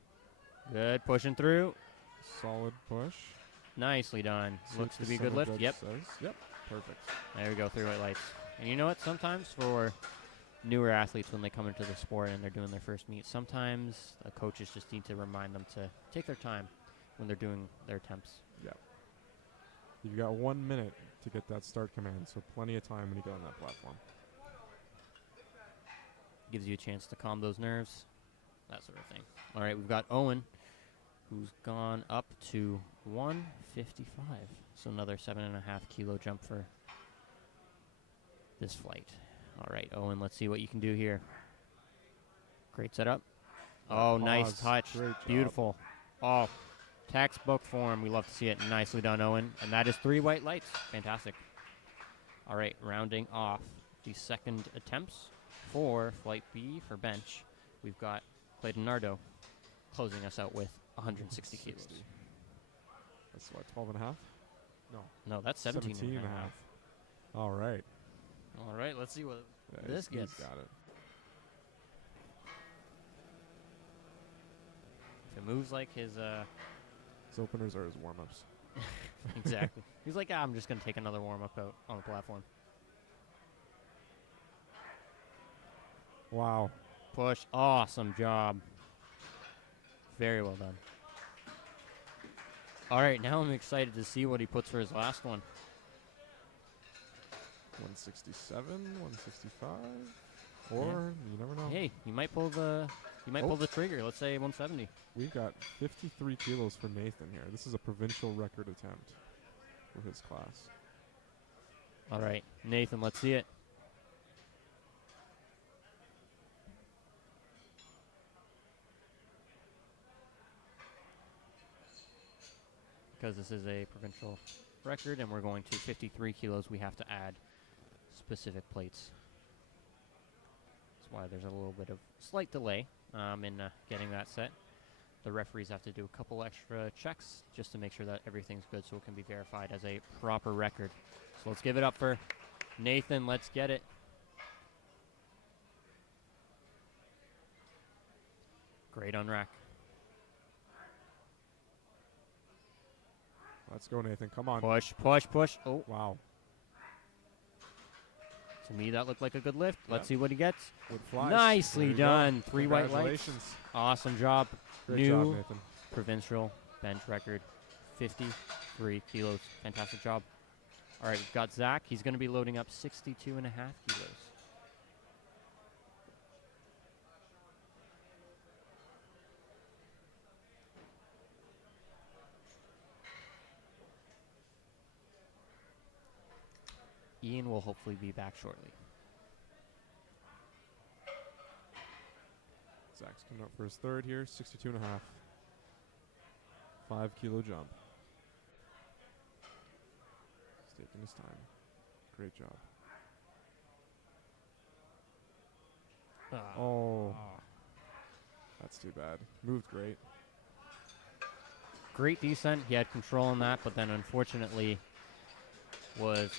Good, pushing through. Solid push. Nicely done. Looks to be a Summer good lift. judge Yep. says. Yep. Perfect. There we go, 3 white lights. And you know what? Sometimes for newer athletes, when they come into the sport and they're doing their first meet, sometimes coaches just need to remind them to take their time when they're doing their attempts. Yep. You've got 1 minute to get that start command, so plenty of time when you get on that platform. Gives you a chance to calm those nerves, that sort of thing. All right, we've got Owen, who's gone up to 155. So another 7.5 kilo jump for this flight. All right, Owen, let's see what you can do here. Great setup. Oh, nice touch. Great job. Beautiful. Oh, textbook form. We love to see it. Nicely done, Owen. And that is 3 white lights. Fantastic. All right, rounding off the second attempts for Flight B for bench. We've got Clayton Nardo closing us out with 160 kilos. That's what, 12 and a half? No, that's 17 and a half. All right. All right, let's see what Yeah, this he's gets. got it. If it moves like his... His openers are his warm-ups. Exactly. He's like, I'm just going to take another warm-up out on the platform. Wow. Push. Awesome job. Very well done. All right, now I'm excited to see what he puts for his last one. 167, 165, or you never know. Hey, you might pull the pull the trigger. Let's say 170. We've got 53 kilos for Nathan here. This is a provincial record attempt for his class. All right, Nathan, let's see it. Because this is a provincial record and we're going to 53 kilos, we have to add specific plates. That's why there's a little bit of slight delay in getting that set. The referees have to do a couple extra checks just to make sure that everything's good so it can be verified as a proper record. So let's give it up for Nathan. Let's get it. Great on rack. Let's go, Nathan. Come on. Push, push, push. Oh, Wow. it's To me, that looked like a good lift. Let's Yeah. see what he gets. Wood flies. Nicely There you go. done. 3 white lights. Congratulations. Awesome job. Great job, New Nathan. provincial bench record, 53 kilos. Fantastic job. All right, we've got Zach. He's going to be loading up 62.5 kilos. Ian will hopefully be back shortly. Zach's coming up for his third here, 62.5. 5 kilo jump. He's taking his time. Great job. Oh. That's too bad. Moved great. Great descent. He had control on that, but then unfortunately was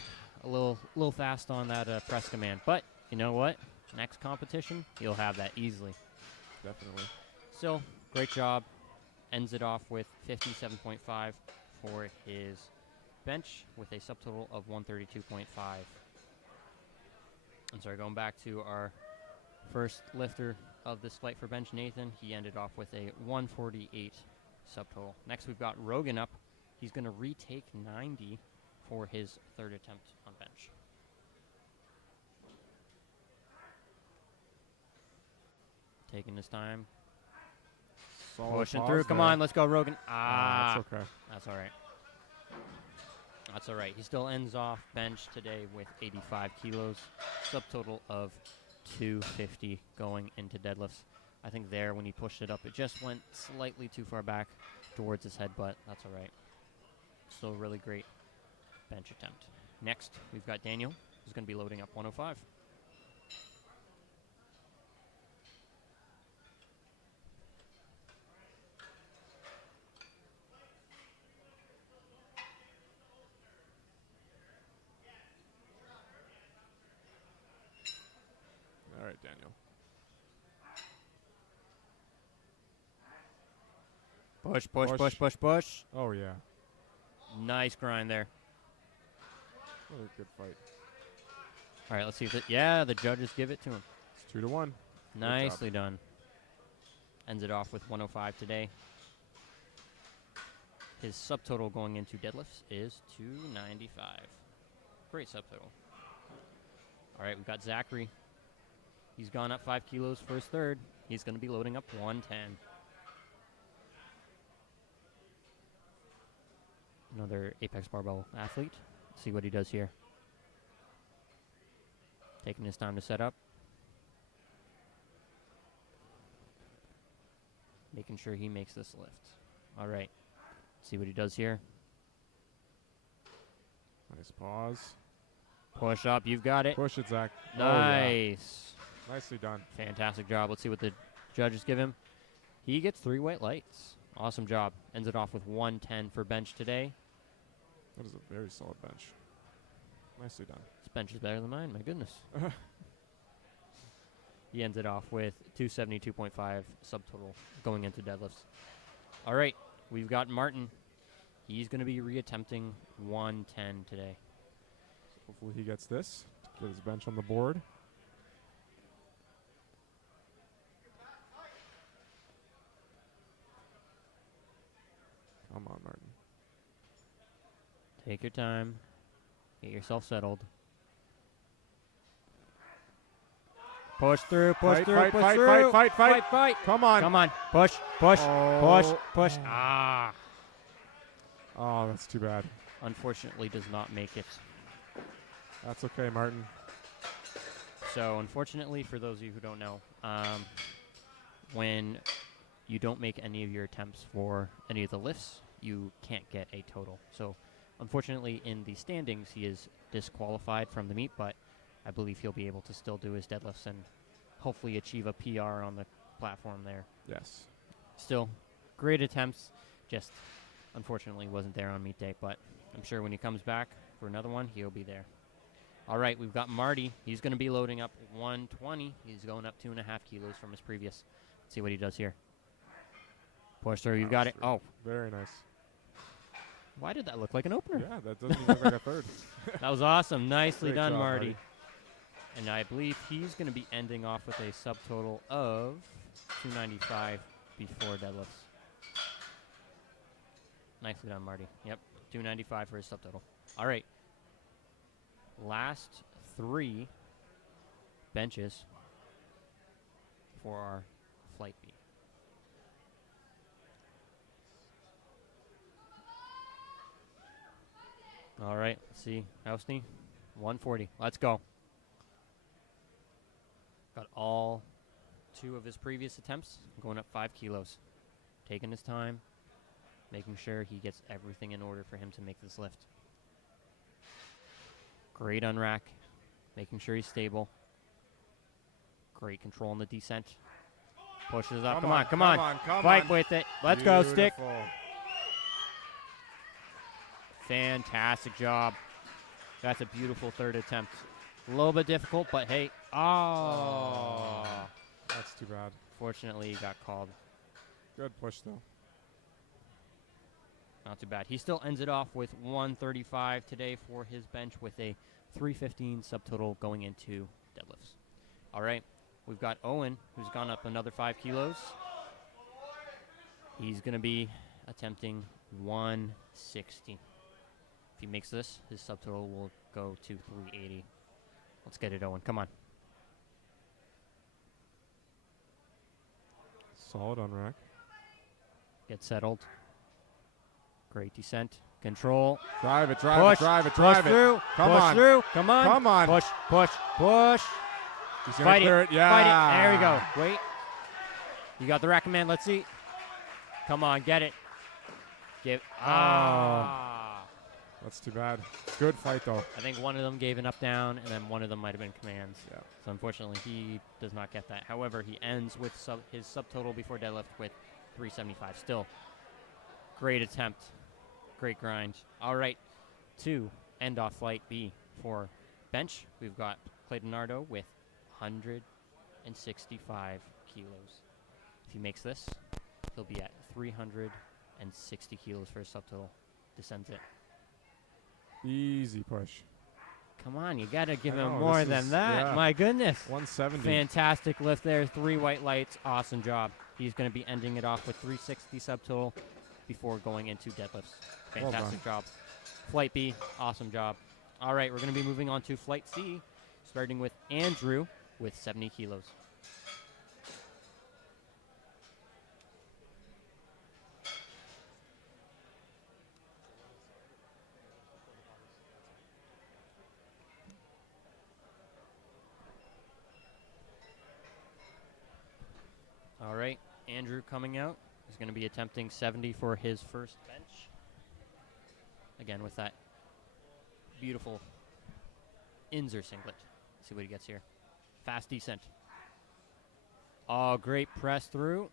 a little fast on that press command. But you know what? Next competition, he'll have that easily. Definitely. So, great job. Ends it off with 57.5 for his bench with a subtotal of 132.5. I'm sorry, going back to our first lifter of this fight for bench, Nathan, he ended off with a 148 subtotal. Next, we've got Rogan up. He's going to retake 90 for his third attempt on bench. Taking his time. Solid Pushing pause through. Come there. on, let's go, Rogan. That's okay. That's all right. That's all right. He still ends off bench today with 85 kilos, subtotal of 250 going into deadlifts. I think there, when he pushed it up, it just went slightly too far back towards his head, but that's all right. Still a really great bench attempt. Next, we've got Daniel, who's going to be loading up 105. All right, Daniel. Push, push, push, push, push. Oh, yeah. Nice grind there. What a good fight. All right, let's see if the judges give it to him. It's 2-1. Nicely done. Ends it off with 105 today. His subtotal going into deadlifts is 295. Great subtotal. All right, we've got Zachary. He's gone up 5 kilos for his third. He's going to be loading up 110. Another Apex Barbell athlete. Let's see what he does here. Taking his time to set up. Making sure he makes this lift. All right. See what he does here. Nice pause. Push up. You've got it. Push it, Zach. Nice. Oh, yeah. Nicely done. Fantastic job. Let's see what the judges give him. He gets 3 white lights. Awesome job. Ends it off with 110 for bench today. That is a very solid bench. Nicely done. This bench is better than mine. My goodness. He ends it off with 272.5 subtotal going into deadlifts. All right. We've got Martin. He's going to be reattempting 110 today. Hopefully he gets this. Get his bench on the board. Come on, Martin. Take your time. Get yourself settled. Push through, push Fight, through, fight, push fight, through. fight, fight, fight. Fight. Come on. Come on. Push, push, push, Oh. push, push. Oh, that's too bad. Unfortunately does not make it. That's okay, Martin. So unfortunately, for those of you who don't know, when you don't make any of your attempts for any of the lifts, you can't get a total. So unfortunately, in the standings, he is disqualified from the meet, but I believe he'll be able to still do his deadlifts and hopefully achieve a PR on the platform there. Yes. Still, great attempts, just unfortunately wasn't there on meet day, but I'm sure when he comes back for another one, he'll be there. All right, we've got Marty. He's going to be loading up 120. He's going up 2.5 kilos from his previous. Let's see what he does here. Push through. You've got it. Oh, Very nice. why did that look like an opener? Yeah, that doesn't even look like a third. That was awesome. Nicely Great done, job, Marty. And I believe he's going to be ending off with a subtotal of 295 before deadlifts. Nicely done, Marty. Yep, 295 for his subtotal. All right. Last 3 benches for our flight B. All right, let's see. Housney, 140. Let's go. Got all 2 of his previous attempts, going up 5 kilos. Taking his time, making sure he gets everything in order for him to make this lift. Great unrack, making sure he's stable. Great control on the descent. Pushes up. Come on. Fight with it. Let's go, stick. Fantastic job. That's a beautiful 3rd attempt. A little bit difficult, but hey. Oh. That's too bad. Fortunately, he got called. Good push, though. Not too bad. He still ends it off with 135 today for his bench with a 315 subtotal going into deadlifts. All right. We've got Owen, who's gone up another 5 kilos. He's going to be attempting 160. If he makes this, his subtotal will go to 380. Let's get it, Owen. Come on. Solid on rack. Get settled. Great descent. Control. Drive it. Push through. Come on. Push. He's gonna clear it. Yeah. Fight it. There we go. Wait. You got the rack command. Let's see. Come on. Get it. That's too bad. Good fight, though. I think one of them gave an up down, and then one of them might have been commands. Yeah. So unfortunately, he does not get that. However, he ends with his subtotal before deadlift with 375. Still, great attempt. Great grind. All right, to end off flight B for bench, we've got Clayton Nardo with 165 kilos. If he makes this, he'll be at 360 kilos for his subtotal. Descends it. Easy push. Come on, you got to give him more than that. Yeah. My goodness. 170. Fantastic lift there. 3 white lights. Awesome job. He's going to be ending it off with 360 subtotal before going into deadlifts. Fantastic job. Flight B, awesome job. All right, we're going to be moving on to Flight C, starting with Andrew with 70 kilos. All right, Andrew coming out. He's going to be attempting 70 for his first bench. Again, with that beautiful Inzer singlet. Let's see what he gets here. Fast descent. Oh, great press through.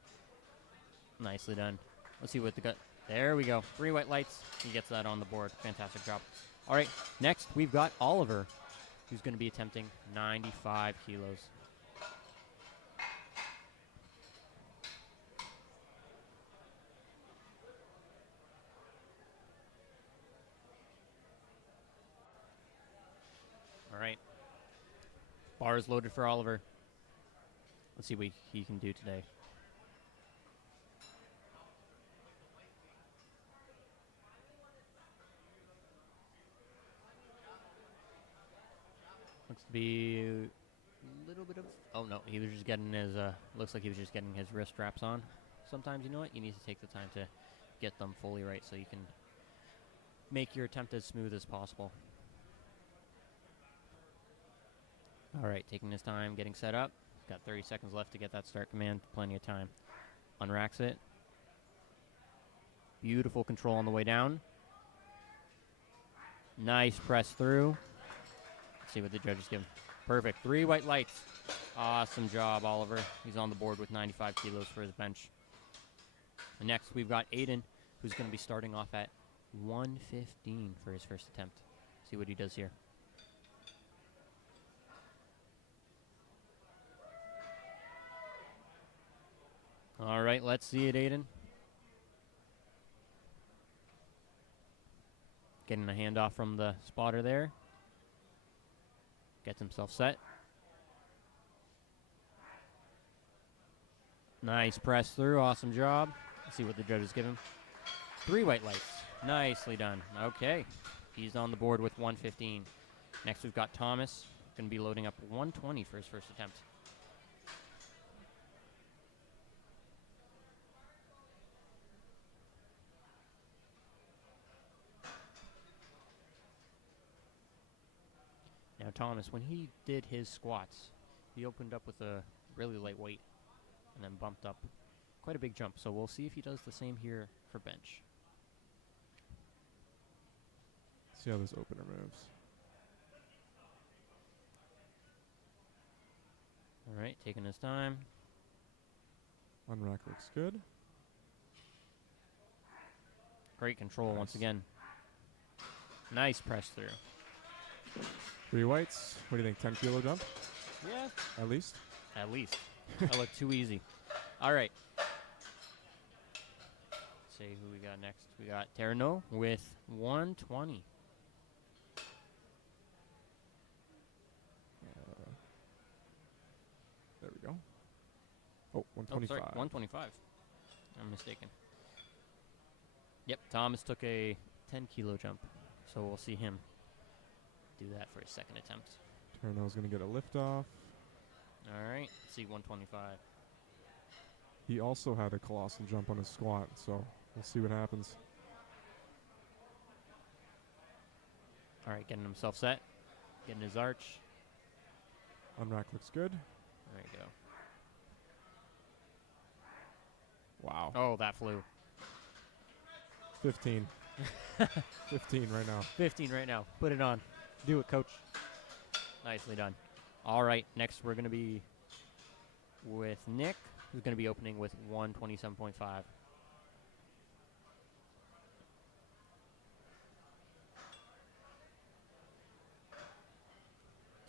Nicely done. Let's see what the gut. There we go. 3 white lights. He gets that on the board. Fantastic job. All right, next we've got Oliver, who's going to be attempting 95 kilos. All right. Bar is loaded for Oliver. Let's see what he can do today. Looks to be a little bit of... Oh, no. He was just getting his... looks like he was just getting his wrist straps on. Sometimes, you know what? You need to take the time to get them fully right so you can make your attempt as smooth as possible. All right, taking his time, getting set up. Got 30 seconds left to get that start command. Plenty of time. Unracks it. Beautiful control on the way down. Nice press through. Let's see what the judges give him. Perfect. 3 white lights. Awesome job, Oliver. He's on the board with 95 kilos for his bench. And next, we've got Aiden, who's going to be starting off at 115 for his first attempt. See what he does here. All right, let's see it, Aiden. Getting a handoff from the spotter there. Gets himself set. Nice press through. Awesome job. Let's see what the judges give him. 3 white lights. Nicely done. Okay. He's on the board with 115. Next, we've got Thomas. Going to be loading up 120 for his first attempt. Now, Thomas, when he did his squats, he opened up with a really light weight and then bumped up quite a big jump. So we'll see if he does the same here for bench. See how this opener moves. All right, taking his time. Unrack looks good. Great control Nice. once again. Nice press through. 3 whites. What do you think? 10 kilo jump Yeah. at least? At least. That looked too easy. All right. See who we got next. We got Terno with 120. There we go. Oh, 125. Oh, sorry, 125. I'm mistaken. Yep, Thomas took a 10 kilo jump, so we'll see him do that for his second attempt. Turno's going to get a lift off. All right, let's see 125. He also had a colossal jump on his squat, so we'll see what happens. All right, getting himself set, getting his arch. Unrack looks good. There you go. Wow. Oh, that flew. 15. 15 right now. 15 right now. Put it on. Do it, coach. Nicely done. All right, next we're going to be with Nick, who's going to be opening with 127.5.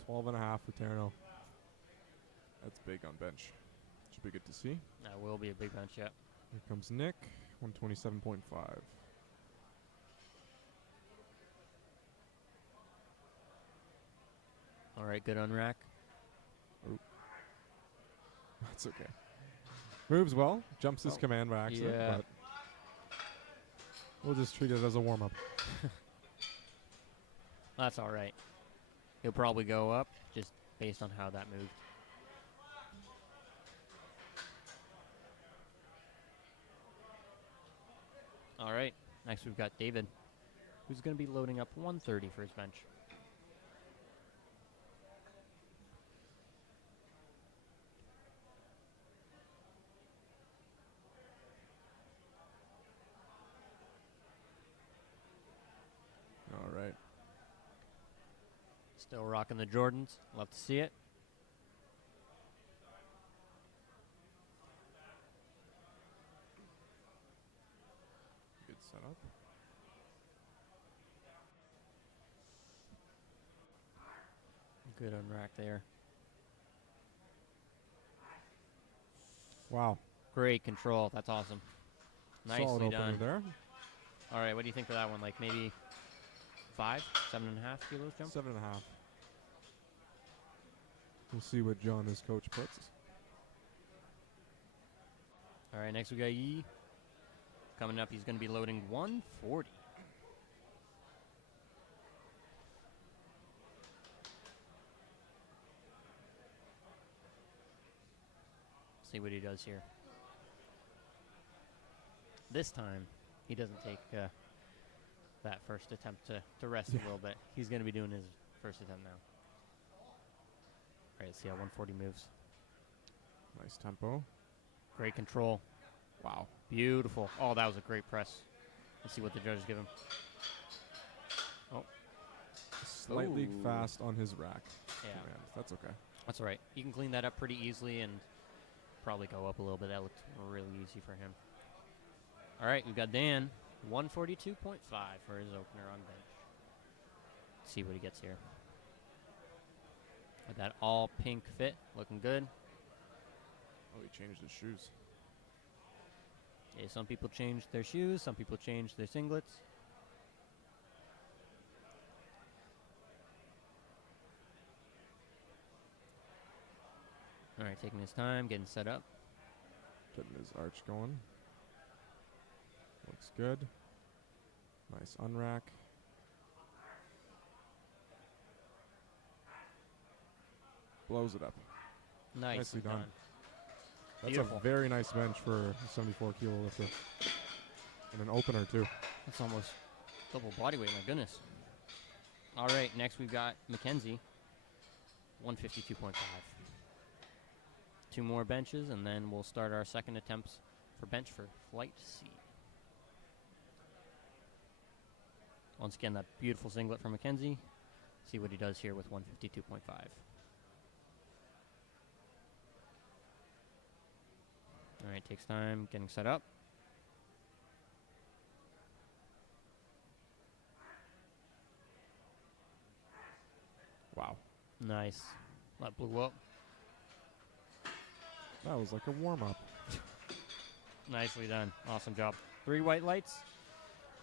$12.5 for Terno. That's big on bench. Should be good to see. That will be a big bench, yeah. Here comes Nick, 127.5. All right, good on rack. That's okay. Moves well, jumps his command by accident, Yeah. but we'll just treat it as a warm-up. That's all right. He'll probably go up just based on how that moved. All right, next we've got David, who's going to be loading up 130 for his bench. All right. Still rocking the Jordans. Love to see it. Good setup. Good on rack there. Wow. Great control. That's awesome. Solid Nicely opener done. there. All right, what do you think for that one? Like maybe 5, 7.5 kilos jump? 7.5. We'll see what John, his coach, puts. All right, next we got Yi. Coming up, he's going to be loading 140. See what he does here. This time, he doesn't take that first attempt to rest a little bit. He's going to be doing his first attempt now. All right, let's see how 140 moves. Nice tempo. Great control. Wow. Beautiful. Oh, that was a great press. Let's see what the judges give him. Oh, Slightly Ooh. fast on his rack. yeah. Command. That's okay. That's all right. You can clean that up pretty easily and probably go up a little bit. That looked really easy for him. All right, we've got Dan, 142.5 for his opener on bench. Let's see what he gets here. With that all pink fit, looking good. Oh, he changed his shoes. Yeah, some people change their shoes, some people change their singlets. All right, taking his time, getting set up. Getting his arch going. Looks good. Nice unrack. Blows it up. Nicely done. That's Beautiful. a very nice bench for a 74 kilo lifter. And an opener too. That's almost double body weight, my goodness. All right, next we've got Mackenzie, 152.5. 2 more benches, and then we'll start our second attempts for bench for flight C. Once again, that beautiful singlet from Mackenzie. See what he does here with 152.5. All right, takes time getting set up. Wow. Nice. That blew up. That was like a warm-up. Nicely done. Awesome job. 3 white lights.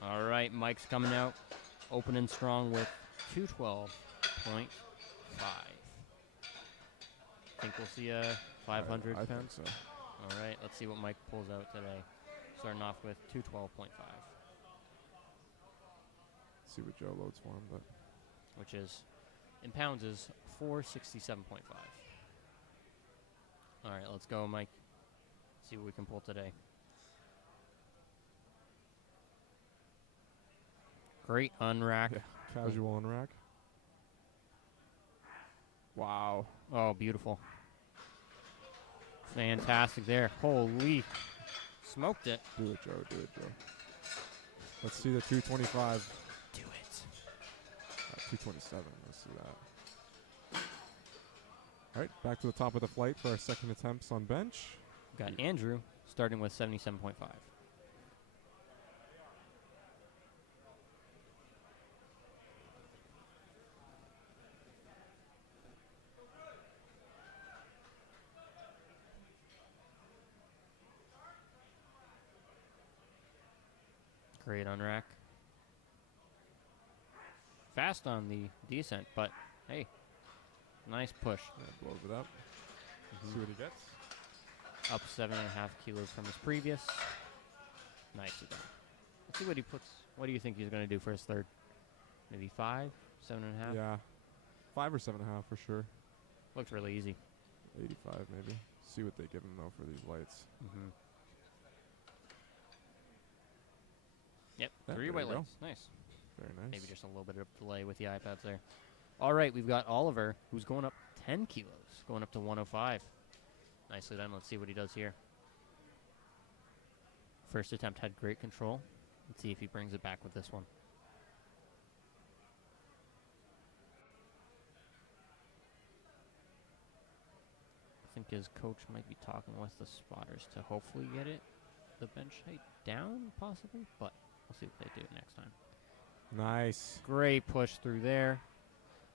All right, Mike's coming out, opening strong with 212.5. Think we'll see a 500 I pound? think so. All right, let's see what Mike pulls out today. Starting off with 212.5, See what Joe loads for him, but which is, in pounds, is 467.5. All right, let's go, Mike. See what we can pull today. Great unrack. yeah, casual unrack. Wow. Oh, beautiful. Fantastic there. Holy. Smoked it. Do it, Joe. Do it, Joe. Let's see the 225. Do it. 227. Let's see that. All right, back to the top of the flight for our second attempts on bench. We've got Andrew starting with 77.5. Great unrack. Fast on the descent, but hey, nice push. Yeah, blows it up. See what he gets. Up 7.5 kilos from his previous. Nicely done. Let's see what he puts. What do you think he's going to do for his third? Maybe 5, 7.5? Yeah, 5 or 7.5 for sure. Looks really easy. 85 maybe. See what they give him though for these lights. Mm-hmm. Yep, Yeah, 3 there white you go. lights. Nice. Very nice. Maybe just a little bit of delay with the iPads there. All right, we've got Oliver, who's going up 10 kilos, going up to 105. Nicely done. Let's see what he does here. First attempt had great control. Let's see if he brings it back with this one. I think his coach might be talking with the spotters to hopefully get it, the bench height down, possibly, but we'll see what they do next time. Nice. Great push through there.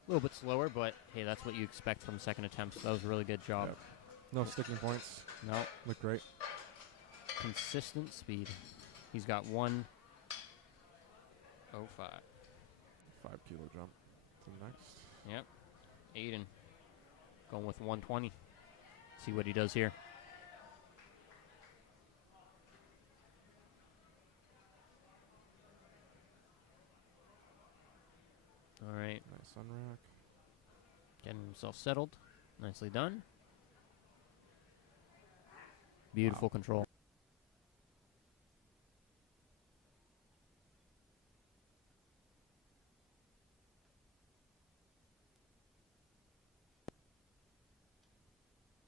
A little bit slower, but hey, that's what you expect from second attempts. That was a really good job. Yep. No sticking points. No, Look great. consistent speed. He's got 1:05. 5 kilo jump to the next. Yep. Aiden going with 120. See what he does here. All right. Nice unrack. Getting himself settled. Nicely done. Beautiful control.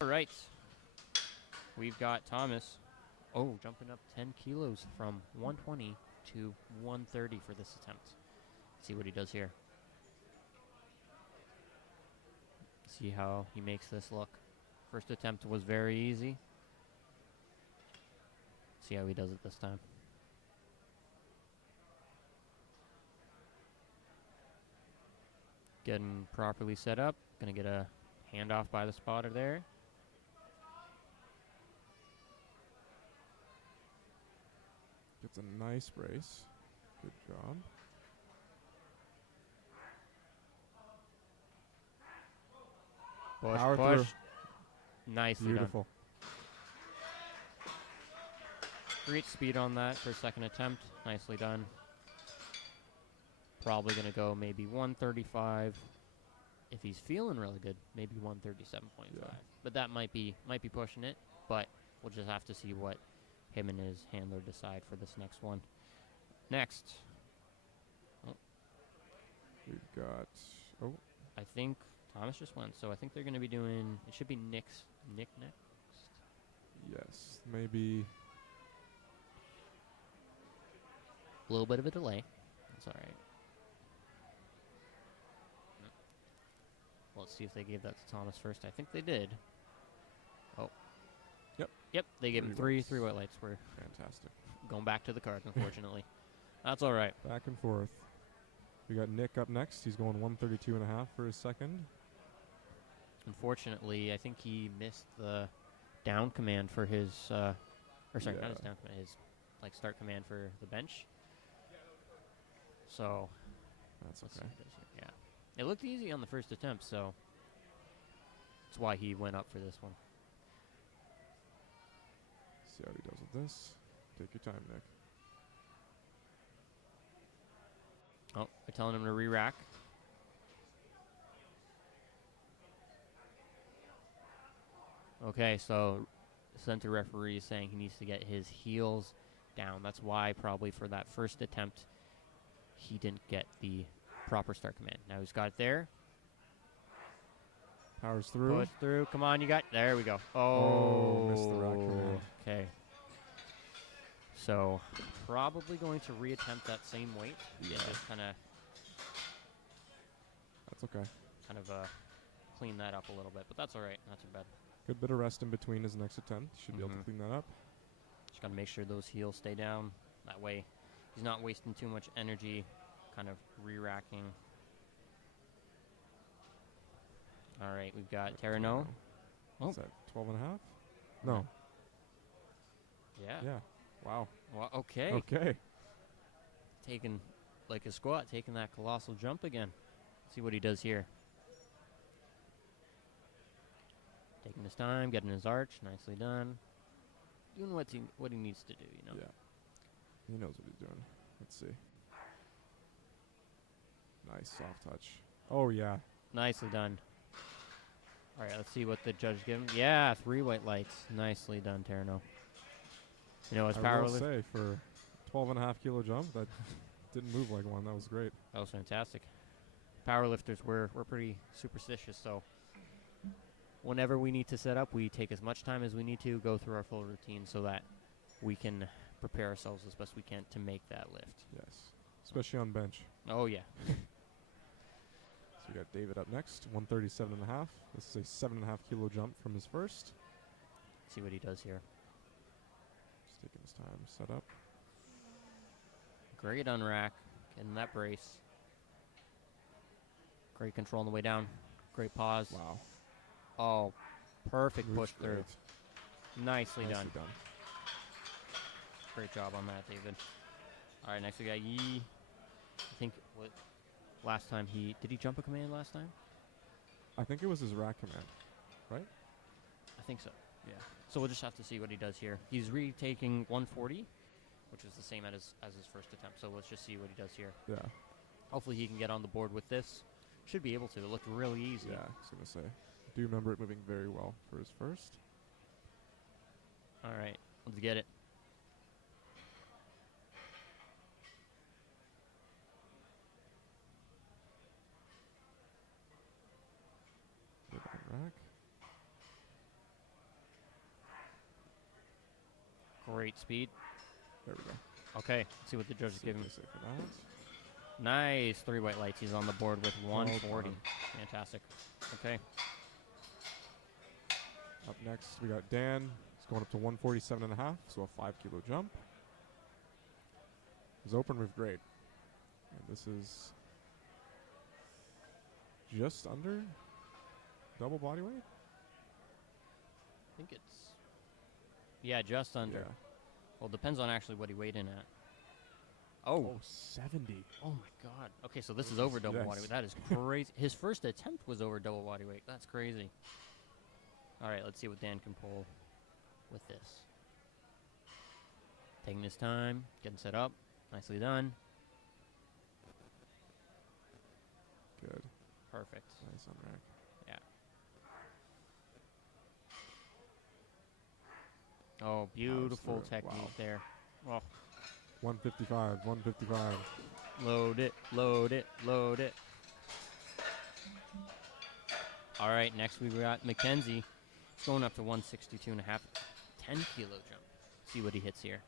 All right. We've got Thomas. Oh, jumping up 10 kilos from 120 to 130 for this attempt. See what he does here. See how he makes this look. First attempt was very easy. See how he does it this time. Getting properly set up. Gonna get a handoff by the spotter there. Gets a nice brace. Good job. Push, Power push. through. Nicely Beautiful. Great speed on that for second attempt. Nicely done. Probably going to go maybe 135. If he's feeling really good, maybe 137.5. Yeah. But that might be pushing it. But we'll just have to see what him and his handler decide for this next one. Next, We've got, oh, I think Thomas just went, so I think they're going to be doing, it should be Nick next. yes, maybe, A little bit of a delay. That's all right. Let's see if they gave that to Thomas first. I think they did. Oh. Yep, they gave him three white lights. We're fantastic. going back to the card, unfortunately. That's all right. Back and forth. We got Nick up next. He's going 132.5 for his second. Unfortunately, I think he missed the down command for his, not his down command, his start command for the bench. So That's let's see okay. what it does here. Yeah, it looked easy on the first attempt, so that's why he went up for this one. See how he does with this. Take your time, Nick. Oh, they're telling him to re-rack. Okay, so center referee is saying he needs to get his heels down. That's why probably for that first attempt he didn't get the proper start command. Now he's got it there. Powers through. Push through. Come on, you got. There we go. Missed the rack command. Okay. So probably going to reattempt that same weight. Yeah. And just kind That's okay. of clean that up a little bit, but that's all right. Not too bad. Good bit of rest in between his next attempt. Should be able to Mhm. clean that up. Just got to make sure those heels stay down. That way he's not wasting too much energy kind of re-racking. All right, we've got Terrano. What's that, 12.5? No. Yeah. Yeah. Wow. Well, okay. Okay. Taking, like a squat, taking that colossal jump again. See what he does here. Taking his time, getting his arch. Nicely done. Doing what he needs to do, you know. Yeah. He knows what he's doing. Let's see. Nice soft touch. Oh, yeah. Nicely done. All right, let's see what the judge gave him. Yeah, 3 white lights. Nicely done, Terrano. You know, his I power will lift. say, for 12.5 kilo jump, that didn't move like one. That was great. That was fantastic. Powerlifters, we're pretty superstitious, so whenever we need to set up, we take as much time as we need to, go through our full routine so that we can prepare ourselves as best we can to make that lift. Yes. Especially on bench. Oh, yeah. So we got David up next, 137.5. This is a 7.5 kilo jump from his first. See what he does here. Just taking his time, set up. Great unrack, getting that brace. Great control on the way down. Great pause. Wow. Oh, perfect Moves push through. great. Nicely done. Nicely done. Great job on that, David. All right, next we got Yi. I think what last time did he jump a command last time? I think it was his rack command, right? I think so. Yeah. So we'll just have to see what he does here. He's retaking 140, which is the same as his first attempt. So let's just see what he does here. Yeah. Hopefully he can get on the board with this. Should be able to. It looked really easy. Yeah, I was going to say. I do remember it moving very well for his first. All right, let's get it. Good on rack. Great speed. There we go. Okay, let's see what the judges See give what him. they say for that. Nice, 3 white lights. He's on the board with 140. done. Fantastic. Okay. Up next, we got Dan. He's going up to 147.5, so a 5 kilo jump. His open moved great. And this is just under double body weight? I think it's, yeah, just under. Yeah. Well, depends on actually what he weighed in at. Oh. 70. Oh, my God. Okay, so this is over double body weight. That is crazy. His first attempt was over double body weight. That's crazy. All right, let's see what Dan can pull with this. Taking his time, getting set up. Nicely done. Good. Perfect. Nice on rack. Yeah. Oh, beautiful through. technique Wow. there. Oh, 155, 155. load it, load it, load it. All right, next we got Mackenzie. He's going up to 162 and a half. 10 kilo jump. See what he hits here.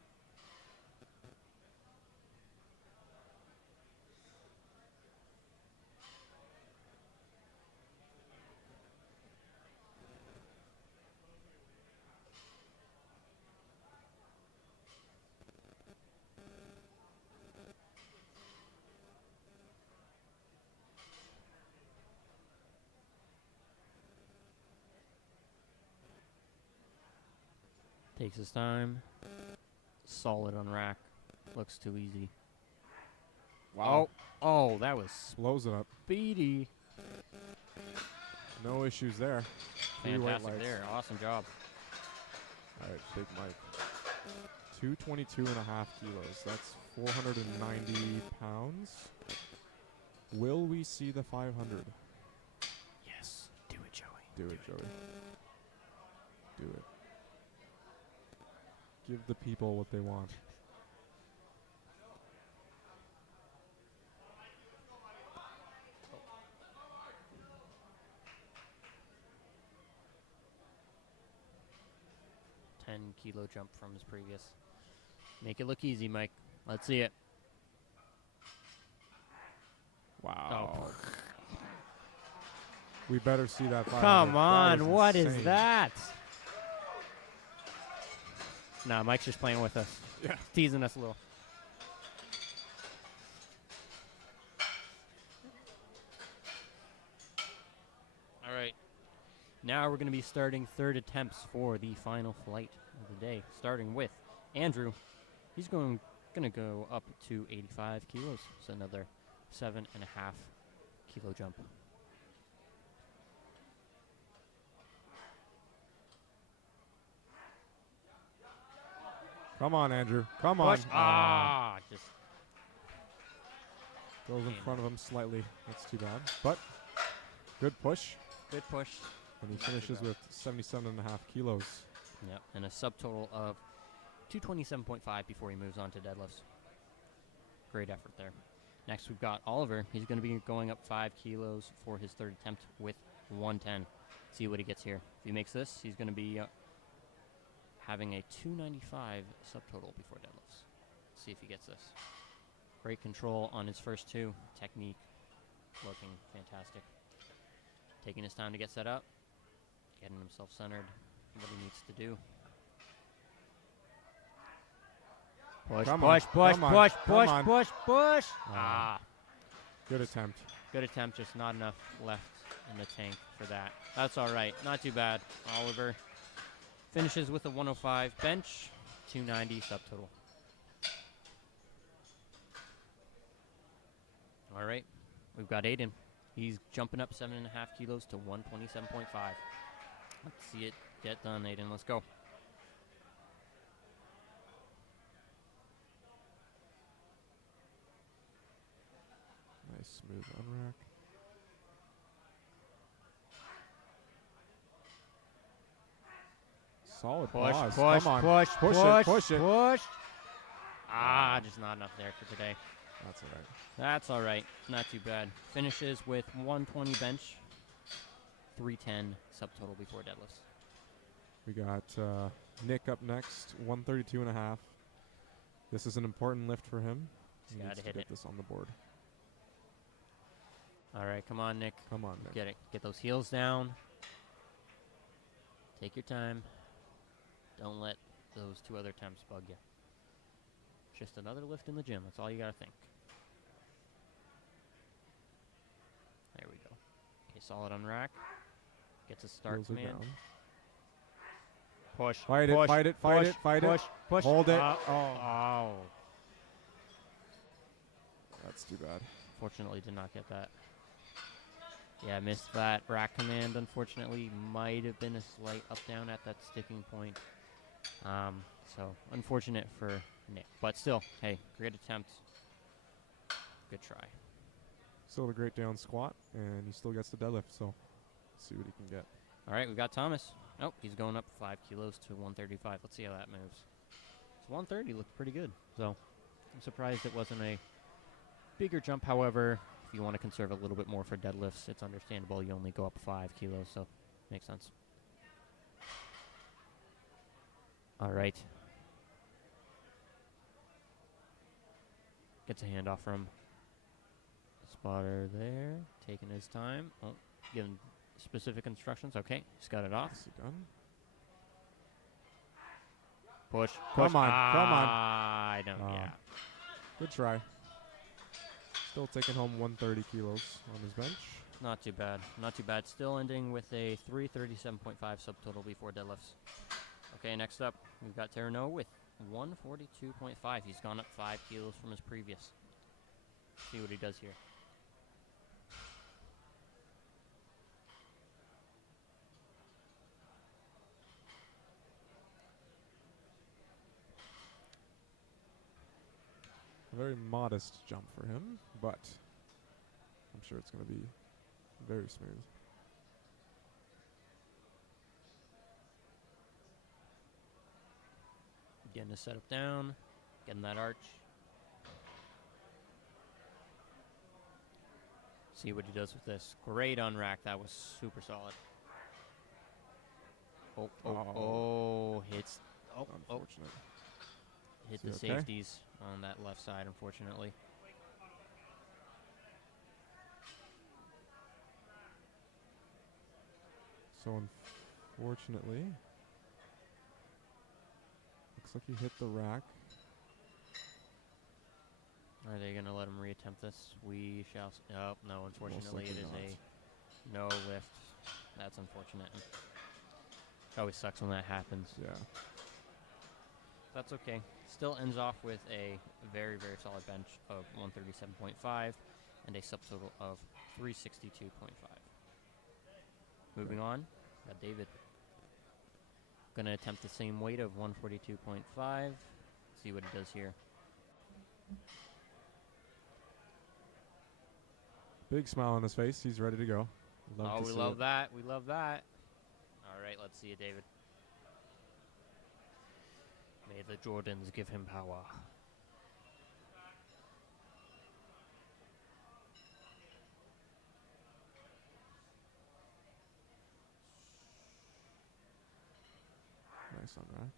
Takes his time. Solid on rack. Looks too easy. Wow. Oh, that was Blows it up. speedy. No issues there. 3 white Fantastic lights. there. Awesome job. All right, Big Mike. 222 and a half kilos. That's 490 pounds. Will we see the 500? Yes. Do it, Joey. Do it, Joey. Do it. Give the people what they want. Oh. 10 kilo jump from his previous. Make it look easy, Mike. Let's see it. Wow. Oh. We better see that 500. Come That on, what is insane. that? Nah, Mike's just playing with us. Yeah. Teasing us a little. All right. Now we're going to be starting third attempts for the final flight of the day, starting with Andrew. He's going to go up to 85 kilos. So another 7.5 kilo jump. Come on, Andrew. Come Push. on. Just Goes in front of him slightly. That's too bad. But good push. good push. And he Not too finishes bad. with 77.5 kilos. Yep, and a subtotal of 227.5 before he moves on to deadlifts. Great effort there. Next, we've got Oliver. He's going to be going up 5 kilos for his third attempt with 110. See what he gets here. If he makes this, he's going to be having a 295 subtotal before deadlifts. Let's see if he gets this. Great control on his first 2. Technique looking fantastic. Taking his time to get set up. Getting himself centered. What he needs to do. Push, Come push, on, push, come on, push, come push, on. push, push. Ah. Good attempt. Good attempt, just not enough left in the tank for that. That's all right. Not too bad. Oliver finishes with a 105 bench, 290 subtotal. All right. We've got Aiden. He's jumping up 7.5 kilos to 127.5. Let's see it get done, Aiden. Let's go. Nice smooth unrack. Solid Push, pause. push, Come on. push, push push, it, push it. push. Just not enough there for today. That's all right. That's all right. Not too bad. Finishes with 120 bench, 310 subtotal before deadlifts. We got Nick up next, 132 and a half. This is an important lift for him. He's He gotta needs to hit get it. this on the board. All right, come on, Nick. Come on, Nick. Get it. Get those heels down. Take your time. Don't let those 2 other attempts bug you. Just another lift in the gym. That's all you gotta think. There we go. Okay, solid on rack. Gets a start Heels are command. down. Push. Fight it, push, fight it, fight push, it, fight push, it. Push. Hold it. Oh. That's too bad. Fortunately, did not get that. Yeah, missed that rack command. Unfortunately, might have been a slight up down at that sticking point. So unfortunate for nick. But still, hey, great attempt. Good try. Still a great day on squat, and he still gets the deadlift, so see what he can get. All right, we got Thomas. Oh, he's going up 5 kilos to 135. Let's see how that moves. So 130 looked pretty good. So I'm surprised it wasn't a bigger jump. However, if you want to conserve a little bit more for deadlifts, it's understandable. You only go up 5 kilos, so makes sense. All right. Gets a handoff from spotter there, taking his time. Oh, giving specific instructions. Okay, he's got it off. Is he done? Push. Come on, come on. I don't, yeah. Good try. Still taking home 130 kilos on his bench. Not too bad. Not too bad. Still ending with a 337.5 subtotal before deadlifts. Okay, next up, we've got Terrano with 142.5. He's gone up 5 kilos from his previous. See what he does here. A very modest jump for him, but I'm sure it's going to be very smooth. Getting the setup down, getting that arch. See what he does with this. Great on rack. That was super solid. Hits. Unfortunate. Hit Is the he okay? safeties on that left side, unfortunately. So unfortunately, looks like he hit the rack. Are they going to let him reattempt this? We shall. Oh, no, unfortunately, it is a no lift. That's unfortunate. It always sucks when that happens. Yeah. That's okay. Still ends off with a very, very solid bench of 137.5 and a subtotal of 362.5. Moving on, got David. Going to attempt the same weight of 142.5. See what he does here. Big smile on his face. He's ready to go. We love that. We love that. All right, let's see it, David. May the Jordans give him power. Nice on rack.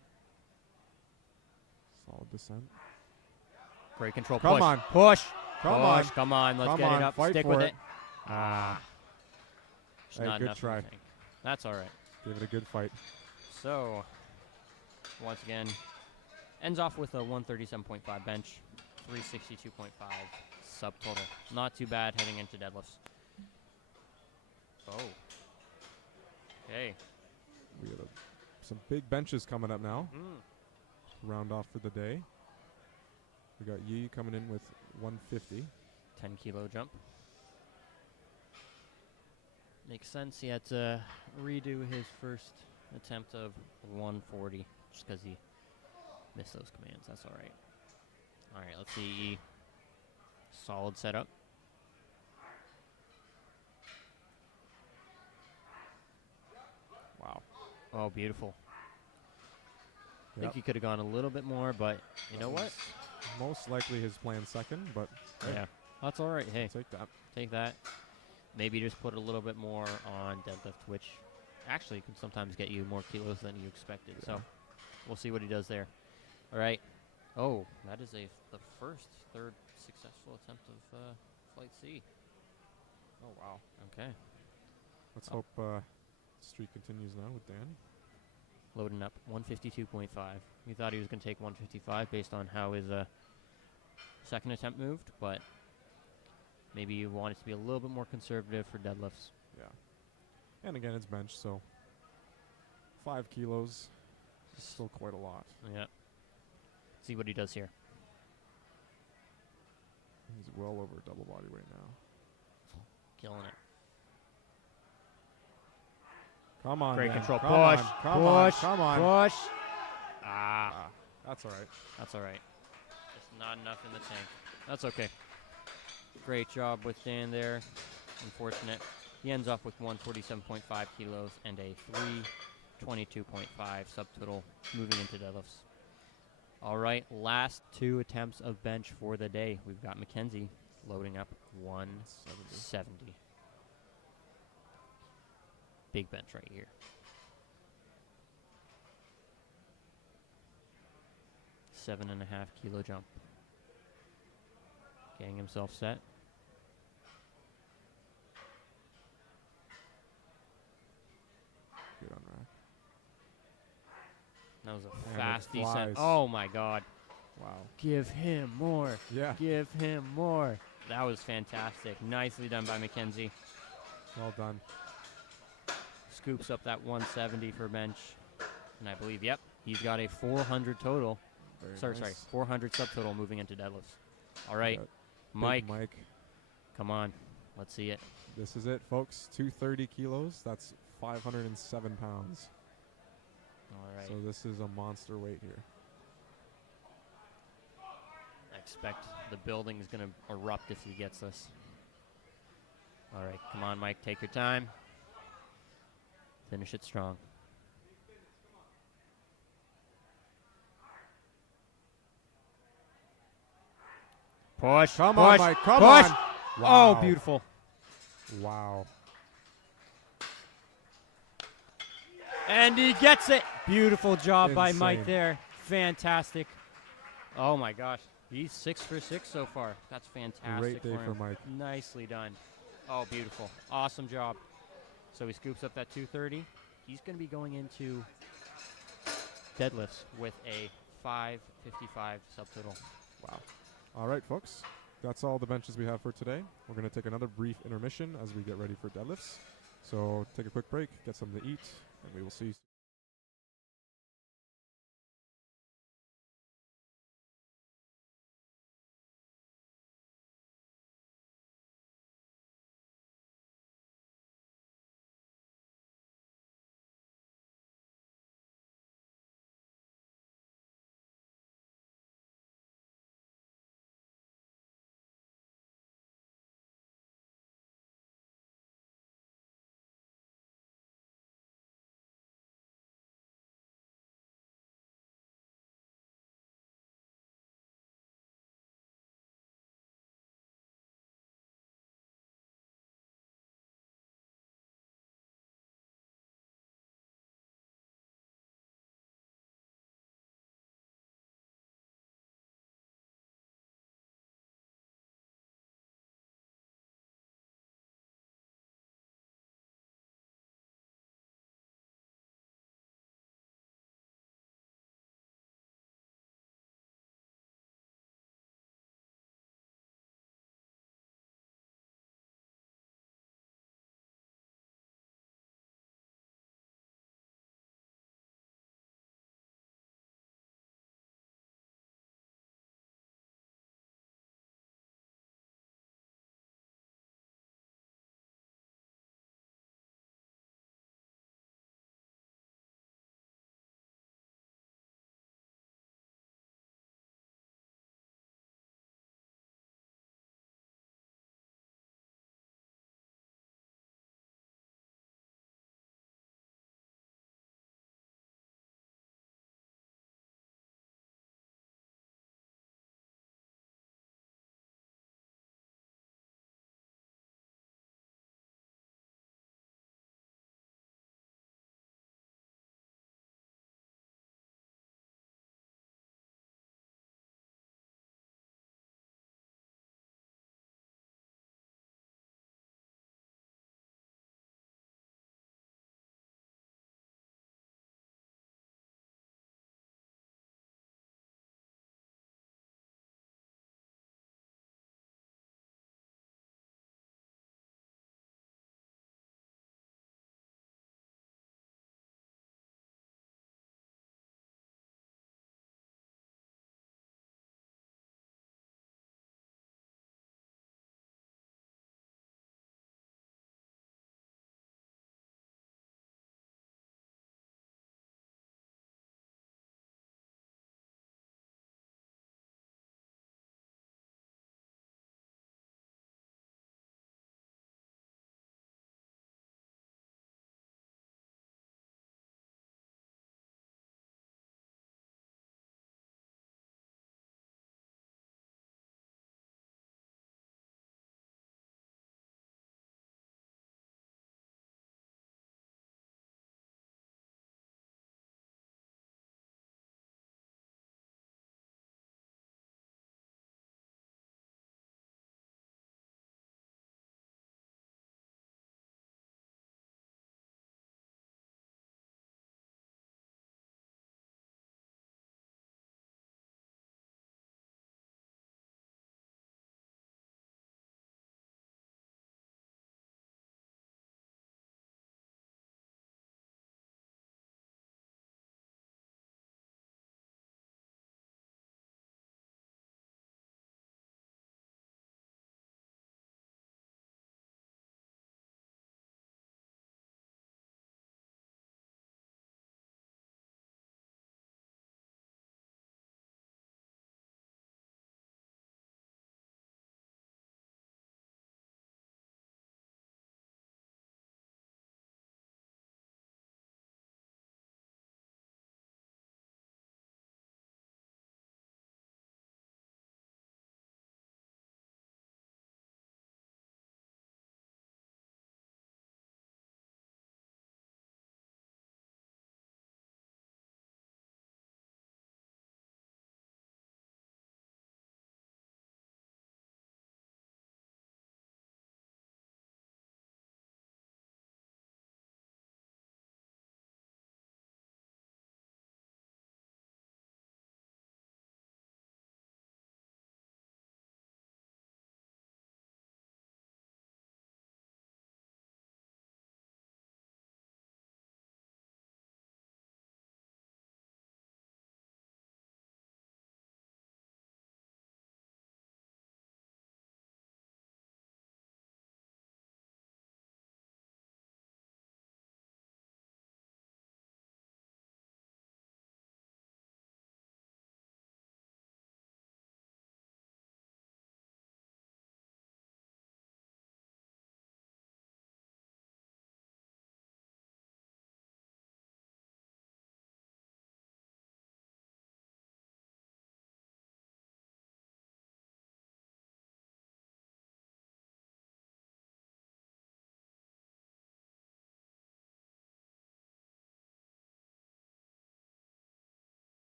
Solid descent. Great control. Come Push. on. Push. Come Push. on. Come on. Let's Come get on. it up. Fight Stick for with it. it. Just Hey, not good enough. try. That's all right. Give it a good fight. So, once again, ends off with a 137.5 bench, 362.5 subtotal. Not too bad heading into deadlifts. Oh. Okay. We got some big benches coming up now. Round off for the day. We got Yi coming in with 150. 10 kilo jump. Makes sense. He had to redo his first attempt of 140 just because he missed those commands. That's all right. All right, let's see. Solid setup. Wow. Oh, beautiful. I Yep. think he could have gone a little bit more, but you know what? Most likely his plan second, but hey, Yeah, that's all right. Hey, take that. take that. Maybe just put a little bit more on deadlift, which actually can sometimes get you more kilos than you expected. Yeah. So we'll see what he does there. All right. Oh, that is the third successful attempt of Flight C. Oh, wow. Okay. Let's hope streak continues now with Dan. Loading up 152.5. He thought he was going to take 155 based on how his second attempt moved, but maybe you want it to be a little bit more conservative for deadlifts. Yeah. And again, it's bench, so 5 kilos is still quite a lot. Yeah. See what he does here. He's well over double body weight now. Killing it. Come on, Great Dan. control. Come Push. on. Come on. Push. Come on. Push. Ah. That's all right. That's all right. Not enough in the tank. That's okay. Great job with Dan there. Unfortunate. He ends up with 147.5 kilos and a 322.5 subtotal moving into deadlifts. All right, last 2 attempts of bench for the day. We've got Mackenzie loading up 170. Big bench right here. 7.5 kilo jump. Getting himself set. Good on rack. That was a And fast it flies. descent. Oh my God. Wow. Give him more. Yeah. Give him more. That was fantastic. Nicely done by Mackenzie. Well done. Scoops up that 170 for bench. And I believe, yep, he's got a 400 total. Very Sorry, nice. 400 subtotal moving into deadlifts. All right, Big Mike, Mike. come on. Let's see it. This is it, folks. 230 kilos. That's 507 pounds. All right. So this is a monster weight here. I expect the building is going to erupt if he gets this. All right, come on, Mike. Take your time. Finish it strong. Push. Come push, on, Mike. Come push. on. Oh, Wow. beautiful. Wow. And he gets it. Beautiful job by Mike Insane. there. Fantastic. Oh, my gosh. He's 6 for 6 so far. That's fantastic. Great day for him. Mike. Nicely done. Oh, beautiful. Awesome job. So he scoops up that 230. He's going to be going into deadlifts with a 555 subtotal. Wow. All right, folks. That's all the benches we have for today. We're going to take another brief intermission as we get ready for deadlifts. So take a quick break, get something to eat, and we will see you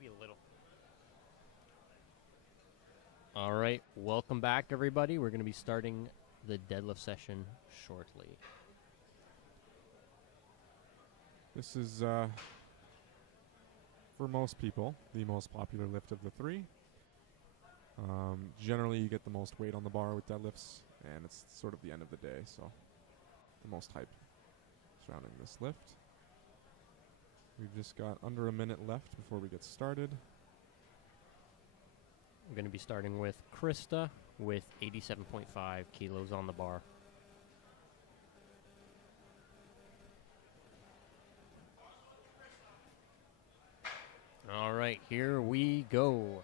Maybe a little. All right, welcome back, everybody. We're going to be starting the deadlift session shortly. This is, for most people, the most popular lift of the three. Generally, you get the most weight on the bar with deadlifts, and it's sort of the end of the day, so the most hype surrounding this lift. We've just got under a minute left before we get started. We're going to be starting with Krista with 87.5 kilos on the bar. All right, here we go.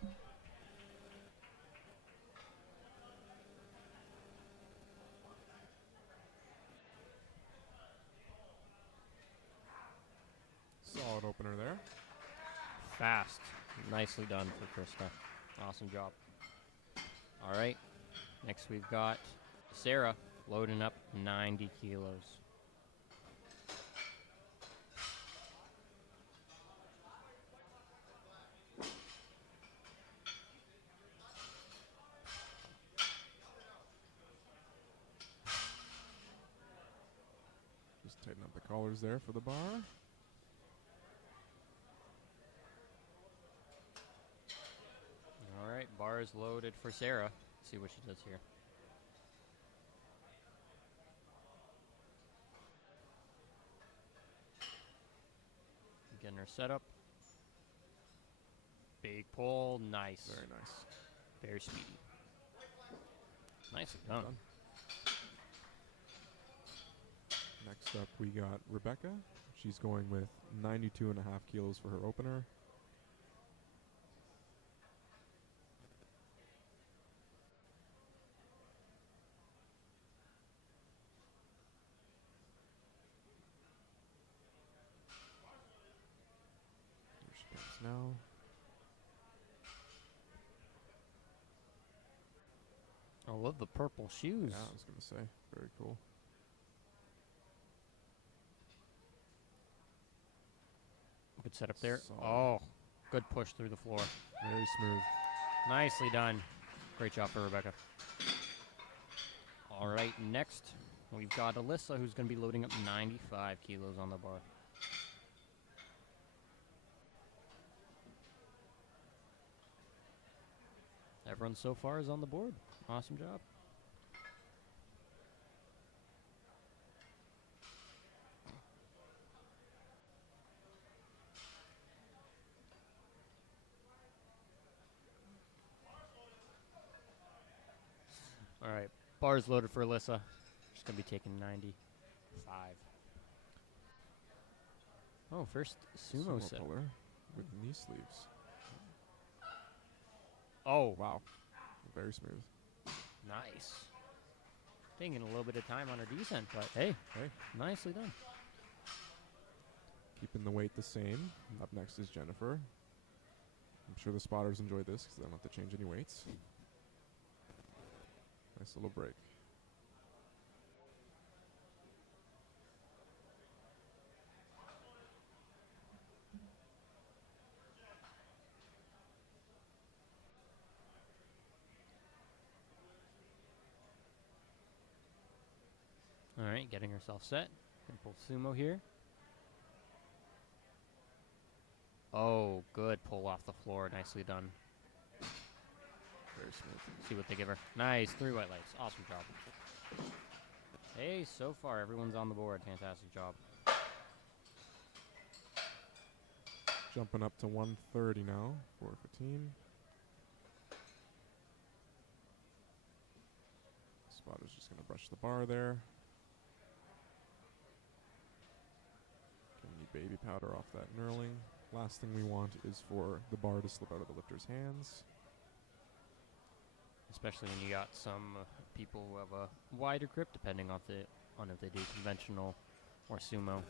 Solid opener there. Fast. Nicely done for Krista. Awesome job. All right, next we've got Sarah loading up 90 kilos. Just tighten up the collars there for the bar. All right, bar is loaded for Sarah. Let's see what she does here. Getting her set up. Big pull, nice. Very nice. Very speedy. Nicely done. Next up, we got Rebecca. She's going with 92.5 kilos for her opener. There she goes now. I love the purple shoes. Yeah, I was going to say. Very cool. Good setup there. Solid. Oh, good push through the floor. Very smooth. Nicely done. Great job for Rebecca. All right, next we've got Alyssa, who's going to be loading up 95 kilos on the bar. Everyone so far is on the board. Awesome job. All right, bars loaded for Alyssa. She's going to be taking 95. Oh, first sumo set. puller with knee sleeves. Oh, Wow. Very smooth. nice. Taking a little bit of time on her descent, but hey, Hey, nicely done. keeping the weight the same. Up next is Jennifer. I'm sure the spotters enjoy this because they don't have to change any weights. Nice little break. All right, getting herself set. Gonna pull sumo here. Oh, good pull off the floor. Nicely done. Very smooth. See what they give her. Nice, 3 white lights. Awesome job. Hey, so far everyone's on the board. Fantastic job. Jumping up to 130 now for Fatim. Spotter's just going to brush the bar there. Getting the baby powder off that knurling. Last thing we want is for the bar to slip out of the lifter's hands. Especially when you got some people who have a wider grip, depending on if they do conventional or sumo.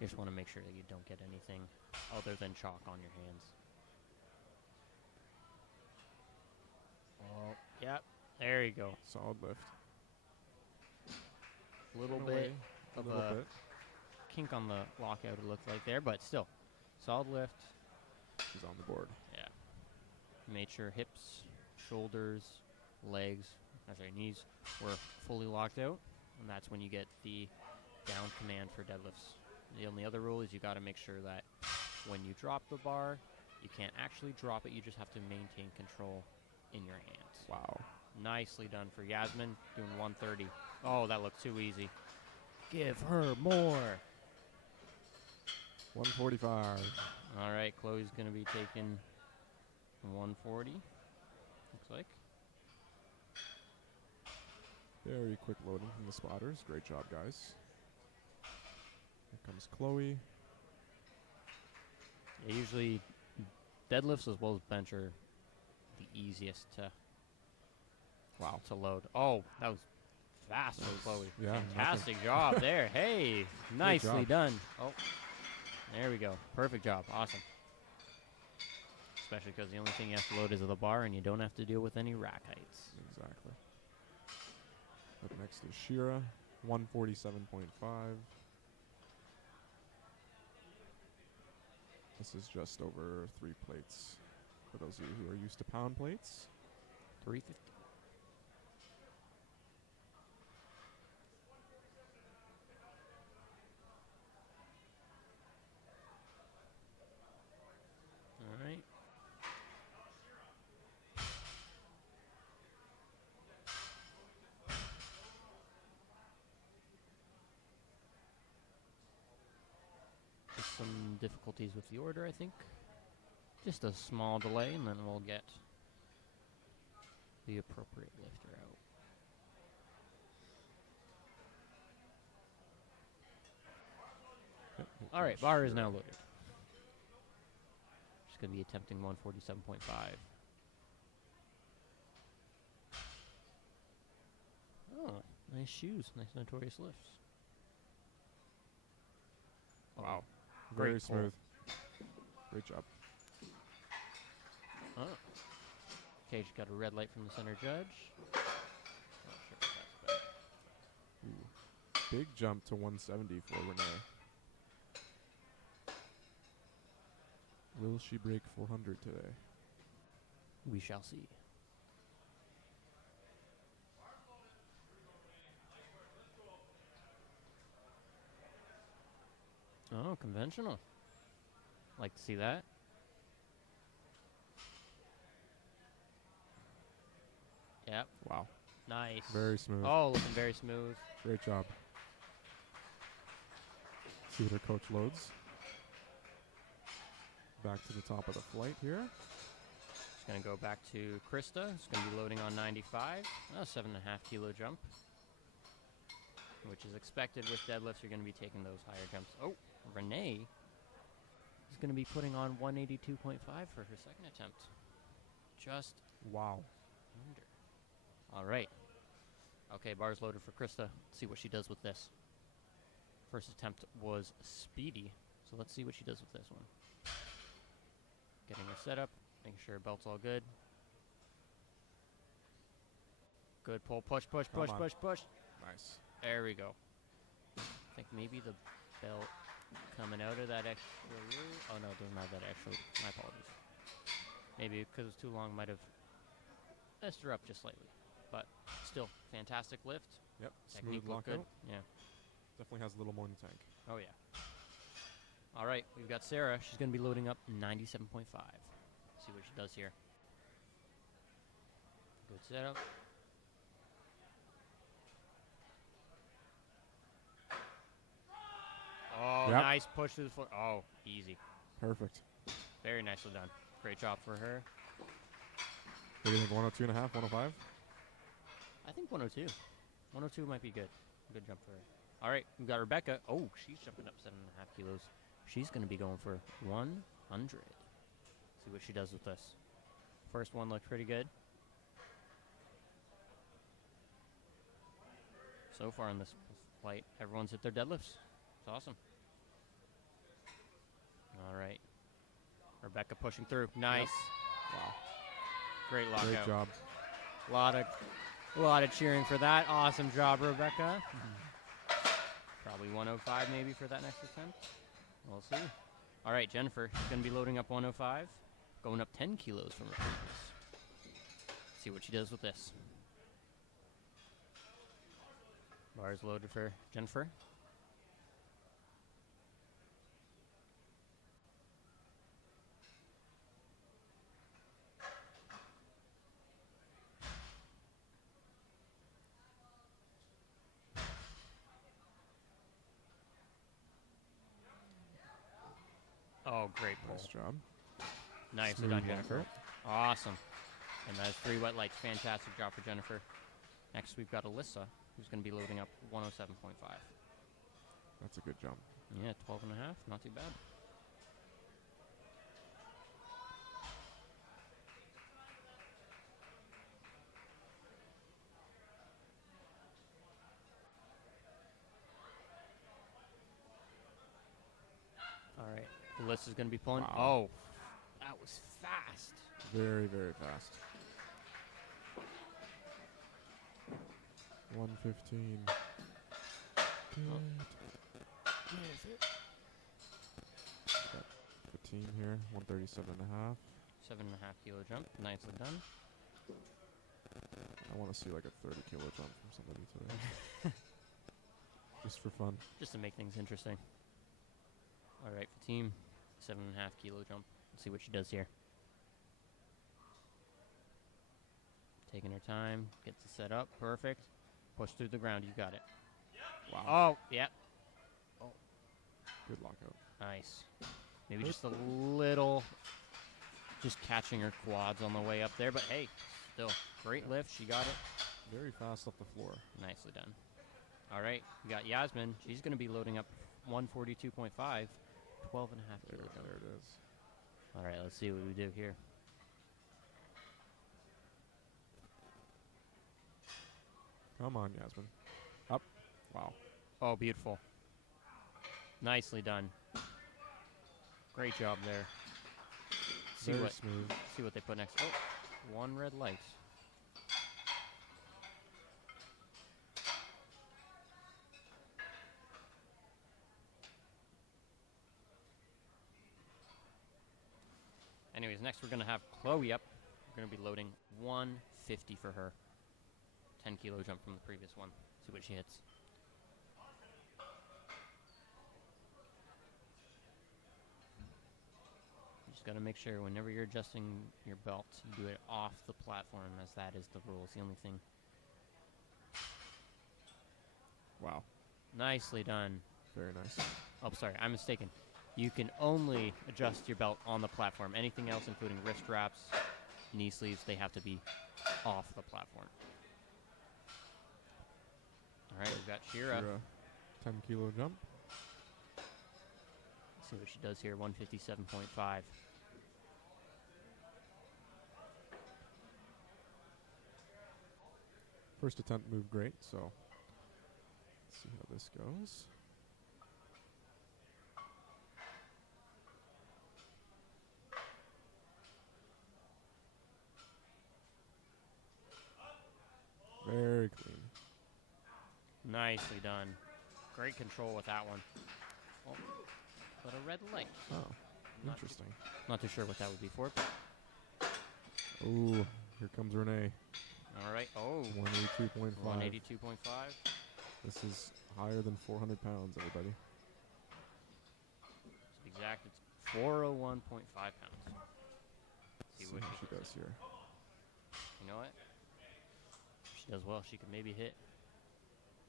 You just want to make sure that you don't get anything other than chalk on your hands. Oh, yep. There you go. Solid lift. Little In a bit way, of little a bit. kink on the lockout, it looked like there, but still, solid lift. She's on the board. Yeah. Made sure hips, shoulders, legs, knees were fully locked out, and that's when you get the down command for deadlifts. The only other rule is you got to make sure that when you drop the bar, you can't actually drop it. You just have to maintain control in your hands. Wow. Nicely done for Yasmin, doing 130. Oh, that looked too easy. Give her more. 145. All right, Chloe's going to be taking 140, looks like. Very quick loading from the spotters. Great job, guys. Here comes Chloe. Yeah, usually deadlifts as well as bench are the easiest to load. Oh, that was fast for Chloe. Yeah, fantastic job there. Hey, nicely done. Oh, there we go. Perfect job. Awesome. Especially because the only thing you have to load is the bar, and you don't have to deal with any rack heights. Exactly. Up next is Shira, 147.5. This is just over 3 plates. For those of you who are used to pound plates. 350. All right. Just some difficulties with the order, I think. Just a small delay, and then we'll get the appropriate lifter out. All right, bar is now loaded. Just going to be attempting 147.5. Oh, nice shoes. Nice Notorious lifts. Wow. Great Very pull. smooth. Great job. Oh. Okay, she's got a red light from the center judge. Not sure if that's better. Ooh. Big jump to 170 for Renee. Will she break 400 today? We shall see. Oh, conventional. Like to see that. Yep. Wow. Nice. Very smooth. Oh, looking very smooth. Great job. See what her coach loads. Back to the top of the flight here. Just going to go back to Krista. It's going to be loading on 95. Oh, 7.5 kilo jump. Which is expected with deadlifts. You're going to be taking those higher jumps. Oh, Renee is going to be putting on 182.5 for her second attempt. Just Wow. under. All right. Okay, bars loaded for Krista. Let's see what she does with this. First attempt was speedy, so let's see what she does with this one. Getting her set up, making sure her belt's all good. Good pull, push, push, push, Come on. push, push. Nice. There we go. I think maybe the belt coming out of that extra loop. Oh no, it doesn't have that extra. My apologies. Maybe because it's too long, might have messed her up just slightly. But still, fantastic lift. Yep. Technique Smooth looked good. lockout. Yeah. Definitely has a little more in the tank. Oh yeah. All right, we've got Sarah. She's going to be loading up 97.5. See what she does here. Good setup. Oh, Yep. nice push to the foot. Oh, easy. Perfect. Very nicely done. Great job for her. What do you think, 102 and a half, 105? I think 102. 102 might be good. Good jump for her. All right, we've got Rebecca. Oh, she's jumping up 7.5 kilos. She's going to be going for 100. See what she does with this. First one looked pretty good. So far in this flight, everyone's hit their deadlifts. It's awesome. All right. Rebecca pushing through. Nice. Wow. Great lockout. Great job. A lot of cheering for that. Awesome job, Rebecca. Probably 105 maybe for that next attempt. We'll see. All right, Jennifer. She's going to be loading up 105. going up 10 kilos from her previous. See what she does with this. Bars loaded for Jennifer. Oh, great pull. Nice job. Nicely Smooth done, walk Jennifer. out. Awesome. And that's 3 wet lights. Fantastic job for Jennifer. Next, we've got Alyssa, who's going to be loading up 107.5. That's a good jump. Yeah, 12 and a half. Not too bad. All right. Alyssa's going to be pulling. Wow. Oh, that was fast. Very, very fast. 115. Got the team here. 137 and a half. 7.5 kilo jump. Nicely done. I want to see like a 30 kilo jump from somebody today. Just for fun. Just to make things interesting. All right, for team, 7.5 kilo jump. Let's see what she does here. Taking her time, gets it set up, perfect. Push through the ground, you got it. Wow. Oh, yeah, Good lockout. nice. Maybe just a little, just catching her quads on the way up there, but hey, still, great lift, she got it. Very fast off the floor. Nicely done. All right, we got Yasmin. She's going to be loading up 142.5, 12 and a half There, kilo jump. there it is. All right, let's see what we do here. Come on, Yasmin. Up. Wow. Oh, beautiful. Nicely done. Great job there. See Very what smooth. see what they put next. Oh, 1 red light. Anyways, next we're going to have Chloe up. We're going to be loading 150 for her. 10 kilo jump from the previous one. See what she hits. You just got to make sure whenever you're adjusting your belt, you do it off the platform, as that is the rule. It's the only thing. Wow. Nicely done. Very nice. Oh, sorry, I'm mistaken. You can only adjust your belt on the platform. Anything else, including wrist wraps, knee sleeves, they have to be off the platform. All right, we've got Shira. Shira, 10 kilo jump. Let's see what she does here, 157.5. First attempt moved great, so let's see how this goes. Very clean. Nicely done. Great control with that one. Oh, but a red light. Oh, Not interesting. Not too sure what that would be for. But Ooh, here comes Renee. all right. Oh, 182.5. 182.5. This is higher than 400 pounds, everybody. To be exact, it's 401.5 pounds. See how she does here. You know what? If she does well, she could maybe hit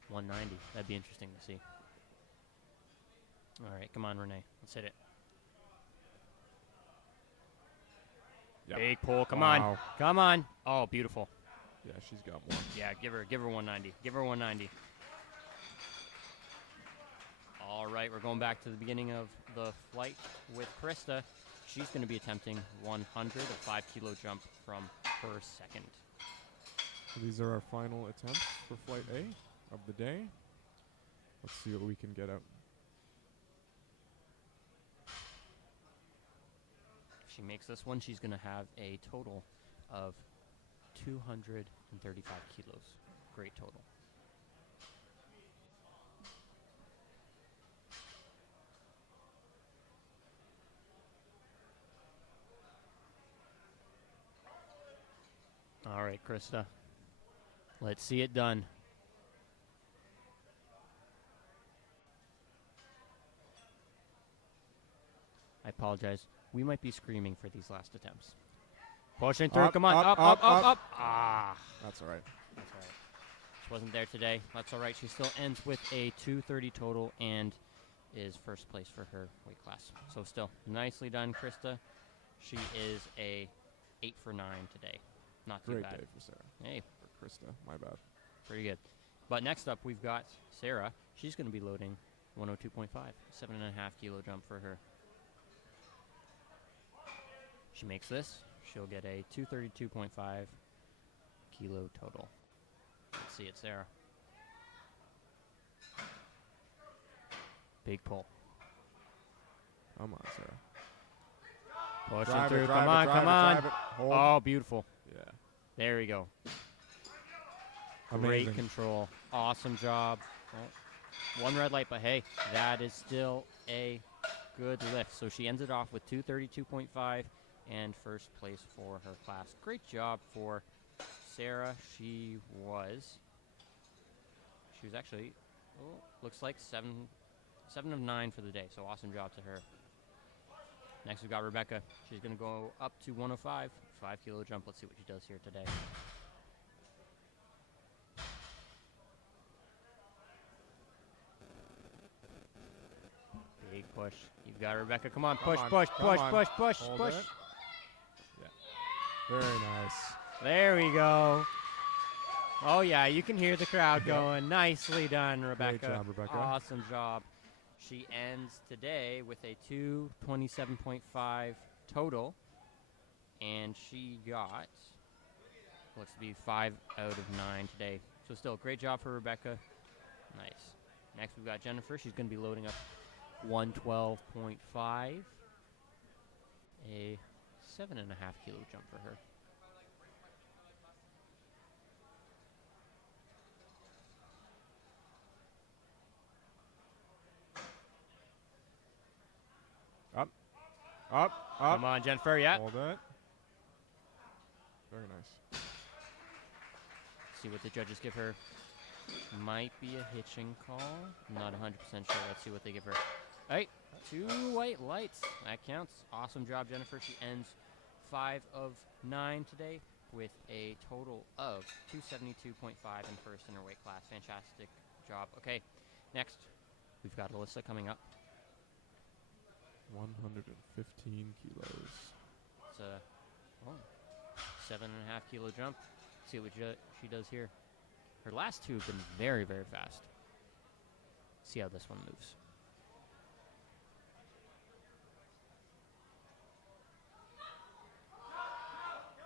190. That'd be interesting to see. All right, come on, Renee. Let's hit it. Yep. Big pull. Come Wow. on. Come on. Oh, beautiful. Yeah, she's got more. Yeah, give her 190. Give her 190. All right, we're going back to the beginning of the flight with Krista. She's going to be attempting 100, a 5 kilo jump from her second. So these are our final attempts for Flight A of the day. Let's see what we can get out. If she makes this one, she's going to have a total of 235 kilos. Great total. All right, Krista. Let's see it done. I apologize. We might be screaming for these last attempts. Pushing through. Up, Come on. up, Up. up. Ah. That's all right. That's all right. She wasn't there today. That's all right. She still ends with a 230 total and is first place for her weight class. So still, nicely done, Krista. She is a 8 for 9 today. Not too Great bad. day for Sarah. Hey, For Krista, my bad. pretty good. But next up, we've got Sarah. She's going to be loading 102.5, 7.5 kilo jump for her. She makes this, she'll get a 232.5 kilo total. Let's see it, Sarah. Big pull. Come on, Sarah. Pushing Drive through. it, Come drive on, it, come drive it, on. drive it. Hold. Oh, beautiful. Yeah. There we go. Amazing. Great control. Awesome job. Oh, one red light, but hey, that is still a good lift. So she ends it off with 232.5 and first place for her class. Great job for Sarah. She was actually, looks like 7 of 9 for the day. So awesome job to her. Next we've got Rebecca. She's going to go up to 105, 5 kilo jump. Let's see what she does here today. Big push. You've got Rebecca. Come on, push, push, push, push, push, Hold push. it. Yeah. Very nice. There we go. Oh, yeah, you can hear the crowd going. Nicely done, Rebecca. Great job, Rebecca. Awesome job. She ends today with a 227.5 total, and she got, looks to be 5 out of 9 today. So still, great job for Rebecca. Nice. Next, we've got Jennifer. She's going to be loading up 112.5, a 7.5 kilo jump for her. Up, up. Come on, Jennifer. Yeah. Hold it. Very nice. See what the judges give her. Might be a hitching call. Not 100% sure. Let's see what they give her. Hey, 2 white lights. That counts. Awesome job, Jennifer. She ends 5 of 9 today with a total of 272.5 in first in her weight class. Fantastic job. Okay, next, we've got Alyssa coming up. 115 kilos. It's a 7.5 kilo jump. See what she does here. Her last 2 have been very, very fast. See how this one moves.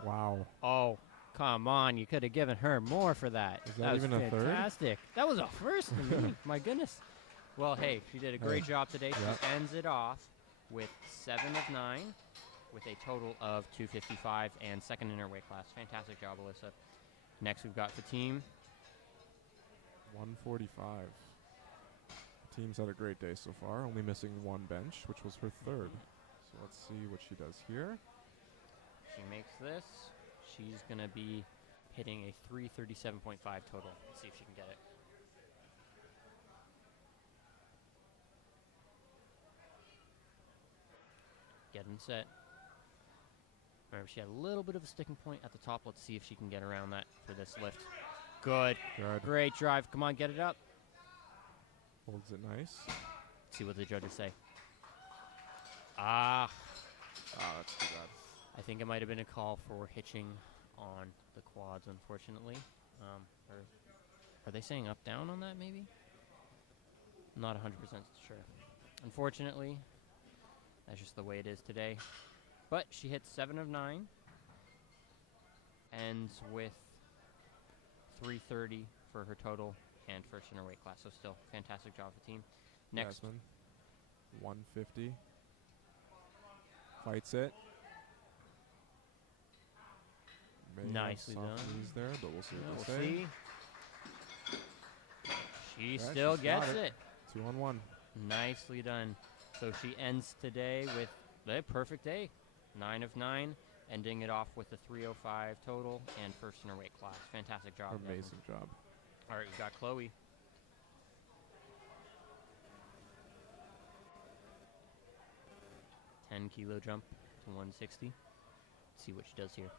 Wow. Oh, come on. You could have given her more for that. Is that even was a third? fantastic. That was a first to me. My goodness. Well, hey, she did a great job today. Yep. She ends it off with 7 of 9 with a total of 255 and second in her weight class. Fantastic job, Alyssa. Next, we've got Fatim. 145. The team's had a great day so far, only missing 1 bench, which was her 3rd. So let's see what she does here. She makes this. She's going to be hitting a 337.5 total. Let's see if she can get it. Getting set. Remember, she had a little bit of a sticking point at the top. Let's see if she can get around that for this lift. Good. Good. Great drive. Come on, get it up. Holds it nice. See what the judges say. Ah, That's too bad. I think it might have been a call for hitching on the quads, unfortunately. Or are they saying up down on that, maybe? Not 100% sure. Unfortunately, that's just the way it is today. But she hit 7 of 9. Ends with 330 for her total and first in her weight class. So still, fantastic job for the team. Next. Jasmine, 150. Fights it. May Nicely have soft done. knees there, but we'll see what We'll they say. see. She Yeah, still she's got gets it. it. 2 on 1. Nicely done. So she ends today with a perfect day. 9 of 9, ending it off with a 305 total and first in her weight class. Fantastic job. Amazing job. All right, we've got Chloe. $10-kilo jump to 160. Let's see what she does here.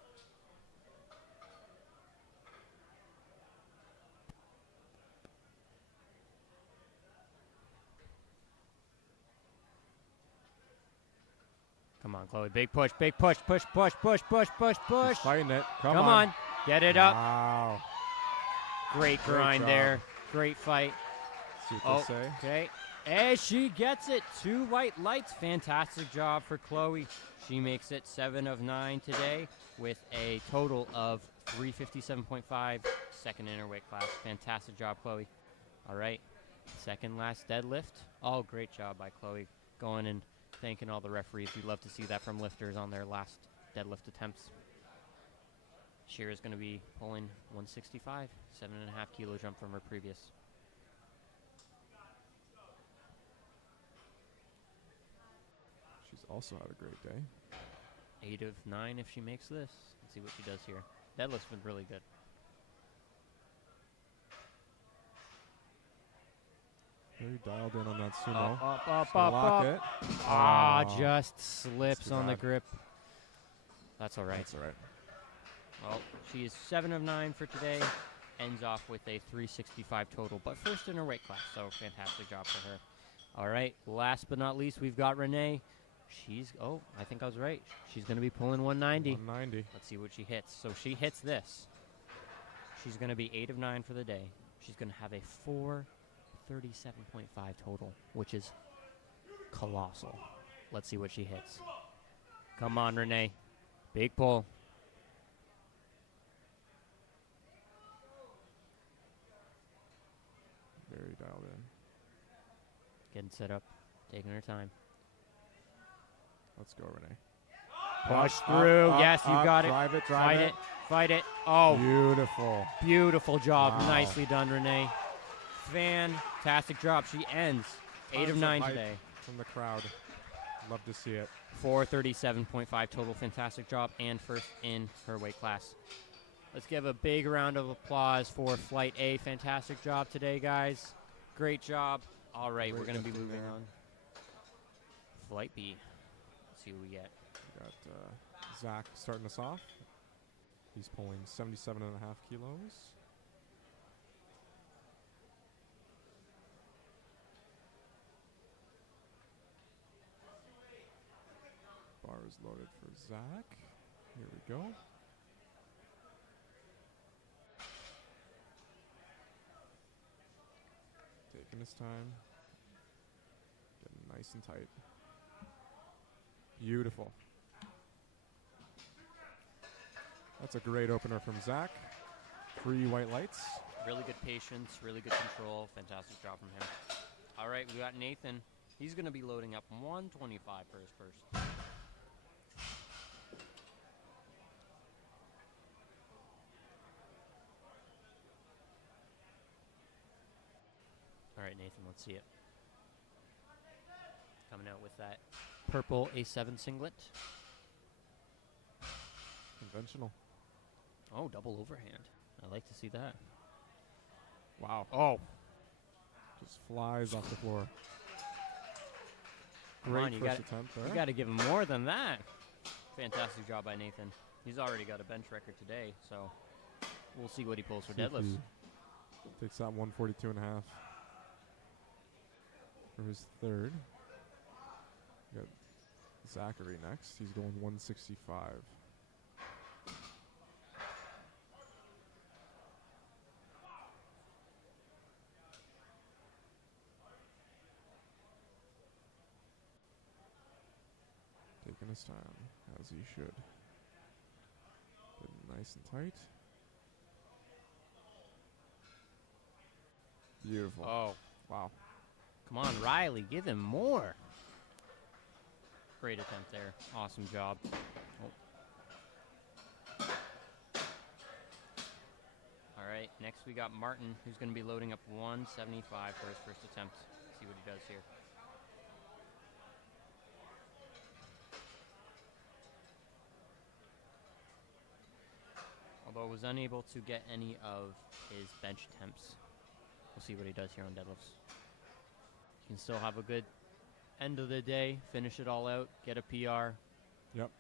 Come on, Chloe. Big push, big push, push, push, push, push, push, push. She's fighting it. Come on. Get it up. Wow. Great grind there. Great fight. See what they say. Okay. And she gets it. 2 white lights. Fantastic job for Chloe. She makes it 7 of 9 today with a total of 357.5, second in her weight class. Fantastic job, Chloe. All right. Second last deadlift. Oh, great job by Chloe. Going and thanking all the referees. We'd love to see that from lifters on their last deadlift attempts. Shira's going to be pulling 165, 7.5-kilo jump from her previous. She's also had a great day. 8 of 9 if she makes this. Let's see what she does here. Deadlift's been really good. Very dialed in on that sumo. Up. Lock it. Ah, just slips on the bad. grip. That's all right. That's all right. Well, she is 7 of 9 for today. Ends off with a 365 total, but first in her weight class, so fantastic job for her. All right, last but not least, we've got Renee. I think I was right. She's going to be pulling 190. 190. Let's see what she hits. So she hits this. She's going to be 8 of 9 for the day. She's going to have a 437.5 total, which is colossal. Let's see what she hits. Come on, Renee. Big pull. Very dialed in. Getting set up. Taking her time. Let's go, Renee. Push through. Yes, you got it. Drive it. Fight it. Fight it. Oh, Beautiful. beautiful job. Wow. Nicely done, Renee. Fantastic job. She ends 8 of Tons 9 hype today. From the crowd. Love to see it. 437.5 total. Fantastic job and first in her weight class. Let's give a big round of applause for Flight A. Fantastic job today, guys. Great job. All right, we're going to be lifting moving there. on. Flight B. Let's see what we get. We got Zach starting us off. He's pulling 77.5 kilos. Bar is loaded for Zach. Here we go. Taking his time. Getting nice and tight. Beautiful. That's a great opener from Zach. 3 white lights. Really good patience, really good control. Fantastic job from him. All right, we got Nathan. He's going to be loading up 125 for his first. All right, Nathan, let's see it. Coming out with that purple A7 singlet. Conventional. Oh, double overhand. I like to see that. Wow. Oh, Just flies off the floor. come Great on, you first attempt there. got to give him more than that. Fantastic job by Nathan. He's already got a bench record today, so we'll see what he pulls for See if deadlifts. he takes that 142.5 for his third. We got Zachary next. He's going 165. Taking his time, as he should. Getting nice and tight. Beautiful. Oh, Wow. come on, Riley, give him more. Great attempt there. Awesome job. Oh. All right, next we got Martin, who's going to be loading up 175 for his first attempt. See what he does here. but was unable to get any of his bench attempts. We'll see what he does here on deadlifts. He can still have a good end of the day, finish it all out, get a PR. Yep.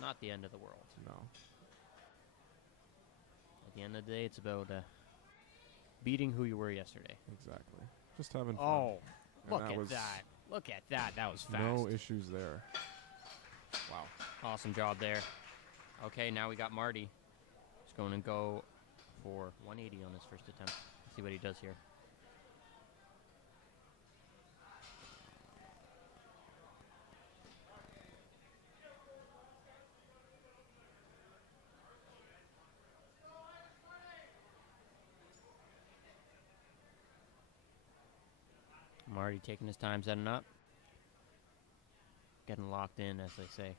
Not the end of the world. No. At the end of the day, it's about beating who you were yesterday. Exactly. Just having fun. Oh, And look that at was that. Look at that. That was fast. No issues there. Wow. Awesome job there. Okay, now we got Marty. He's going to go for 180 on his first attempt. Let's see what he does here. Marty taking his time setting up. Getting locked in, as they say.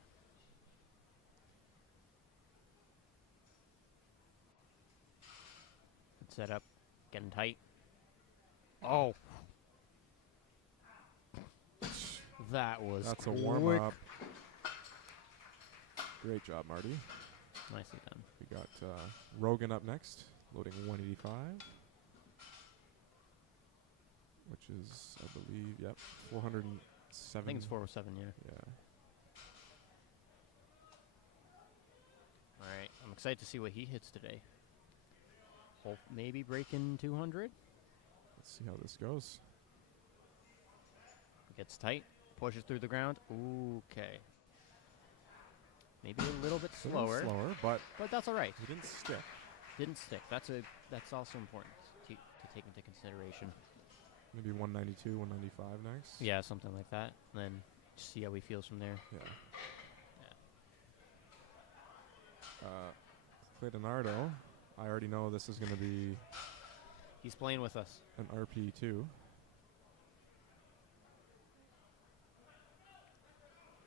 Good setup. Getting tight. Oh. That was That's quick. a warm-up. Great job, Marty. Nicely done. We got Rogan up next, loading 185. Which is, I believe, yep, 407. I think it's 407, yeah. Yeah. All right, I'm excited to see what he hits today. Maybe breaking 200. Let's see how this goes. Gets tight, pushes through the ground. Okay. Maybe a little bit slower. But That's all right. he didn't stick. Didn't stick. That's also important to take into consideration. Maybe 192, 195 next. Yeah, something like that. And then see how he feels from there. Yeah. Claytonardo, I already know this is going to be He's playing with us. an RP2.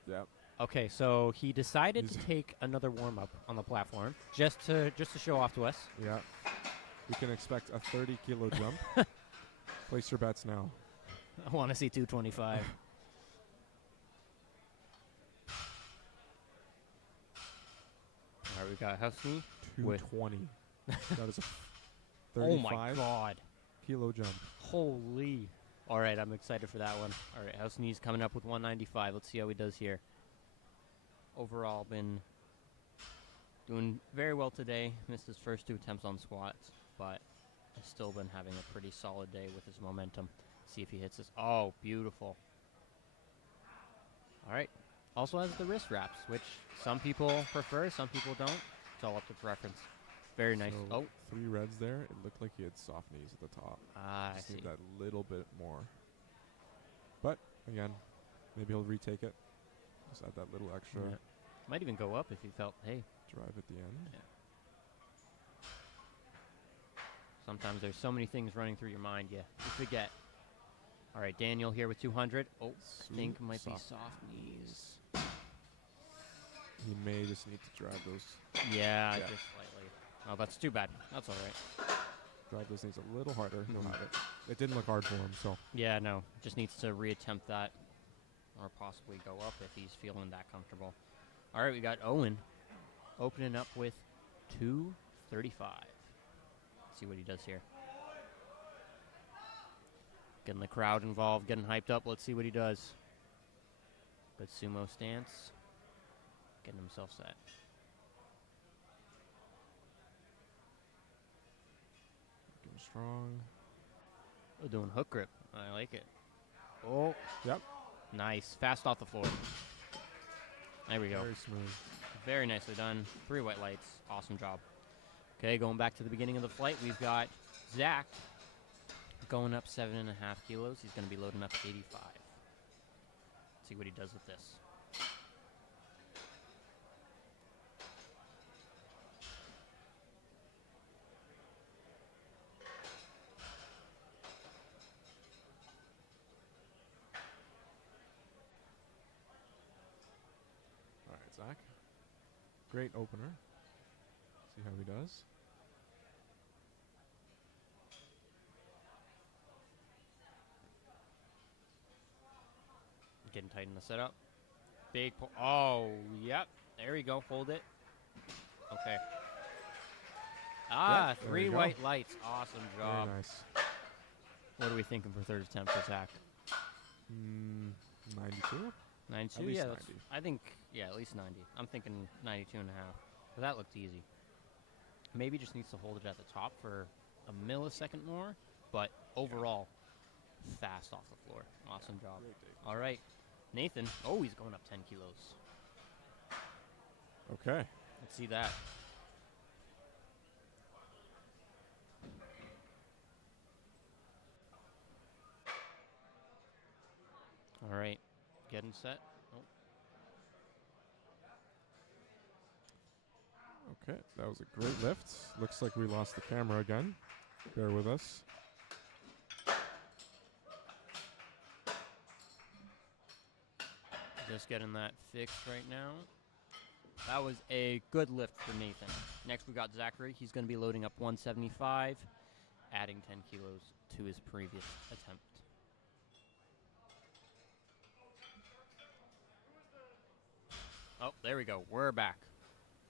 Yep. Okay, so he decided He's to take another warm-up on the platform just to show off to us. Yeah. We can expect a 30-kilo jump. Place your bets now. I want to see 225. All right, we got Husney. 220. That is a Oh my 35 God. kilo jump. Holy. All right, I'm excited for that one. All right, Husney's coming up with 195. Let's see how he does here. Overall, been doing very well today. Missed his first 2 attempts on squats, but has still been having a pretty solid day with his momentum. See if he hits this. Oh, beautiful. All right. Also has the wrist wraps, which some people prefer, some people don't. It's all up to preference. Very nice. So Oh, 3 reds there. It looked like he had soft knees at the top. I Just see. need that little bit more. But, again, maybe he'll retake it. Just add that little extra Yeah. Might even go up if he felt, hey, drive at the end. Yeah. Sometimes there's so many things running through your mind, you forget. All right, Daniel here with 200. Oh, I think might be soft knees. He may just need to drive those Yeah, Yeah. just slightly. Oh, that's too bad. That's all right. knees a little harder. He'll Mhm. have it. It didn't look hard for him, so Yeah, no. Just needs to reattempt that or possibly go up if he's feeling that comfortable. All right, we got Owen opening up with 235. See what he does here. Getting the crowd involved, getting hyped up. Let's see what he does. Good sumo stance. Getting himself set. getting strong. Oh, doing hook grip. I like it. Oh, Yep. nice. Fast off the floor. There we go. Very smooth. Very nicely done. 3 white lights. Awesome job. Okay, going back to the beginning of the flight, we've got Zach going up 7.5 kilos. He's going to be loading up 85. See what he does with this. All right, Zach. Great opener. See how he does. Getting tight in the setup. Big pull. Oh, yep. There we go. Hold it. Okay. Ah, there 3 you go. white lights. Awesome job. Very nice. What are we thinking for third attempt for Zach? 92? 92? At least Yeah, 90. I think, yeah, at least 90. I'm thinking 92 and a half. But that looked easy. Maybe just needs to hold it at the top for a millisecond more, but overall, fast off the floor. Awesome job. Great day. All right, Nathan. Oh, he's going up 10 kilos. Okay. Let's see that. All right, getting set. Oh. Okay, that was a great lift. Looks like we lost the camera again. Bear with us. Just getting that fixed right now. That was a good lift for Nathan. Next, we got Zachary. He's going to be loading up 175, adding 10 kilos to his previous attempt. Oh, there we go. We're back.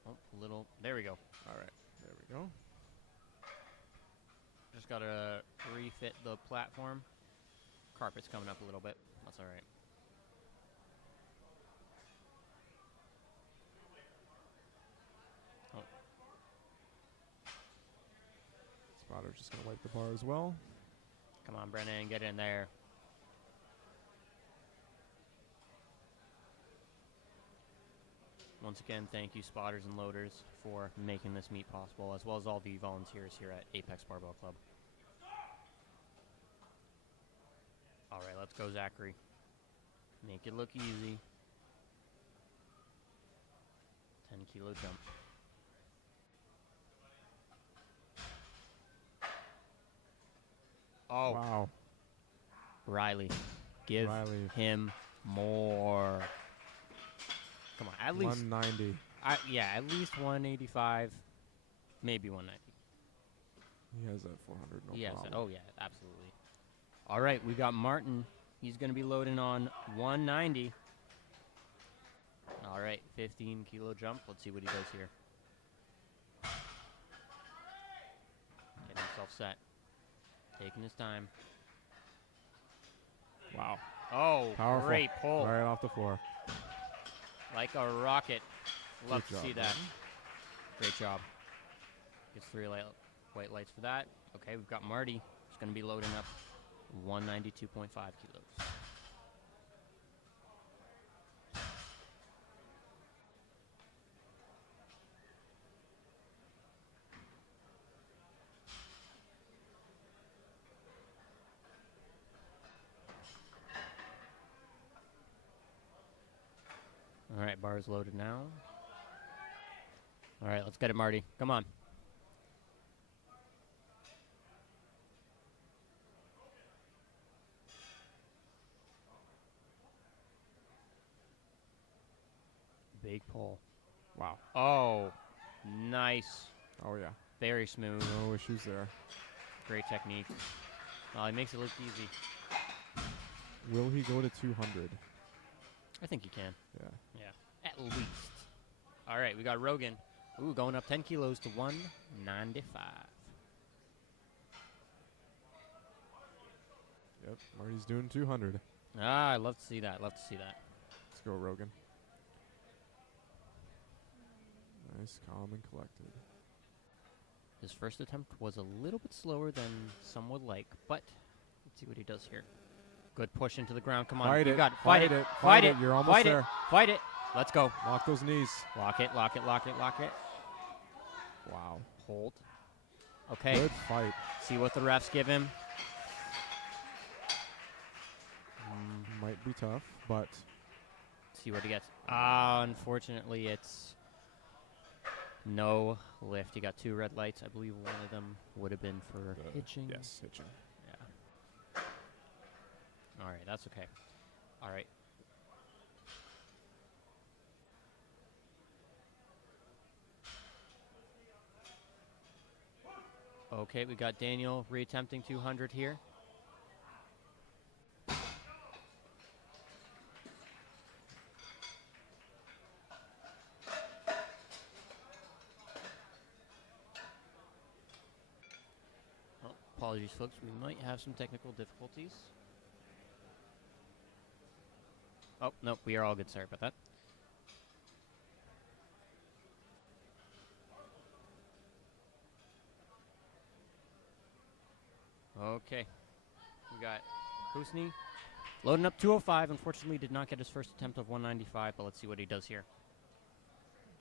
Oh, there we go. All right, there we go. Just got to refit the platform. Carpet's coming up a little bit. That's all right. Oh. Spotter's just going to wipe the bar as well. Come on, Brennan, get in there. Once again, thank you, spotters and loaders, for making this meet possible, as well as all the volunteers here at Apex Barbell Club. All right, let's go, Zachary. Make it look easy. 10-kilo jump. Oh, Wow. Riley, give Riley. him more. Come on, at least 190. yeah, at least 185, maybe 190. He has that 400, no Yes. problem. Oh, yeah, absolutely. All right, we got Martin. He's going to be loading on 190. All right, 15-kilo jump. Let's see what he does here. Getting himself set. Taking his time. Wow. Oh, Powerful. great pull. Right off the floor. Like a rocket. Love Good to see job, that. Martin. Great job. Gets 3 white lights for that. Okay, we've got Marty. He's going to be loading up 192.5 kilos. All right, bar is loaded now. All right, let's get it, Marty. Come on. Big pull. Wow. Oh, nice. Oh, yeah. Very smooth. No issues there. Great technique. Oh, he makes it look easy. Will he go to 200? I think he can. Yeah. Yeah, at least. All right, we got Rogan. Ooh, going up 10 kilos to 195. Yep. Marty's doing 200. Ah, I love to see that. Love to see that. Let's go, Rogan. Nice, calm, and collected. His first attempt was a little bit slower than some would like, but let's see what he does here. Good push into the ground. Come on. Fight You it. got it. Fight Fight it. it. Fight Fight it. it. You're almost Fight there. it. Fight it. Let's go. Lock those knees. Lock it. Lock it. Lock it. Lock it. Lock it. Wow. Hold. Okay. Good fight. See what the refs give him. Might be tough, but See what he gets. Unfortunately, it's no lift. He got 2 red lights. I believe one of them would have been for hitching. Yes, hitching. Yeah. All right, that's okay. All right. Okay, we got Daniel reattempting 200 here. Apologies, folks. We might have some technical difficulties. Oh, nope. We are all good. Sorry about that. Okay. We got Husni loading up 205. Unfortunately, did not get his first attempt of 195, but let's see what he does here.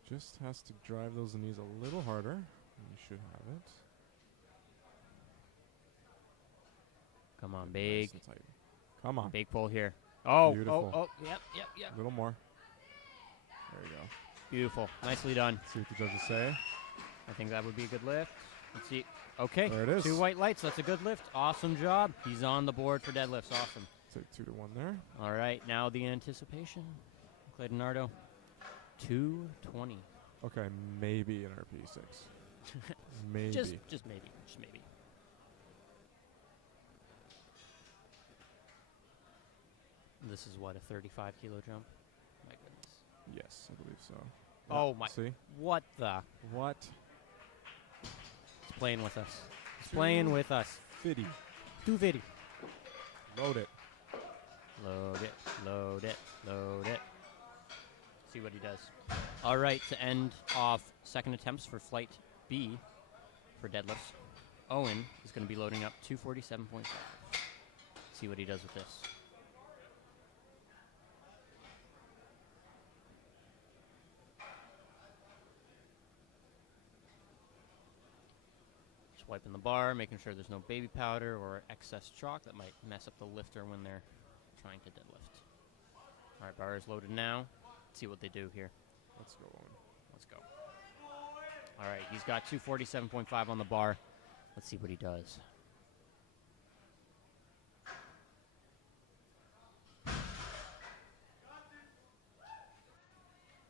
Just has to drive those knees a little harder. You should have it. Come on, big. Nice and tight. Come on. Big pull here. Oh, Beautiful. oh, yep. A little more. There you go. Beautiful. Nicely done. See what the judges say. I think that would be a good lift. Let's see. Okay. There it is. 2 white lights. That's a good lift. Awesome job. He's on the board for deadlifts. Awesome. Take 2 to 1 there. All right. Now the anticipation. Clayton Nardo. 220. Okay, maybe an RP6. Maybe. Just maybe. Just maybe. This is what, a 35 kilo jump? My goodness. Yes, I believe so. Oh my. See? What the? What? He's playing with us. He's playing with us. 50. 250. Load it. Load it. Load it. Load it. See what he does. All right, to end off second attempts for flight B for deadlifts, Owen is going to be loading up 247.5. See what he does with this. Wiping the bar, making sure there's no baby powder or excess chalk that might mess up the lifter when they're trying to deadlift. All right, bar is loaded now. Let's see what they do here. Let's go, Owen. Let's go. All right, he's got 247.5 on the bar. Let's see what he does.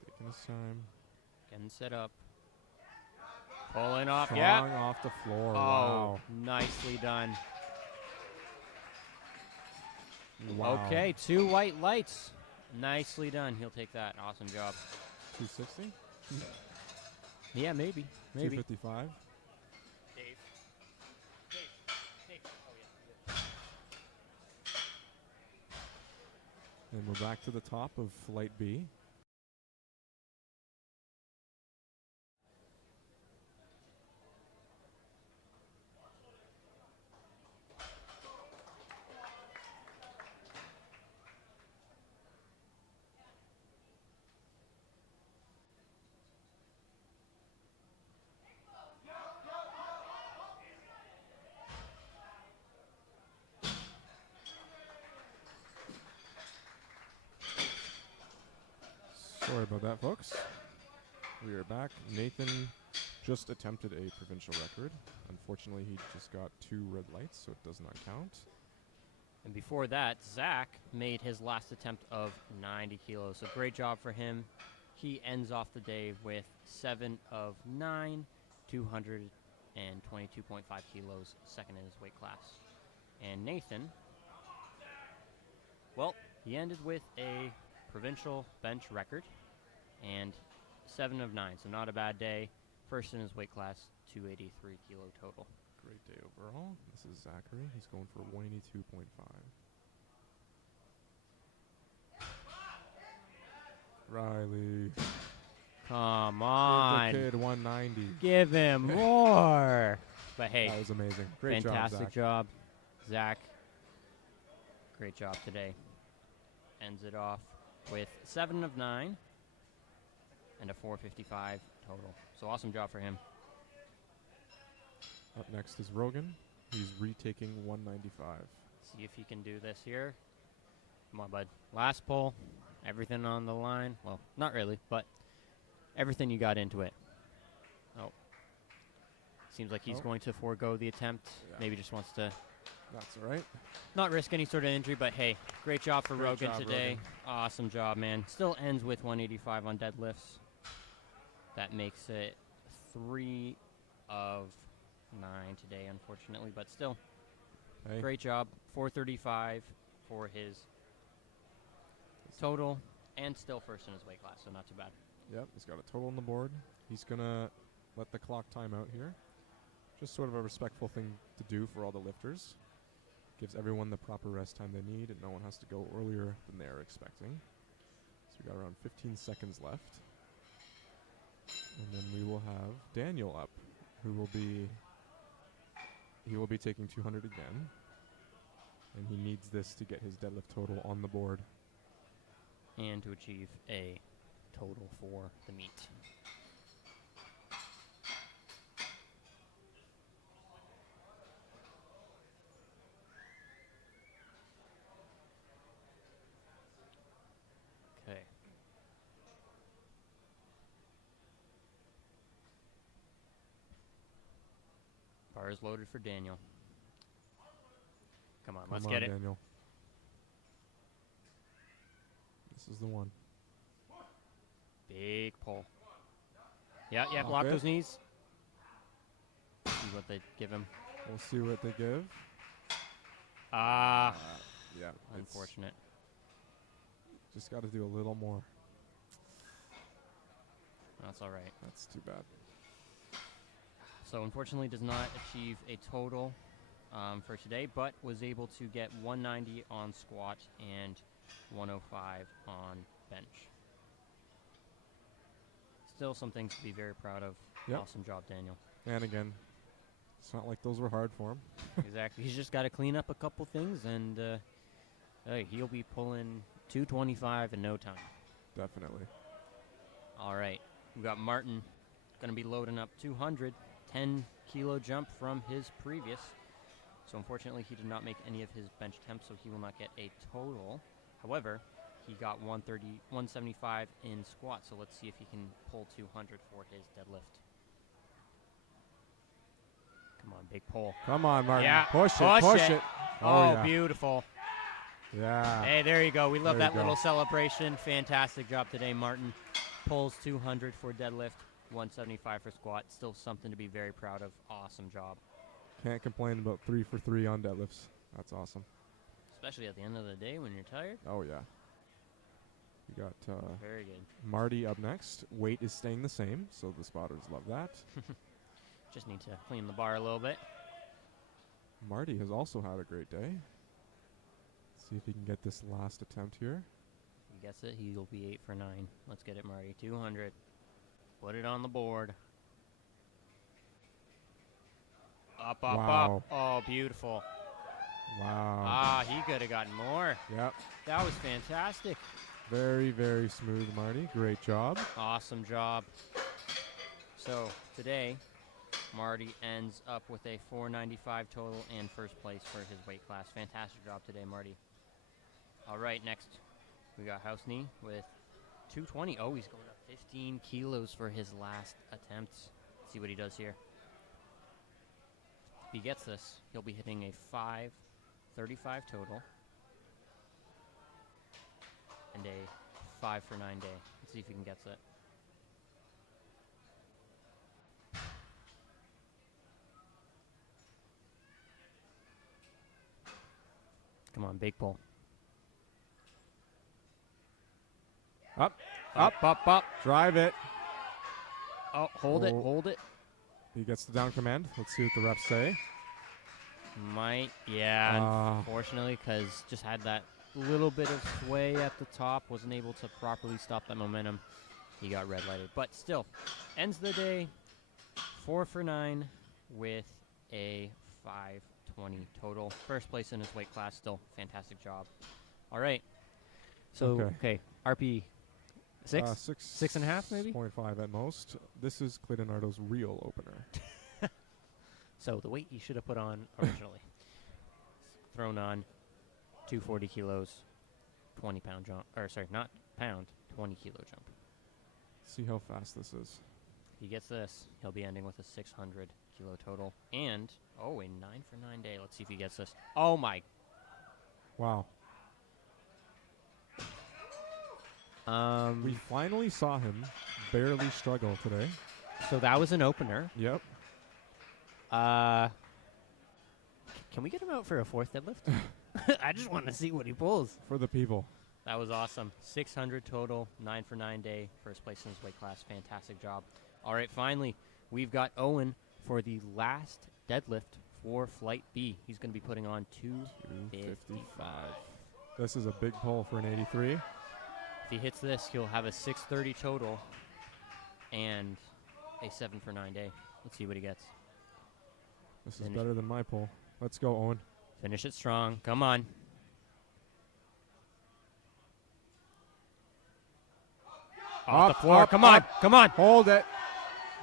Taking his time. Getting set up. Pulling off, Strong yeah. off the floor. Oh, Wow. nicely done. Wow. Okay, 2 white lights. Nicely done. He'll take that. Awesome job. 260? Yeah, maybe. Maybe. 255? Dave. Oh, yeah. And we're back to the top of Flight B. Sorry about that, folks. We are back. Nathan just attempted a provincial record. Unfortunately, he just got 2 red lights, so it does not count. And before that, Zach made his last attempt of 90 kilos. So great job for him. He ends off the day with 7 of 9, 222.5 kilos, second in his weight class. And Nathan, well, he ended with a provincial bench record and 7 of 9, so not a bad day. First in his weight class, 283 kilo total. Great day overall. This is Zachary. He's going for 182.5. Riley. Come on. Give the kid 190. Give him more. But hey, That was amazing. Great fantastic job, job, Zach. Great job today. Ends it off with 7 of 9 and a 455 total. So awesome job for him. Up next is Rogan. He's retaking 195. See if he can do this here. Come on, bud. Last pull. Everything on the line. Well, not really, but everything you got into it. Oh. Seems like he's going to forego the attempt. Yeah. Maybe just wants to That's all right. not risk any sort of injury, but hey, great job for Great Rogan job, today. Rogan. Awesome job, man. Still ends with 185 on deadlifts. That makes it 3 of 9 today, unfortunately, but still, Hey. great job. 435 for his total, and still first in his weight class, so not too bad. Yep, he's got a total on the board. He's going to let the clock time out here. Just sort of a respectful thing to do for all the lifters. Gives everyone the proper rest time they need, and no one has to go earlier than they're expecting. So we got around 15 seconds left. And then we will have Daniel up, who will be taking 200 again. And he needs this to get his deadlift total on the board. And to achieve a total for the meet. Okay. Bar is loaded for Daniel. Come on, let's get it. Daniel. This is the one. Big pull. Yeah, Okay. block those knees. See what they give him. We'll see what they give. Ah, Yeah. unfortunate. Just got to do a little more. That's all right. That's too bad. So unfortunately does not achieve a total for today, but was able to get 190 on squat and 105 on bench. Still some things to be very proud of. Yep. Awesome job, Daniel. And again, it's not like those were hard for him. Exactly. He's just got to clean up a couple things, and hey, he'll be pulling 225 in no time. Definitely. All right. We got Martin going to be loading up 200, 10-kilo jump from his previous. So unfortunately, he did not make any of his bench attempts, so he will not get a total. However, he got 175 in squat, so let's see if he can pull 200 for his deadlift. Come on, big pull. Come on, Martin. Yeah, Push push it. it. Oh, yeah. beautiful. Yeah. Hey, there you go. We love There you that go. little celebration. Fantastic job today, Martin. Pulls 200 for deadlift, 175 for squat. Still something to be very proud of. Awesome job. Can't complain about 3 for 3 on deadlifts. That's awesome. Especially at the end of the day when you're tired. Oh, yeah. We got Very good. Marty up next. Weight is staying the same, so the spotters love that. Just need to clean the bar a little bit. Marty has also had a great day. See if he can get this last attempt here. He gets it. He'll be 8 for 9. Let's get it, Marty. 200. Put it on the board. Up, up, Wow. up. Oh, beautiful. Wow. Ah, he could have gotten more. Yep. That was fantastic. Very, very smooth, Marty. Great job. Awesome job. So, today, Marty ends up with a 495 total and first place for his weight class. Fantastic job today, Marty. All right, next, we got House Knee with 220. Oh, he's going up 15 kilos for his last attempt. Let's see what he does here. If he gets this, he'll be hitting a 535 total and a 5 for 9 day. Let's see if he can get it. Come on, big pull. Up. Up. Drive it. Oh, hold it, Oh. hold it. He gets the down command. Let's see what the reps say. Yeah, unfortunately, because just had that little bit of sway at the top, wasn't able to properly stop that momentum. He got red lighted, but still, ends the day 4 for 9 with a 520 total. First place in his weight class, still fantastic job. All right, so okay, RP 6, 6.5 maybe. 6.5 at most. This is Claytonardo's real opener. So the weight he should have put on originally. Thrown on 240 kilos, 20 pound jump. Or sorry, not pound, 20 kilo jump. See how fast this is. If he gets this, he'll be ending with a 600 kilo total. And, oh, a 9 for 9 day. Let's see if he gets this. Oh my. Wow. We finally saw him barely struggle today. So that was an opener. Yep. Can we get him out for a fourth deadlift? I just want to see what he pulls. For the people. That was awesome. 600 total, 9 for 9 day, first place in his weight class. Fantastic job. All right, finally, we've got Owen for the last deadlift for Flight B. He's going to be putting on 255. This is a big pull for an 83. If he hits this, he'll have a 630 total and a 7 for 9 day. Let's see what he gets. This is better than my pull. Let's go, Owen. Finish it strong. Come on. Off the floor. Come on. Come on. Hold it.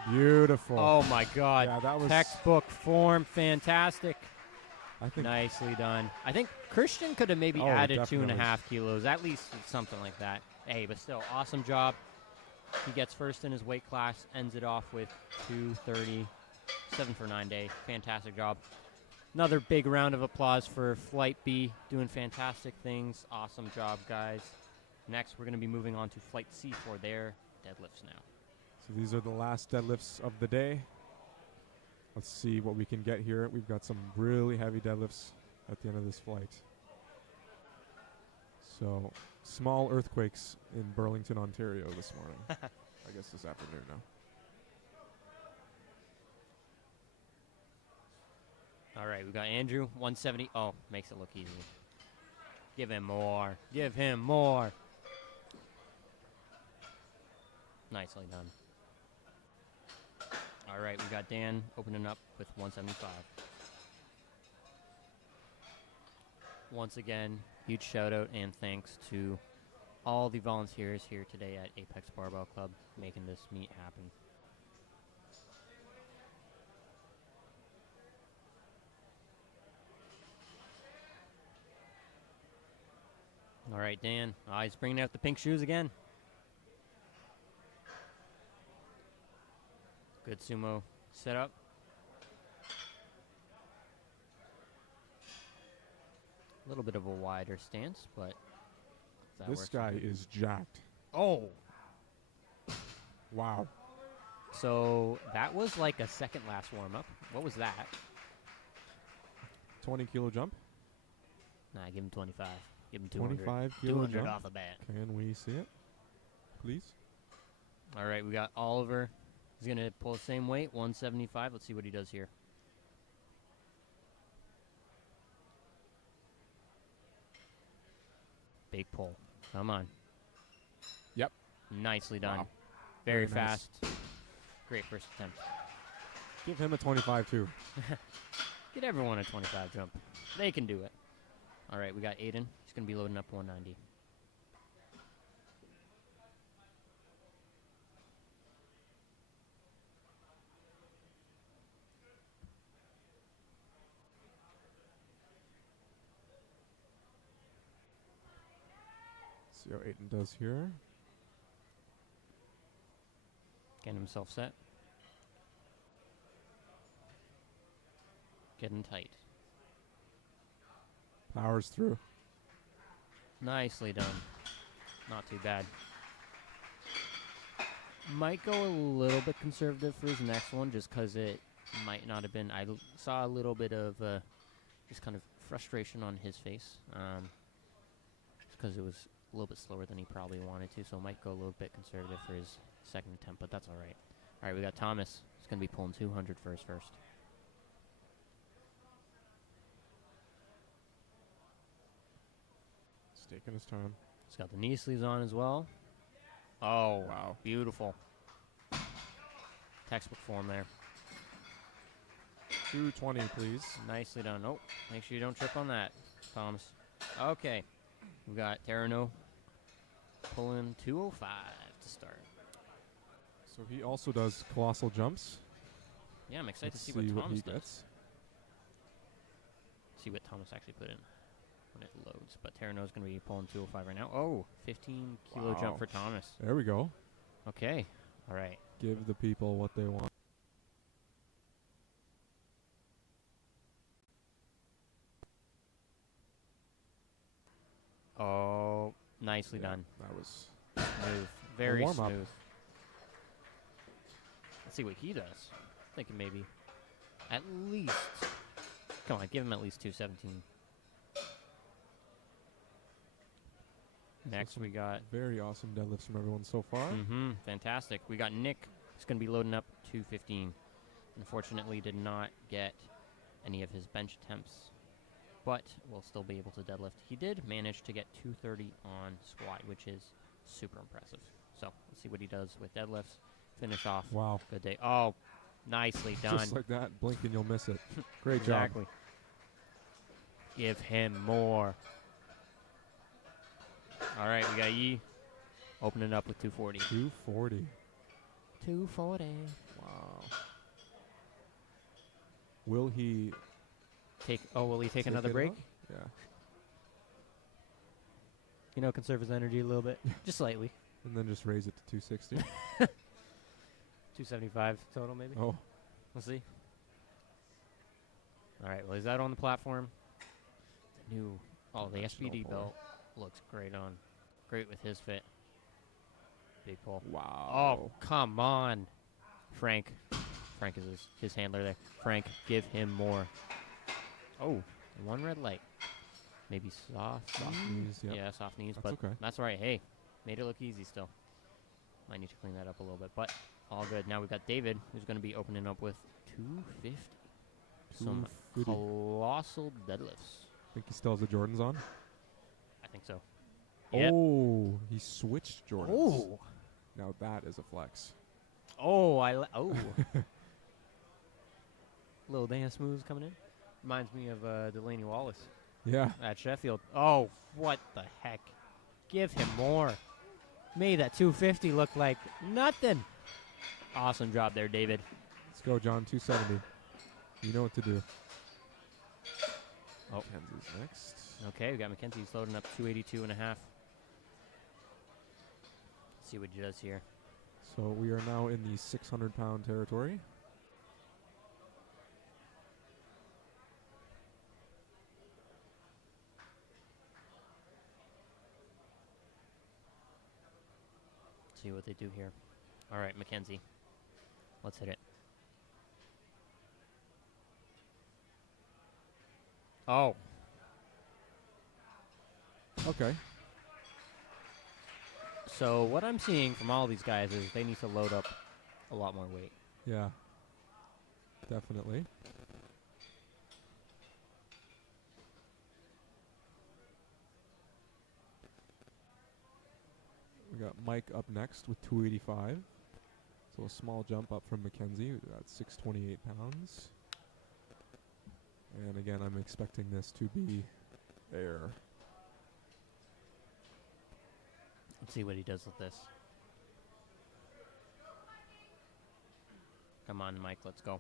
Beautiful. Oh, my God. Yeah, that was textbook form. Fantastic. I think Nicely done. I think Christian could have maybe added 2.5 kilos, at least something like that. Hey, but still, awesome job. He gets first in his weight class, ends it off with 230, 7 for 9 day. Fantastic job. Another big round of applause for Flight B, doing fantastic things. Awesome job, guys. Next, we're going to be moving on to Flight C for their deadlifts now. So these are the last deadlifts of the day. Let's see what we can get here. We've got some really heavy deadlifts at the end of this flight. So, small earthquakes in Burlington, Ontario this morning. I guess this afternoon now. All right, we got Andrew, 170. Oh, makes it look easy. Give him more. Give him more. Nicely done. All right, we got Dan opening up with 175. Once again, huge shout out and thanks to all the volunteers here today at Apex Barbell Club making this meet happen. All right, Dan. He's bringing out the pink shoes again. Good sumo setup. A little bit of a wider stance, but that This works. guy is jacked. Oh! Wow. So that was like a second last warm-up. What was that? 20 kilo jump. Nah, give him 25. Give him 200. 25 kilo 200 jump. off the bat. Can we see it, please? All right, we got Oliver. He's going to pull the same weight, 175. Let's see what he does here. Big pull. Come on. Yep. Nicely done. Wow. Very Very nice. fast. Great first attempt. Give him a 25 too. Get everyone a 25 jump. They can do it. All right, we got Aiden. He's going to be loading up 190. See how Aiden does here. Getting himself set. Getting tight. Powers through. Nicely done. Not too bad. Might go a little bit conservative for his next one just because it might not have been. I saw a little bit of just kind of frustration on his face because it was a little bit slower than he probably wanted to, so might go a little bit conservative for his second attempt, but that's all right. All right, we got Thomas. He's going to be pulling 200 for his first. He's taking his time. He's got the knee sleeves on as well. Oh, wow. Beautiful. Textbook form there. 220, please. Nicely done. Oh, make sure you don't trip on that, Thomas. Okay. We got Terrano pulling 205 to start. So he also does colossal jumps. Yeah, I'm excited Let's to see what Thomas he does. gets. See what Thomas actually put in when it loads. But Terrano's going to be pulling 205 right now. Oh, 15 kilo Wow. jump for Thomas. There we go. Okay. All right. Give the people what they want. Oh, nicely Yeah, done. That was Smooth. Very warm-up. smooth. Let's see what he does. Thinking maybe at least. Come on, give him at least 217. Next, we got. very awesome deadlifts from everyone so far. Fantastic. We got Nick. He's going to be loading up 215. Unfortunately, did not get any of his bench attempts, but will still be able to deadlift. He did manage to get 230 on squat, which is super impressive. So let's see what he does with deadlifts. Finish off. Wow. Good day. Oh, nicely done. Just like that, blink and you'll miss it. Great Exactly. job. Give him more. All right, we got Yi opening up with 240. 240. 240. Wow. Will he Will he take another it break? up? Yeah. You know, conserve his energy a little bit. Just slightly. And then just raise it to 260. 275 total, maybe? Oh, We'll see. All right, well, he's out on the platform. The new, the National SPD pull. belt looks great on. Great with his fit. Big pull. wow. Oh, come on. Frank. Frank is his handler there. Frank, give him more. Oh, one red light. Maybe soft. Soft knees, yep. Yeah, soft knees, That's but okay. that's all right. Hey, made it look easy still. Might need to clean that up a little bit, but all good. Now we've got David, who's going to be opening up with 250. Some 250. colossal deadlifts. Think he still has the Jordans on? I think so. Yep. Oh, he switched Jordans. Oh. Now that is a flex. Oh, little dance moves coming in. Reminds me of Delaney Wallace Yeah. at Sheffield. Oh, what the heck. Give him more. Made that 250 look like nothing. Awesome job there, David. Let's go, John. 270. You know what to do. Oh. Kenzie's next. Okay, we got Mackenzie's loading up 282 and a half. Let's see what he does here. So we are now in the 600-pound territory. See what they do here. All right, Mackenzie. Let's hit it. Oh. Okay. So what I'm seeing from all these guys is they need to load up a lot more weight. Yeah. Definitely. We got Mike up next with 285. So a small jump up from Mackenzie at 628 pounds. And again, I'm expecting this to be air. Let's see what he does with this. Come on, Mike, let's go.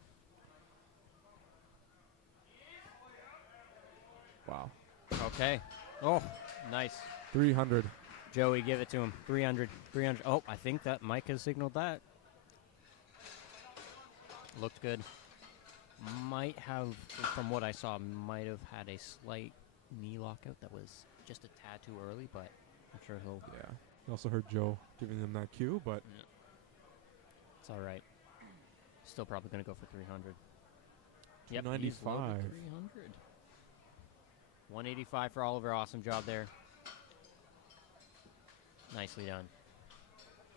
Wow. Okay. Oh, nice. 300. Joey, give it to him. 300. 300. Oh, I think that Mike has signaled that. Looked good. Might have, from what I saw, might have had a slight knee lockout that was just a tad too early, but I'm sure he'll... Yeah. You also heard Joe giving him that cue, but... Yeah. It's all right. Still probably going to go for 300. Yep, he's loaded 295. 300. 185 for Oliver. Awesome job there. Nicely done.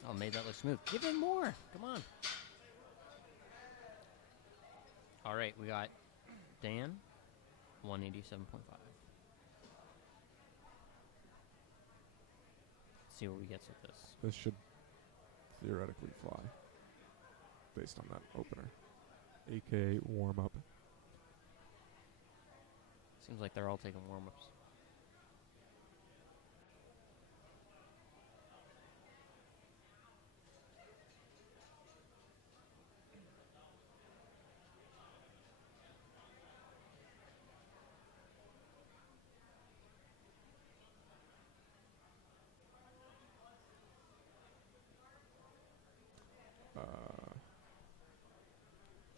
Oh, made that look smooth. Give him more. Come on. All right, we got Dan, 187.5. See what we get with this. This should theoretically fly based on that opener. AK warm-up. Seems like they're all taking warm-ups.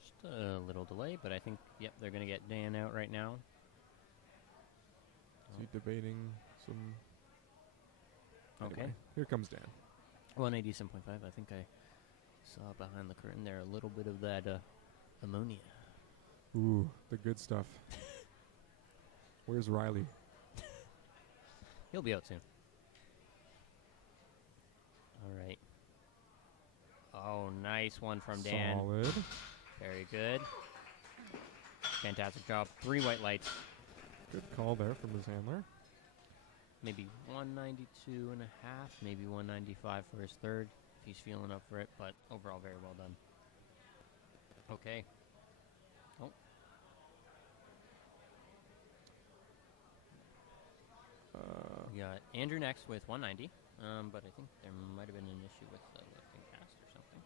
Just a little delay, but I think, yep, they're going to get Dan out right now. Is he debating some... Okay. Anyway, here comes Dan. 187.5. I think I saw behind the curtain there a little bit of that ammonia. Ooh, the good stuff. Where's Riley? He'll be out soon. All right. Oh, nice one from Dan. Solid. Very good. Fantastic job. 3 white lights. Good call there from his handler. Maybe 192 and a half, maybe 195 for his third, if he's feeling up for it, but overall very well done. Okay. Oh. We got Andrew next with 190, but I think there might have been an issue with the lifting cast or something.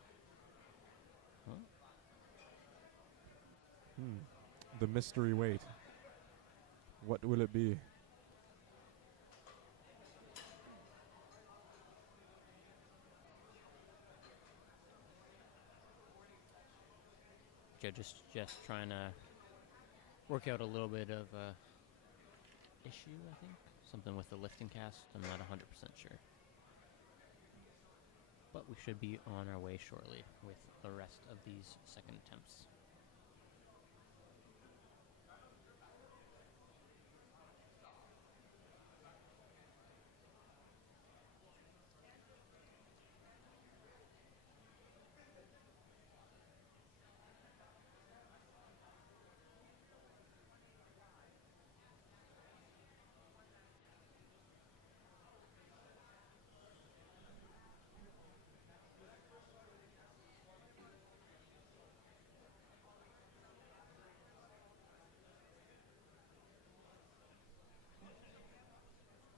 Huh? The mystery weight. What will it be? Just trying to work out a little bit of issue, I think. Something with the lifting cast. I'm not 100% sure. But we should be on our way shortly with the rest of these second attempts.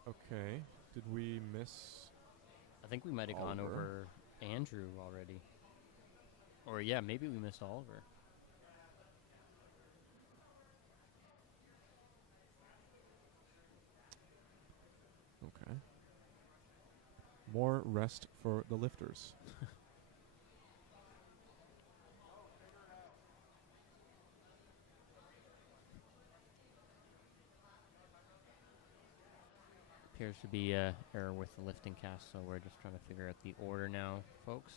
Okay. Did we miss? I think we might have gone over Andrew already. Or yeah, maybe we missed Oliver. Okay. More rest for the lifters. Appears to be an error with the lifting cast, so we're just trying to figure out the order now, folks.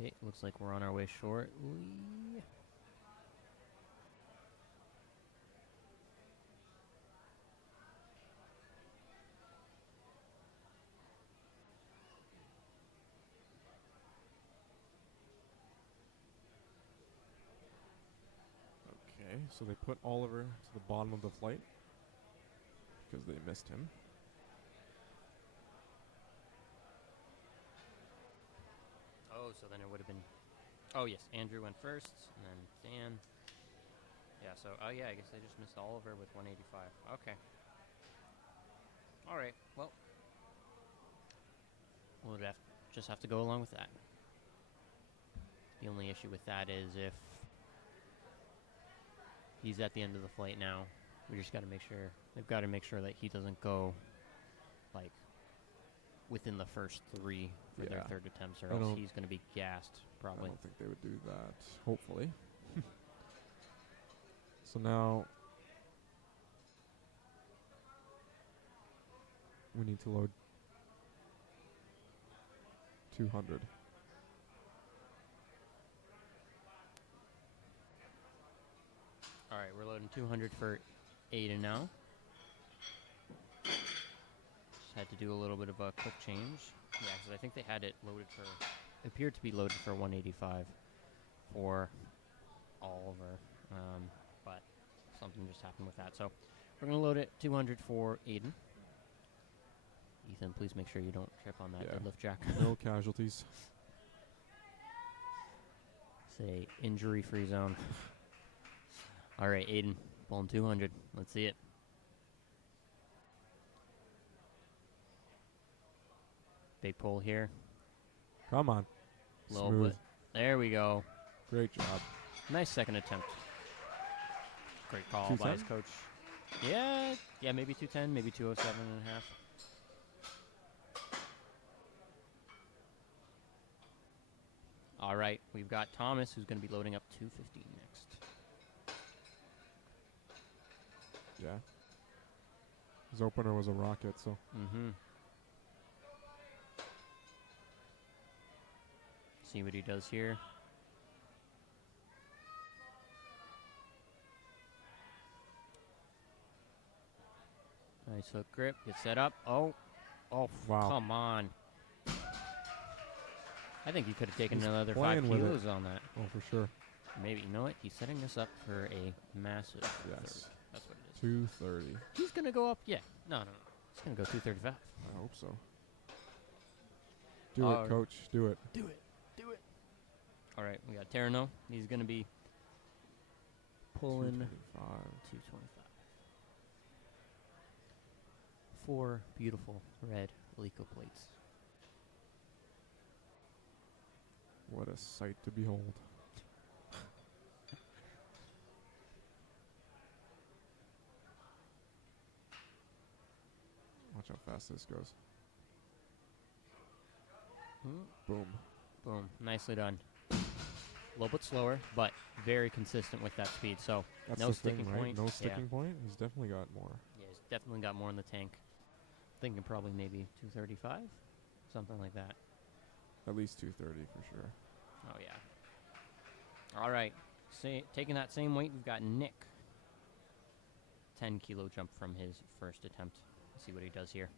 Okay, looks like we're on our way shortly. Okay, so they put Oliver to the bottom of the flight because they missed him. Oh, so then it would have been... Oh, yes, Andrew went first, and then Dan. Yeah, so, oh yeah, I guess I just missed Oliver with 185. Okay. All right, well, we'll just have to go along with that. The only issue with that is if he's at the end of the flight now, we just got to make sure, they've got to make sure that he doesn't go, like, within the first 3 for their third attempts, or else he's going to be gassed, probably. I don't think they would do that, hopefully. So now we need to load 200. All right, we're loading 200 for Aiden now. Just had to do a little bit of a quick change. Yeah, because I think they had it loaded for, appeared to be loaded for 185 for Oliver, but something just happened with that. So we're going to load it 200 for Aiden. Ethan, please make sure you don't trip on that deadlift jack. No casualties. Say injury-free zone. All right, Aiden, pulling 200. Let's see it. Big pull here. Come on. Little Smooth. bit. There we go. Great job. Nice second attempt. Great call by his 210? coach. Yeah, maybe 210, maybe 207 and a half. All right, we've got Thomas, who's going to be loading up 215 next. Yeah. His opener was a rocket, so. Mm-hmm. See what he does here. Nice hook grip. Get set up. Oh, Wow. come on. I think he could have taken He's another 5 playing with it. kilos on that. Oh, for sure. Maybe. You know what? He's setting us up for a massive Yes. 30. That's what it is. 230. He's going to go up. Yeah. No. He's going to go 235. I hope so. Do it, coach. Do it. Do it. All right. We got Terrano. He's going to be pulling 225. 4 beautiful red Alico plates. What a sight to behold. Watch how fast this goes. Boom. Boom. Nicely done. A little bit slower, but very consistent with that speed. So That's no the sticking thing, right? point. No sticking point. He's definitely got more. Yeah, he's definitely got more in the tank. Thinking probably maybe 235, something like that. At least 230 for sure. Oh yeah. All right. Taking that same weight, we've got Nick. 10 kilo jump from his first attempt. Let's see what he does here.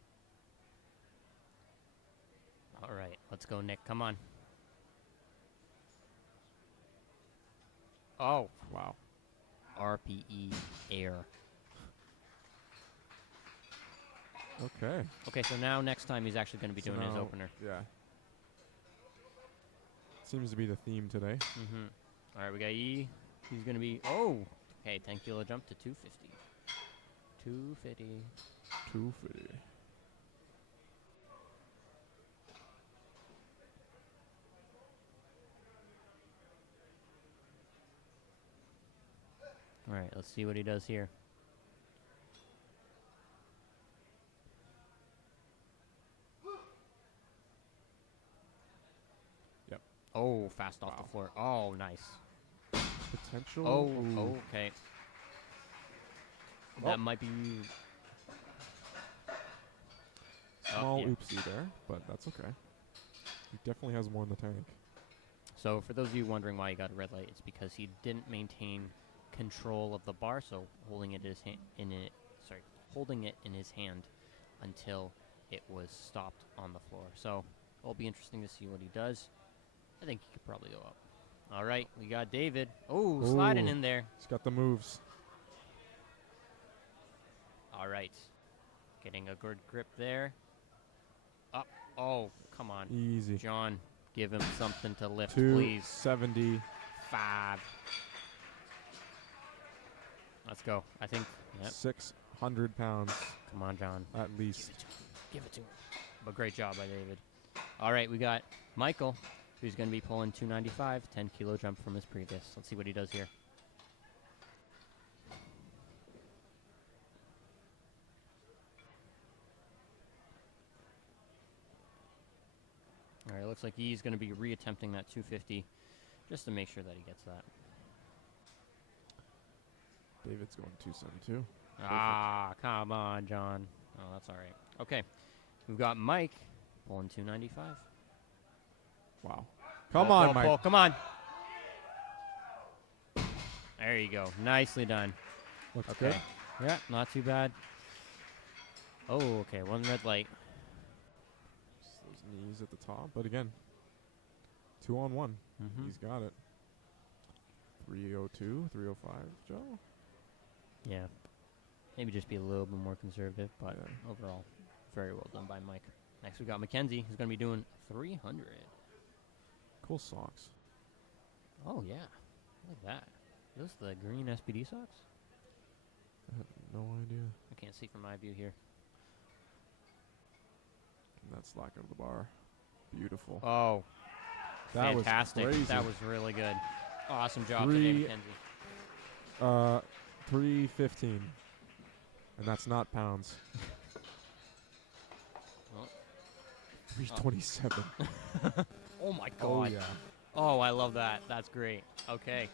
All right, let's go, Nick. Come on. Oh, Wow. RPE air. Okay. Okay, so now next time he's actually going to be So doing his now- opener. Yeah. Seems to be the theme today. Mm-hmm. All right, we got E. He's going to be, okay, 10 kilo jump to 250. 250. 250. All right, let's see what he does here. Yep. Oh, fast off Wow. the floor. Oh, nice. Potential. Oh, Ooh. okay. Oh. That might be... Small yeah. oopsie there, but that's okay. He definitely has more in the tank. So for those of you wondering why he got a red light, it's because he didn't maintain control of the bar, so holding it holding it in his hand until it was stopped on the floor. So it'll be interesting to see what he does. I think he could probably go up. All right, we got David. Oh, sliding Ooh. in there. He's got the moves. All right, getting a good grip there. Up. Oh, come on, Easy. John. Give him something to lift, please. 270. 5. Let's go. I think. Yep. 600 pounds Come on, John. at least. Give it to him. But great job by David. All right, we got Michael, who's going to be pulling 295, 10 kilo jump from his previous. Let's see what he does here. All right, looks like he's going to be reattempting that 250 just to make sure that he gets that. David's going 272. Ah, come on, John. Oh, that's all right. Okay, we've got Mike pulling 295. Wow. Come on, Pull, Mike. pull, come on. There you go. Nicely done. Looks Okay. good. Yeah, not too bad. Oh, okay. One red light. Just those knees at the top. But again, 2 on 1. Mm-hmm. He's got it. 302, 305, Joe. Yeah. Maybe just be a little bit more conservative, but Yeah. overall, very well done by Mike. Next, we got Mackenzie, who's going to be doing 300. Cool socks. Oh, yeah. Look at that. Are those the green SPD socks? I have no idea. I can't see from my view here. And that slack of the bar. Beautiful. Oh, that fantastic. was crazy. That was really good. Awesome job today, Mackenzie. 315. And that's not pounds. Oh. 327. Oh, my God. Oh, yeah. Oh, I love that. That's great. Okay.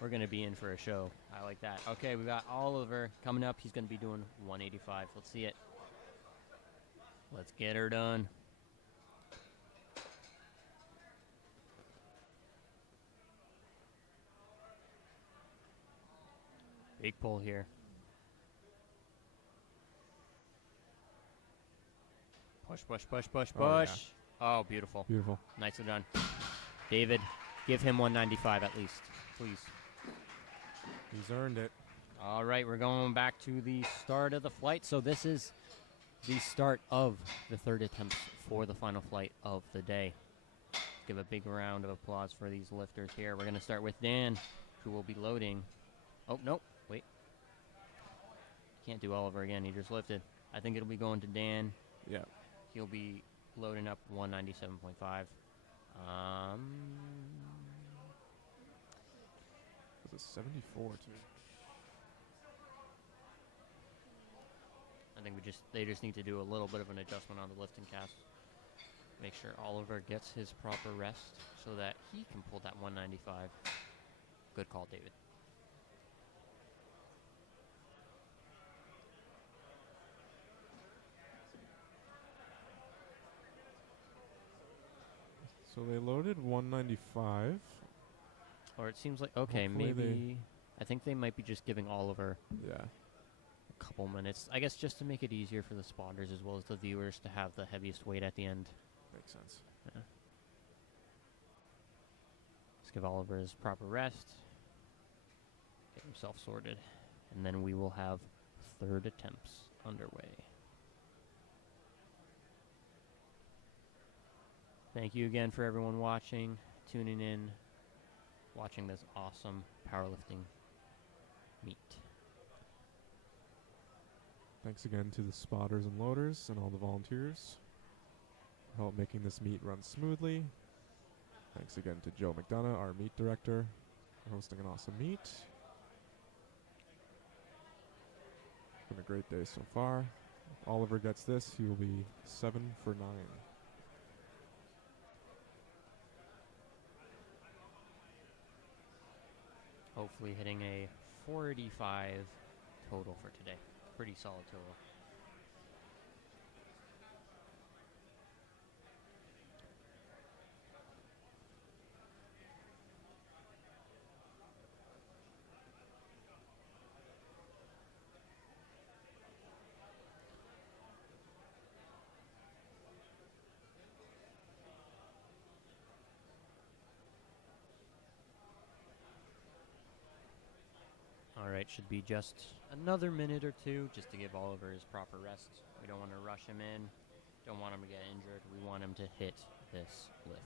We're going to be in for a show. I like that. Okay, we got Oliver coming up. He's going to be doing 185. Let's see it. Let's get her done. Big pull here. Push, push, push, push, Oh, yeah. push. Oh, beautiful. Beautiful. Nicely done. David, give him 195 at least, please. He's earned it. All right, we're going back to the start of the flight. So this is the start of the third attempt for the final flight of the day. Give a big round of applause for these lifters here. We're going to start with Dan, who will be loading. Oh, no, wait. Can't do Oliver again. He just lifted. I think it'll be going to Dan. Yeah. He'll be loading up 197.5. Was it 74 to me? I think they just need to do a little bit of an adjustment on the lift and cast. Make sure Oliver gets his proper rest so that he can pull that 195. Good call, David. So they loaded 195. Or it seems like, okay, Hopefully maybe, I think they might be just giving Oliver Yeah. a couple minutes. I guess just to make it easier for the spotters as well as the viewers to have the heaviest weight at the end. Makes sense. Yeah. Let's give Oliver his proper rest. Get himself sorted. And then we will have third attempts underway. Thank you again for everyone watching, tuning in, watching this awesome powerlifting meet. Thanks again to the spotters and loaders and all the volunteers for help making this meet run smoothly. Thanks again to Joe McDonough, our meet director, for hosting an awesome meet. It's been a great day so far. If Oliver gets this, he will be 7 for 9. Hopefully hitting a 485 total for today. Pretty solid total. All right, should be just another minute or two just to give Oliver his proper rest. We don't want to rush him in. Don't want him to get injured. We want him to hit this lift.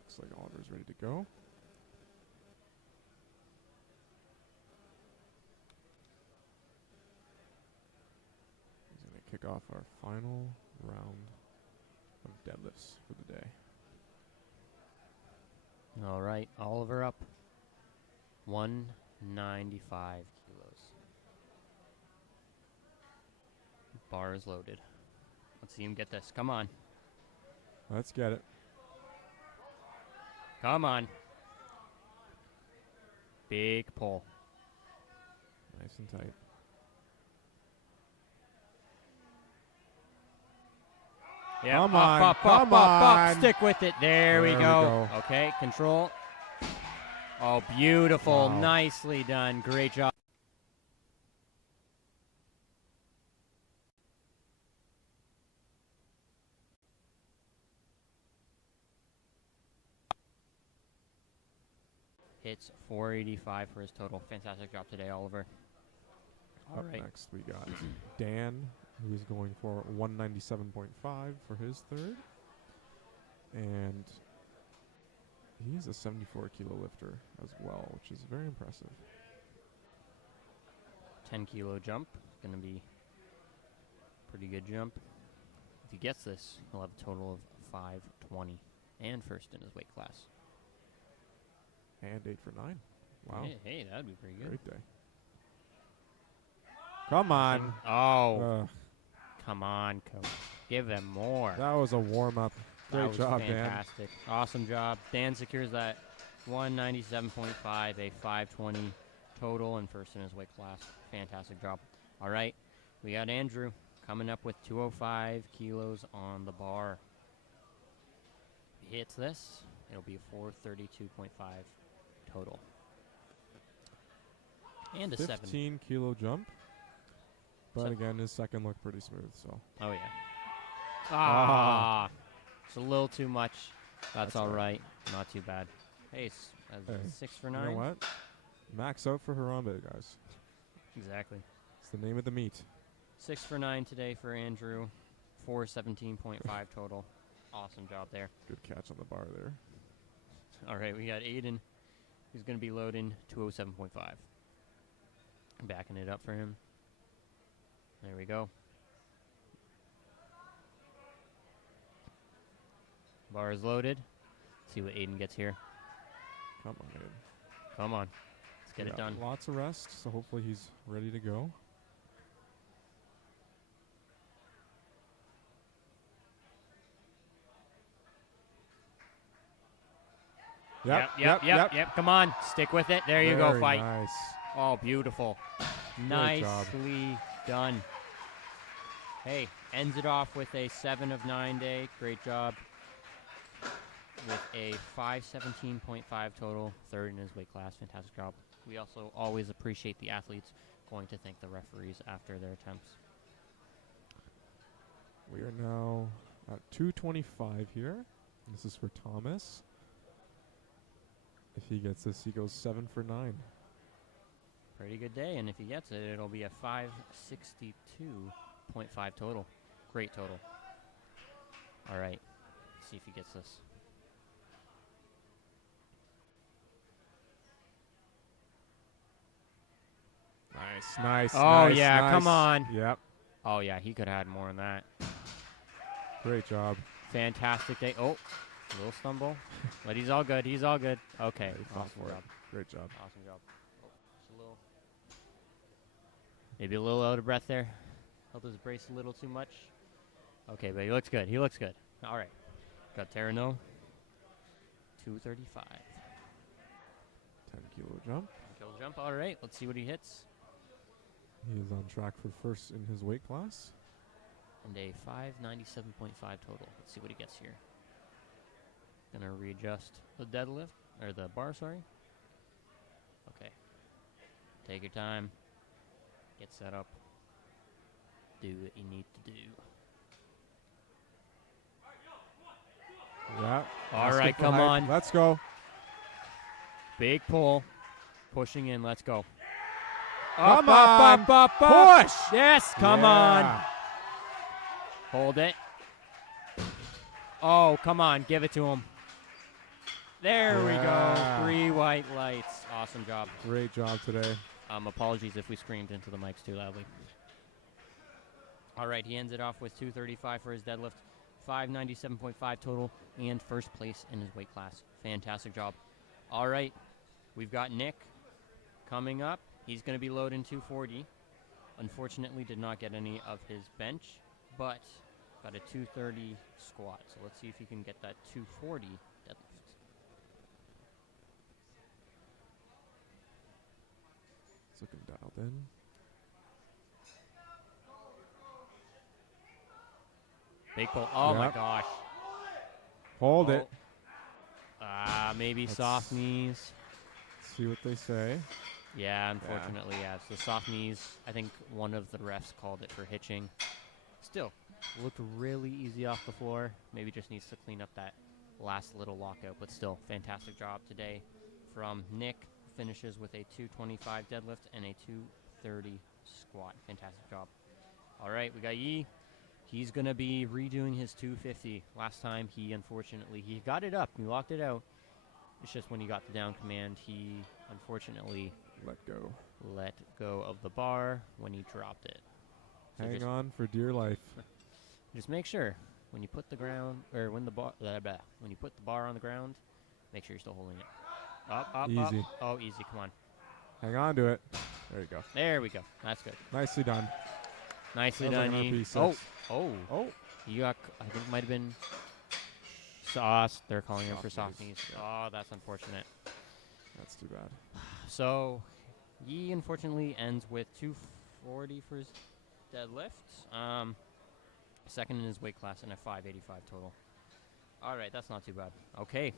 Looks like Oliver's ready to go. He's going to kick off our final round of deadlifts for the day. All right, Oliver up. 195 kilos. Bar is loaded. Let's see him get this. Come on. Let's get it. Come on. Big pull. Nice and tight. Yeah, Come up, on, up, come up, up, on. up. Stick with it. There we There we go. go. Okay, control. Oh, beautiful. Wow. Nicely done. Great job. Hits 485 for his total. Fantastic job today, Oliver. All Up right. next, we got Dan, who is going for 197.5 for his third. And he's a 74 kilo lifter as well, which is very impressive. 10 kilo jump. Going to be Pretty good jump. If he gets this, he'll have a total of 520 and first in his weight class. And 8 for 9. Wow. Hey, that'd be pretty good. Great day. Come on. Oh. Come on, coach. Give him more. That was a warm-up. Great job, fantastic. Dan. Awesome job. Dan secures that 197.5, a 520 total, and first in his weight class. Fantastic job. All right, we got Andrew coming up with 205 kilos on the bar. If he hits this, it'll be a 432.5 total. And a 7. 15-kilo jump. But again, his second looked pretty smooth, so. Oh, yeah. Ah. It's a little too much. That's all right. Not too bad. Hey, 6 for 9. You know what? Max out for Harambe, guys. Exactly. It's the name of the meet. 6 for 9 today for Andrew. 417.5 total. Awesome job there. Good catch on the bar there. All right, we got Aiden. He's going to be loading 207.5. Backing it up for him. There we go. Bar is loaded. Let's see what Aiden gets here. Come on, Aiden. Come on. Let's get it done. Lots of rest, so hopefully he's ready to go. Yep. Come on. Stick with it. There you go, fight. Nice. Oh, beautiful. Nicely done. Hey, ends it off with a 7 of 9 day. Great job. With a 517.5 total, third in his weight class. Fantastic job. We also always appreciate the athletes going to thank the referees after their attempts. We are now at 225 here. This is for Thomas. If he gets this, he goes 7 for 9. Pretty good day, and if he gets it, it'll be a 562.5 total. Great total. All right, let's see if he gets this. Nice. Oh, nice, yeah, nice. come on. Yep. Oh, yeah, he could have had more than that. Great job. Fantastic day. Oh, a little stumble, but he's all good. He's all good. Okay, awesome job. Great job. Awesome job. Oh, maybe a little out of breath there. Held his brace a little too much. Okay, but he looks good. He looks good. All right. Got Terrano. 235. 10-kilo jump. 10-kilo jump. All right. Let's see what he hits. He is on track for first in his weight class. And a 597.5 total. Let's see what he gets here. Gonna readjust the deadlift, or the bar, sorry. Okay. Take your time. Get set up. Do what you need to do. Yeah. All right, come on. Let's go. Big pull. Pushing in. Let's go. Come up. Push. Yes, come on. Hold it. Oh, come on. Give it to him. There we go. 3 white lights. Awesome job. Great job today. Apologies if we screamed into the mics too loudly. All right, he ends it off with 235 for his deadlift, 597.5 total, and first place in his weight class. Fantastic job. All right, we've got Nick coming up. He's going to be loading 240. Unfortunately, did not get any of his bench, but got a 230 squat. So let's see if he can get that 240 deadlift. It's looking dialed in. Big pull. Oh, my gosh. Hold it. Maybe soft knees. See what they say. Yeah, unfortunately, yeah. So soft knees, I think one of the refs called it for hitching. Still, looked really easy off the floor. Maybe just needs to clean up that last little lockout, but still, fantastic job today from Nick. Finishes with a 225 deadlift and a 230 squat. Fantastic job. All right, we got Yi. He's going to be redoing his 250. Last time, he got it up. He locked it out. It's just when he got the down command, he unfortunately let go of the bar when he dropped it. So Hang on for dear life. just make sure when you put the ground, or when you put the bar on the ground, make sure you're still holding it. Up, up, Easy. up. Oh, easy. Come on. Hang on to it. There you go. There we go. That's good. Nicely done. Nicely Sounds like done, an Yi. RP6. Oh. You got, I think it might have been sauce. They're calling him for Soft soft knees, knees. yeah. Oh, that's unfortunate. That's too bad. So, Yi unfortunately ends with 240 for his deadlift. Second in his weight class and a 585 total. All right, that's not too bad. Okay,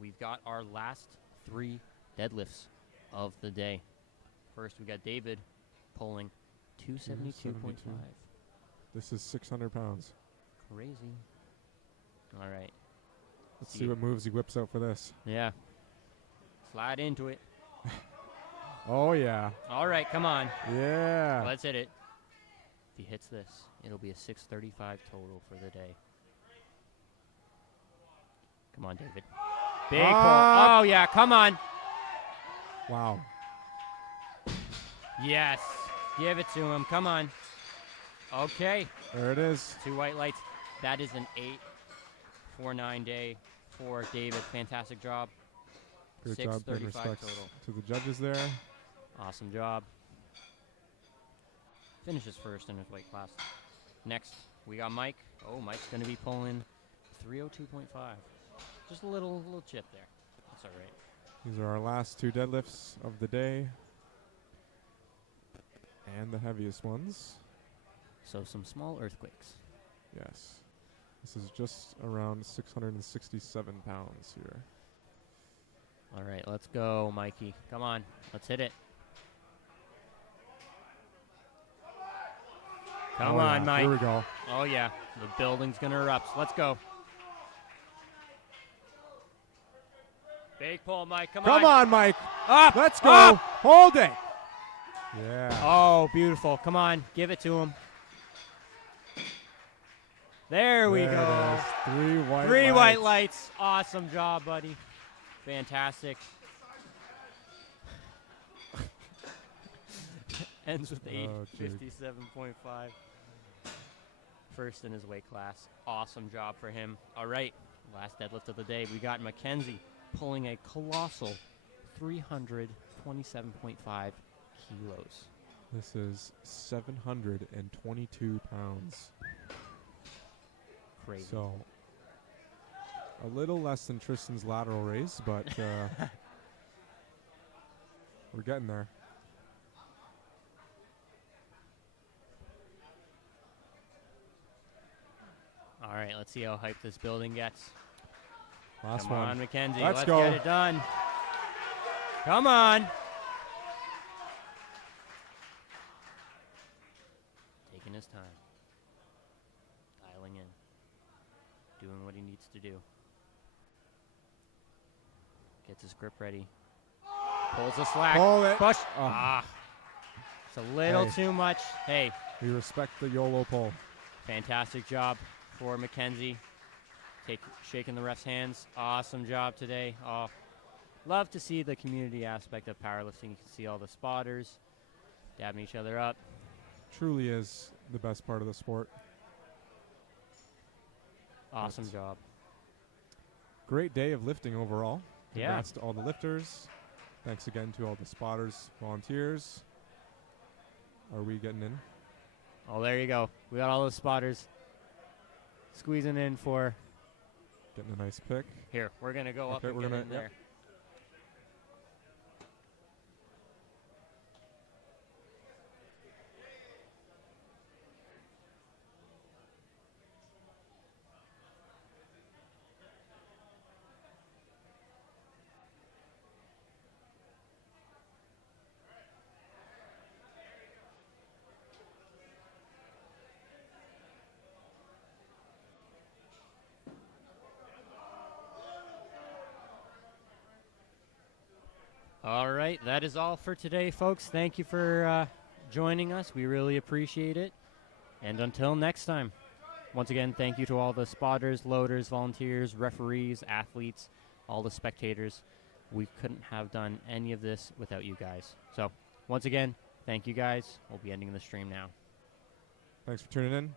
we've got our last 3 deadlifts of the day. First, we got David pulling 272.5. This is 600 pounds. Crazy. All right. Let's see what moves he whips out for this. Yeah. Slide into it. Oh, yeah. All right, come on. Yeah. Let's hit it. If he hits this, it'll be a 635 total for the day. Come on, David. Big pull. Oh, yeah, come on. Wow. Yes. Give it to him. Come on. Okay. There it is. 2 white lights. That is an 849 day for David. Fantastic job. Great job. Big 635 respects total. to the judges there. Awesome job. Finishes first in his weight class. Next, we got Mike. Oh, Mike's going to be pulling 302.5. Just a little chip there. That's all right. These are our last 2 deadlifts of the day. And the heaviest ones. So some small earthquakes. Yes. This is just around 667 pounds here. All right, let's go, Mikey. Come on, let's hit it. Come on, yeah. Mike. Here we go. Oh, yeah. The building's going to erupt. Let's go. Big pull, Mike. Come on. Come on, Mike. Up. Let's go. Up. Hold it. Yeah. Oh, beautiful. Come on. Give it to him. There we go. It is. 3 white 3 lights. white lights. Awesome job, buddy. Fantastic. Ends with 857.5. First in his weight class. Awesome job for him. All right, last deadlift of the day. We got Mackenzie pulling a colossal 327.5 kilos. This is 722 pounds. Crazy. So, a little less than Tristan's lateral raise, but we're getting there. All right, let's see how hyped this building gets. Last Come one. on, Mackenzie. Let's go. Get it done. Come on. Taking his time. Dialing in. Doing what he needs to do. Gets his grip ready. Pulls the slack. Pull it. Push. Oh. Ah. It's a little too much. Hey. We respect the YOLO pull. Fantastic job for Mackenzie. Shaking the ref's hands. Awesome job today. Oh, love to see the community aspect of powerlifting. You can see all the spotters dabbing each other up. Truly is the best part of the sport. Awesome job. Great day of lifting overall. Yeah. Congrats to all the lifters. Thanks again to all the spotters, volunteers. Are we getting in? Oh, there you go. We got all those spotters squeezing in for. Getting a nice pick. Here, we're going to go up Okay, and we're get gonna- in there. yep. All right, that is all for today, folks. Thank you for joining us. We really appreciate it. And until next time, once again, thank you to all the spotters, loaders, volunteers, referees, athletes, all the spectators. We couldn't have done any of this without you guys. So, once again, thank you guys. We'll be ending the stream now. Thanks for tuning in.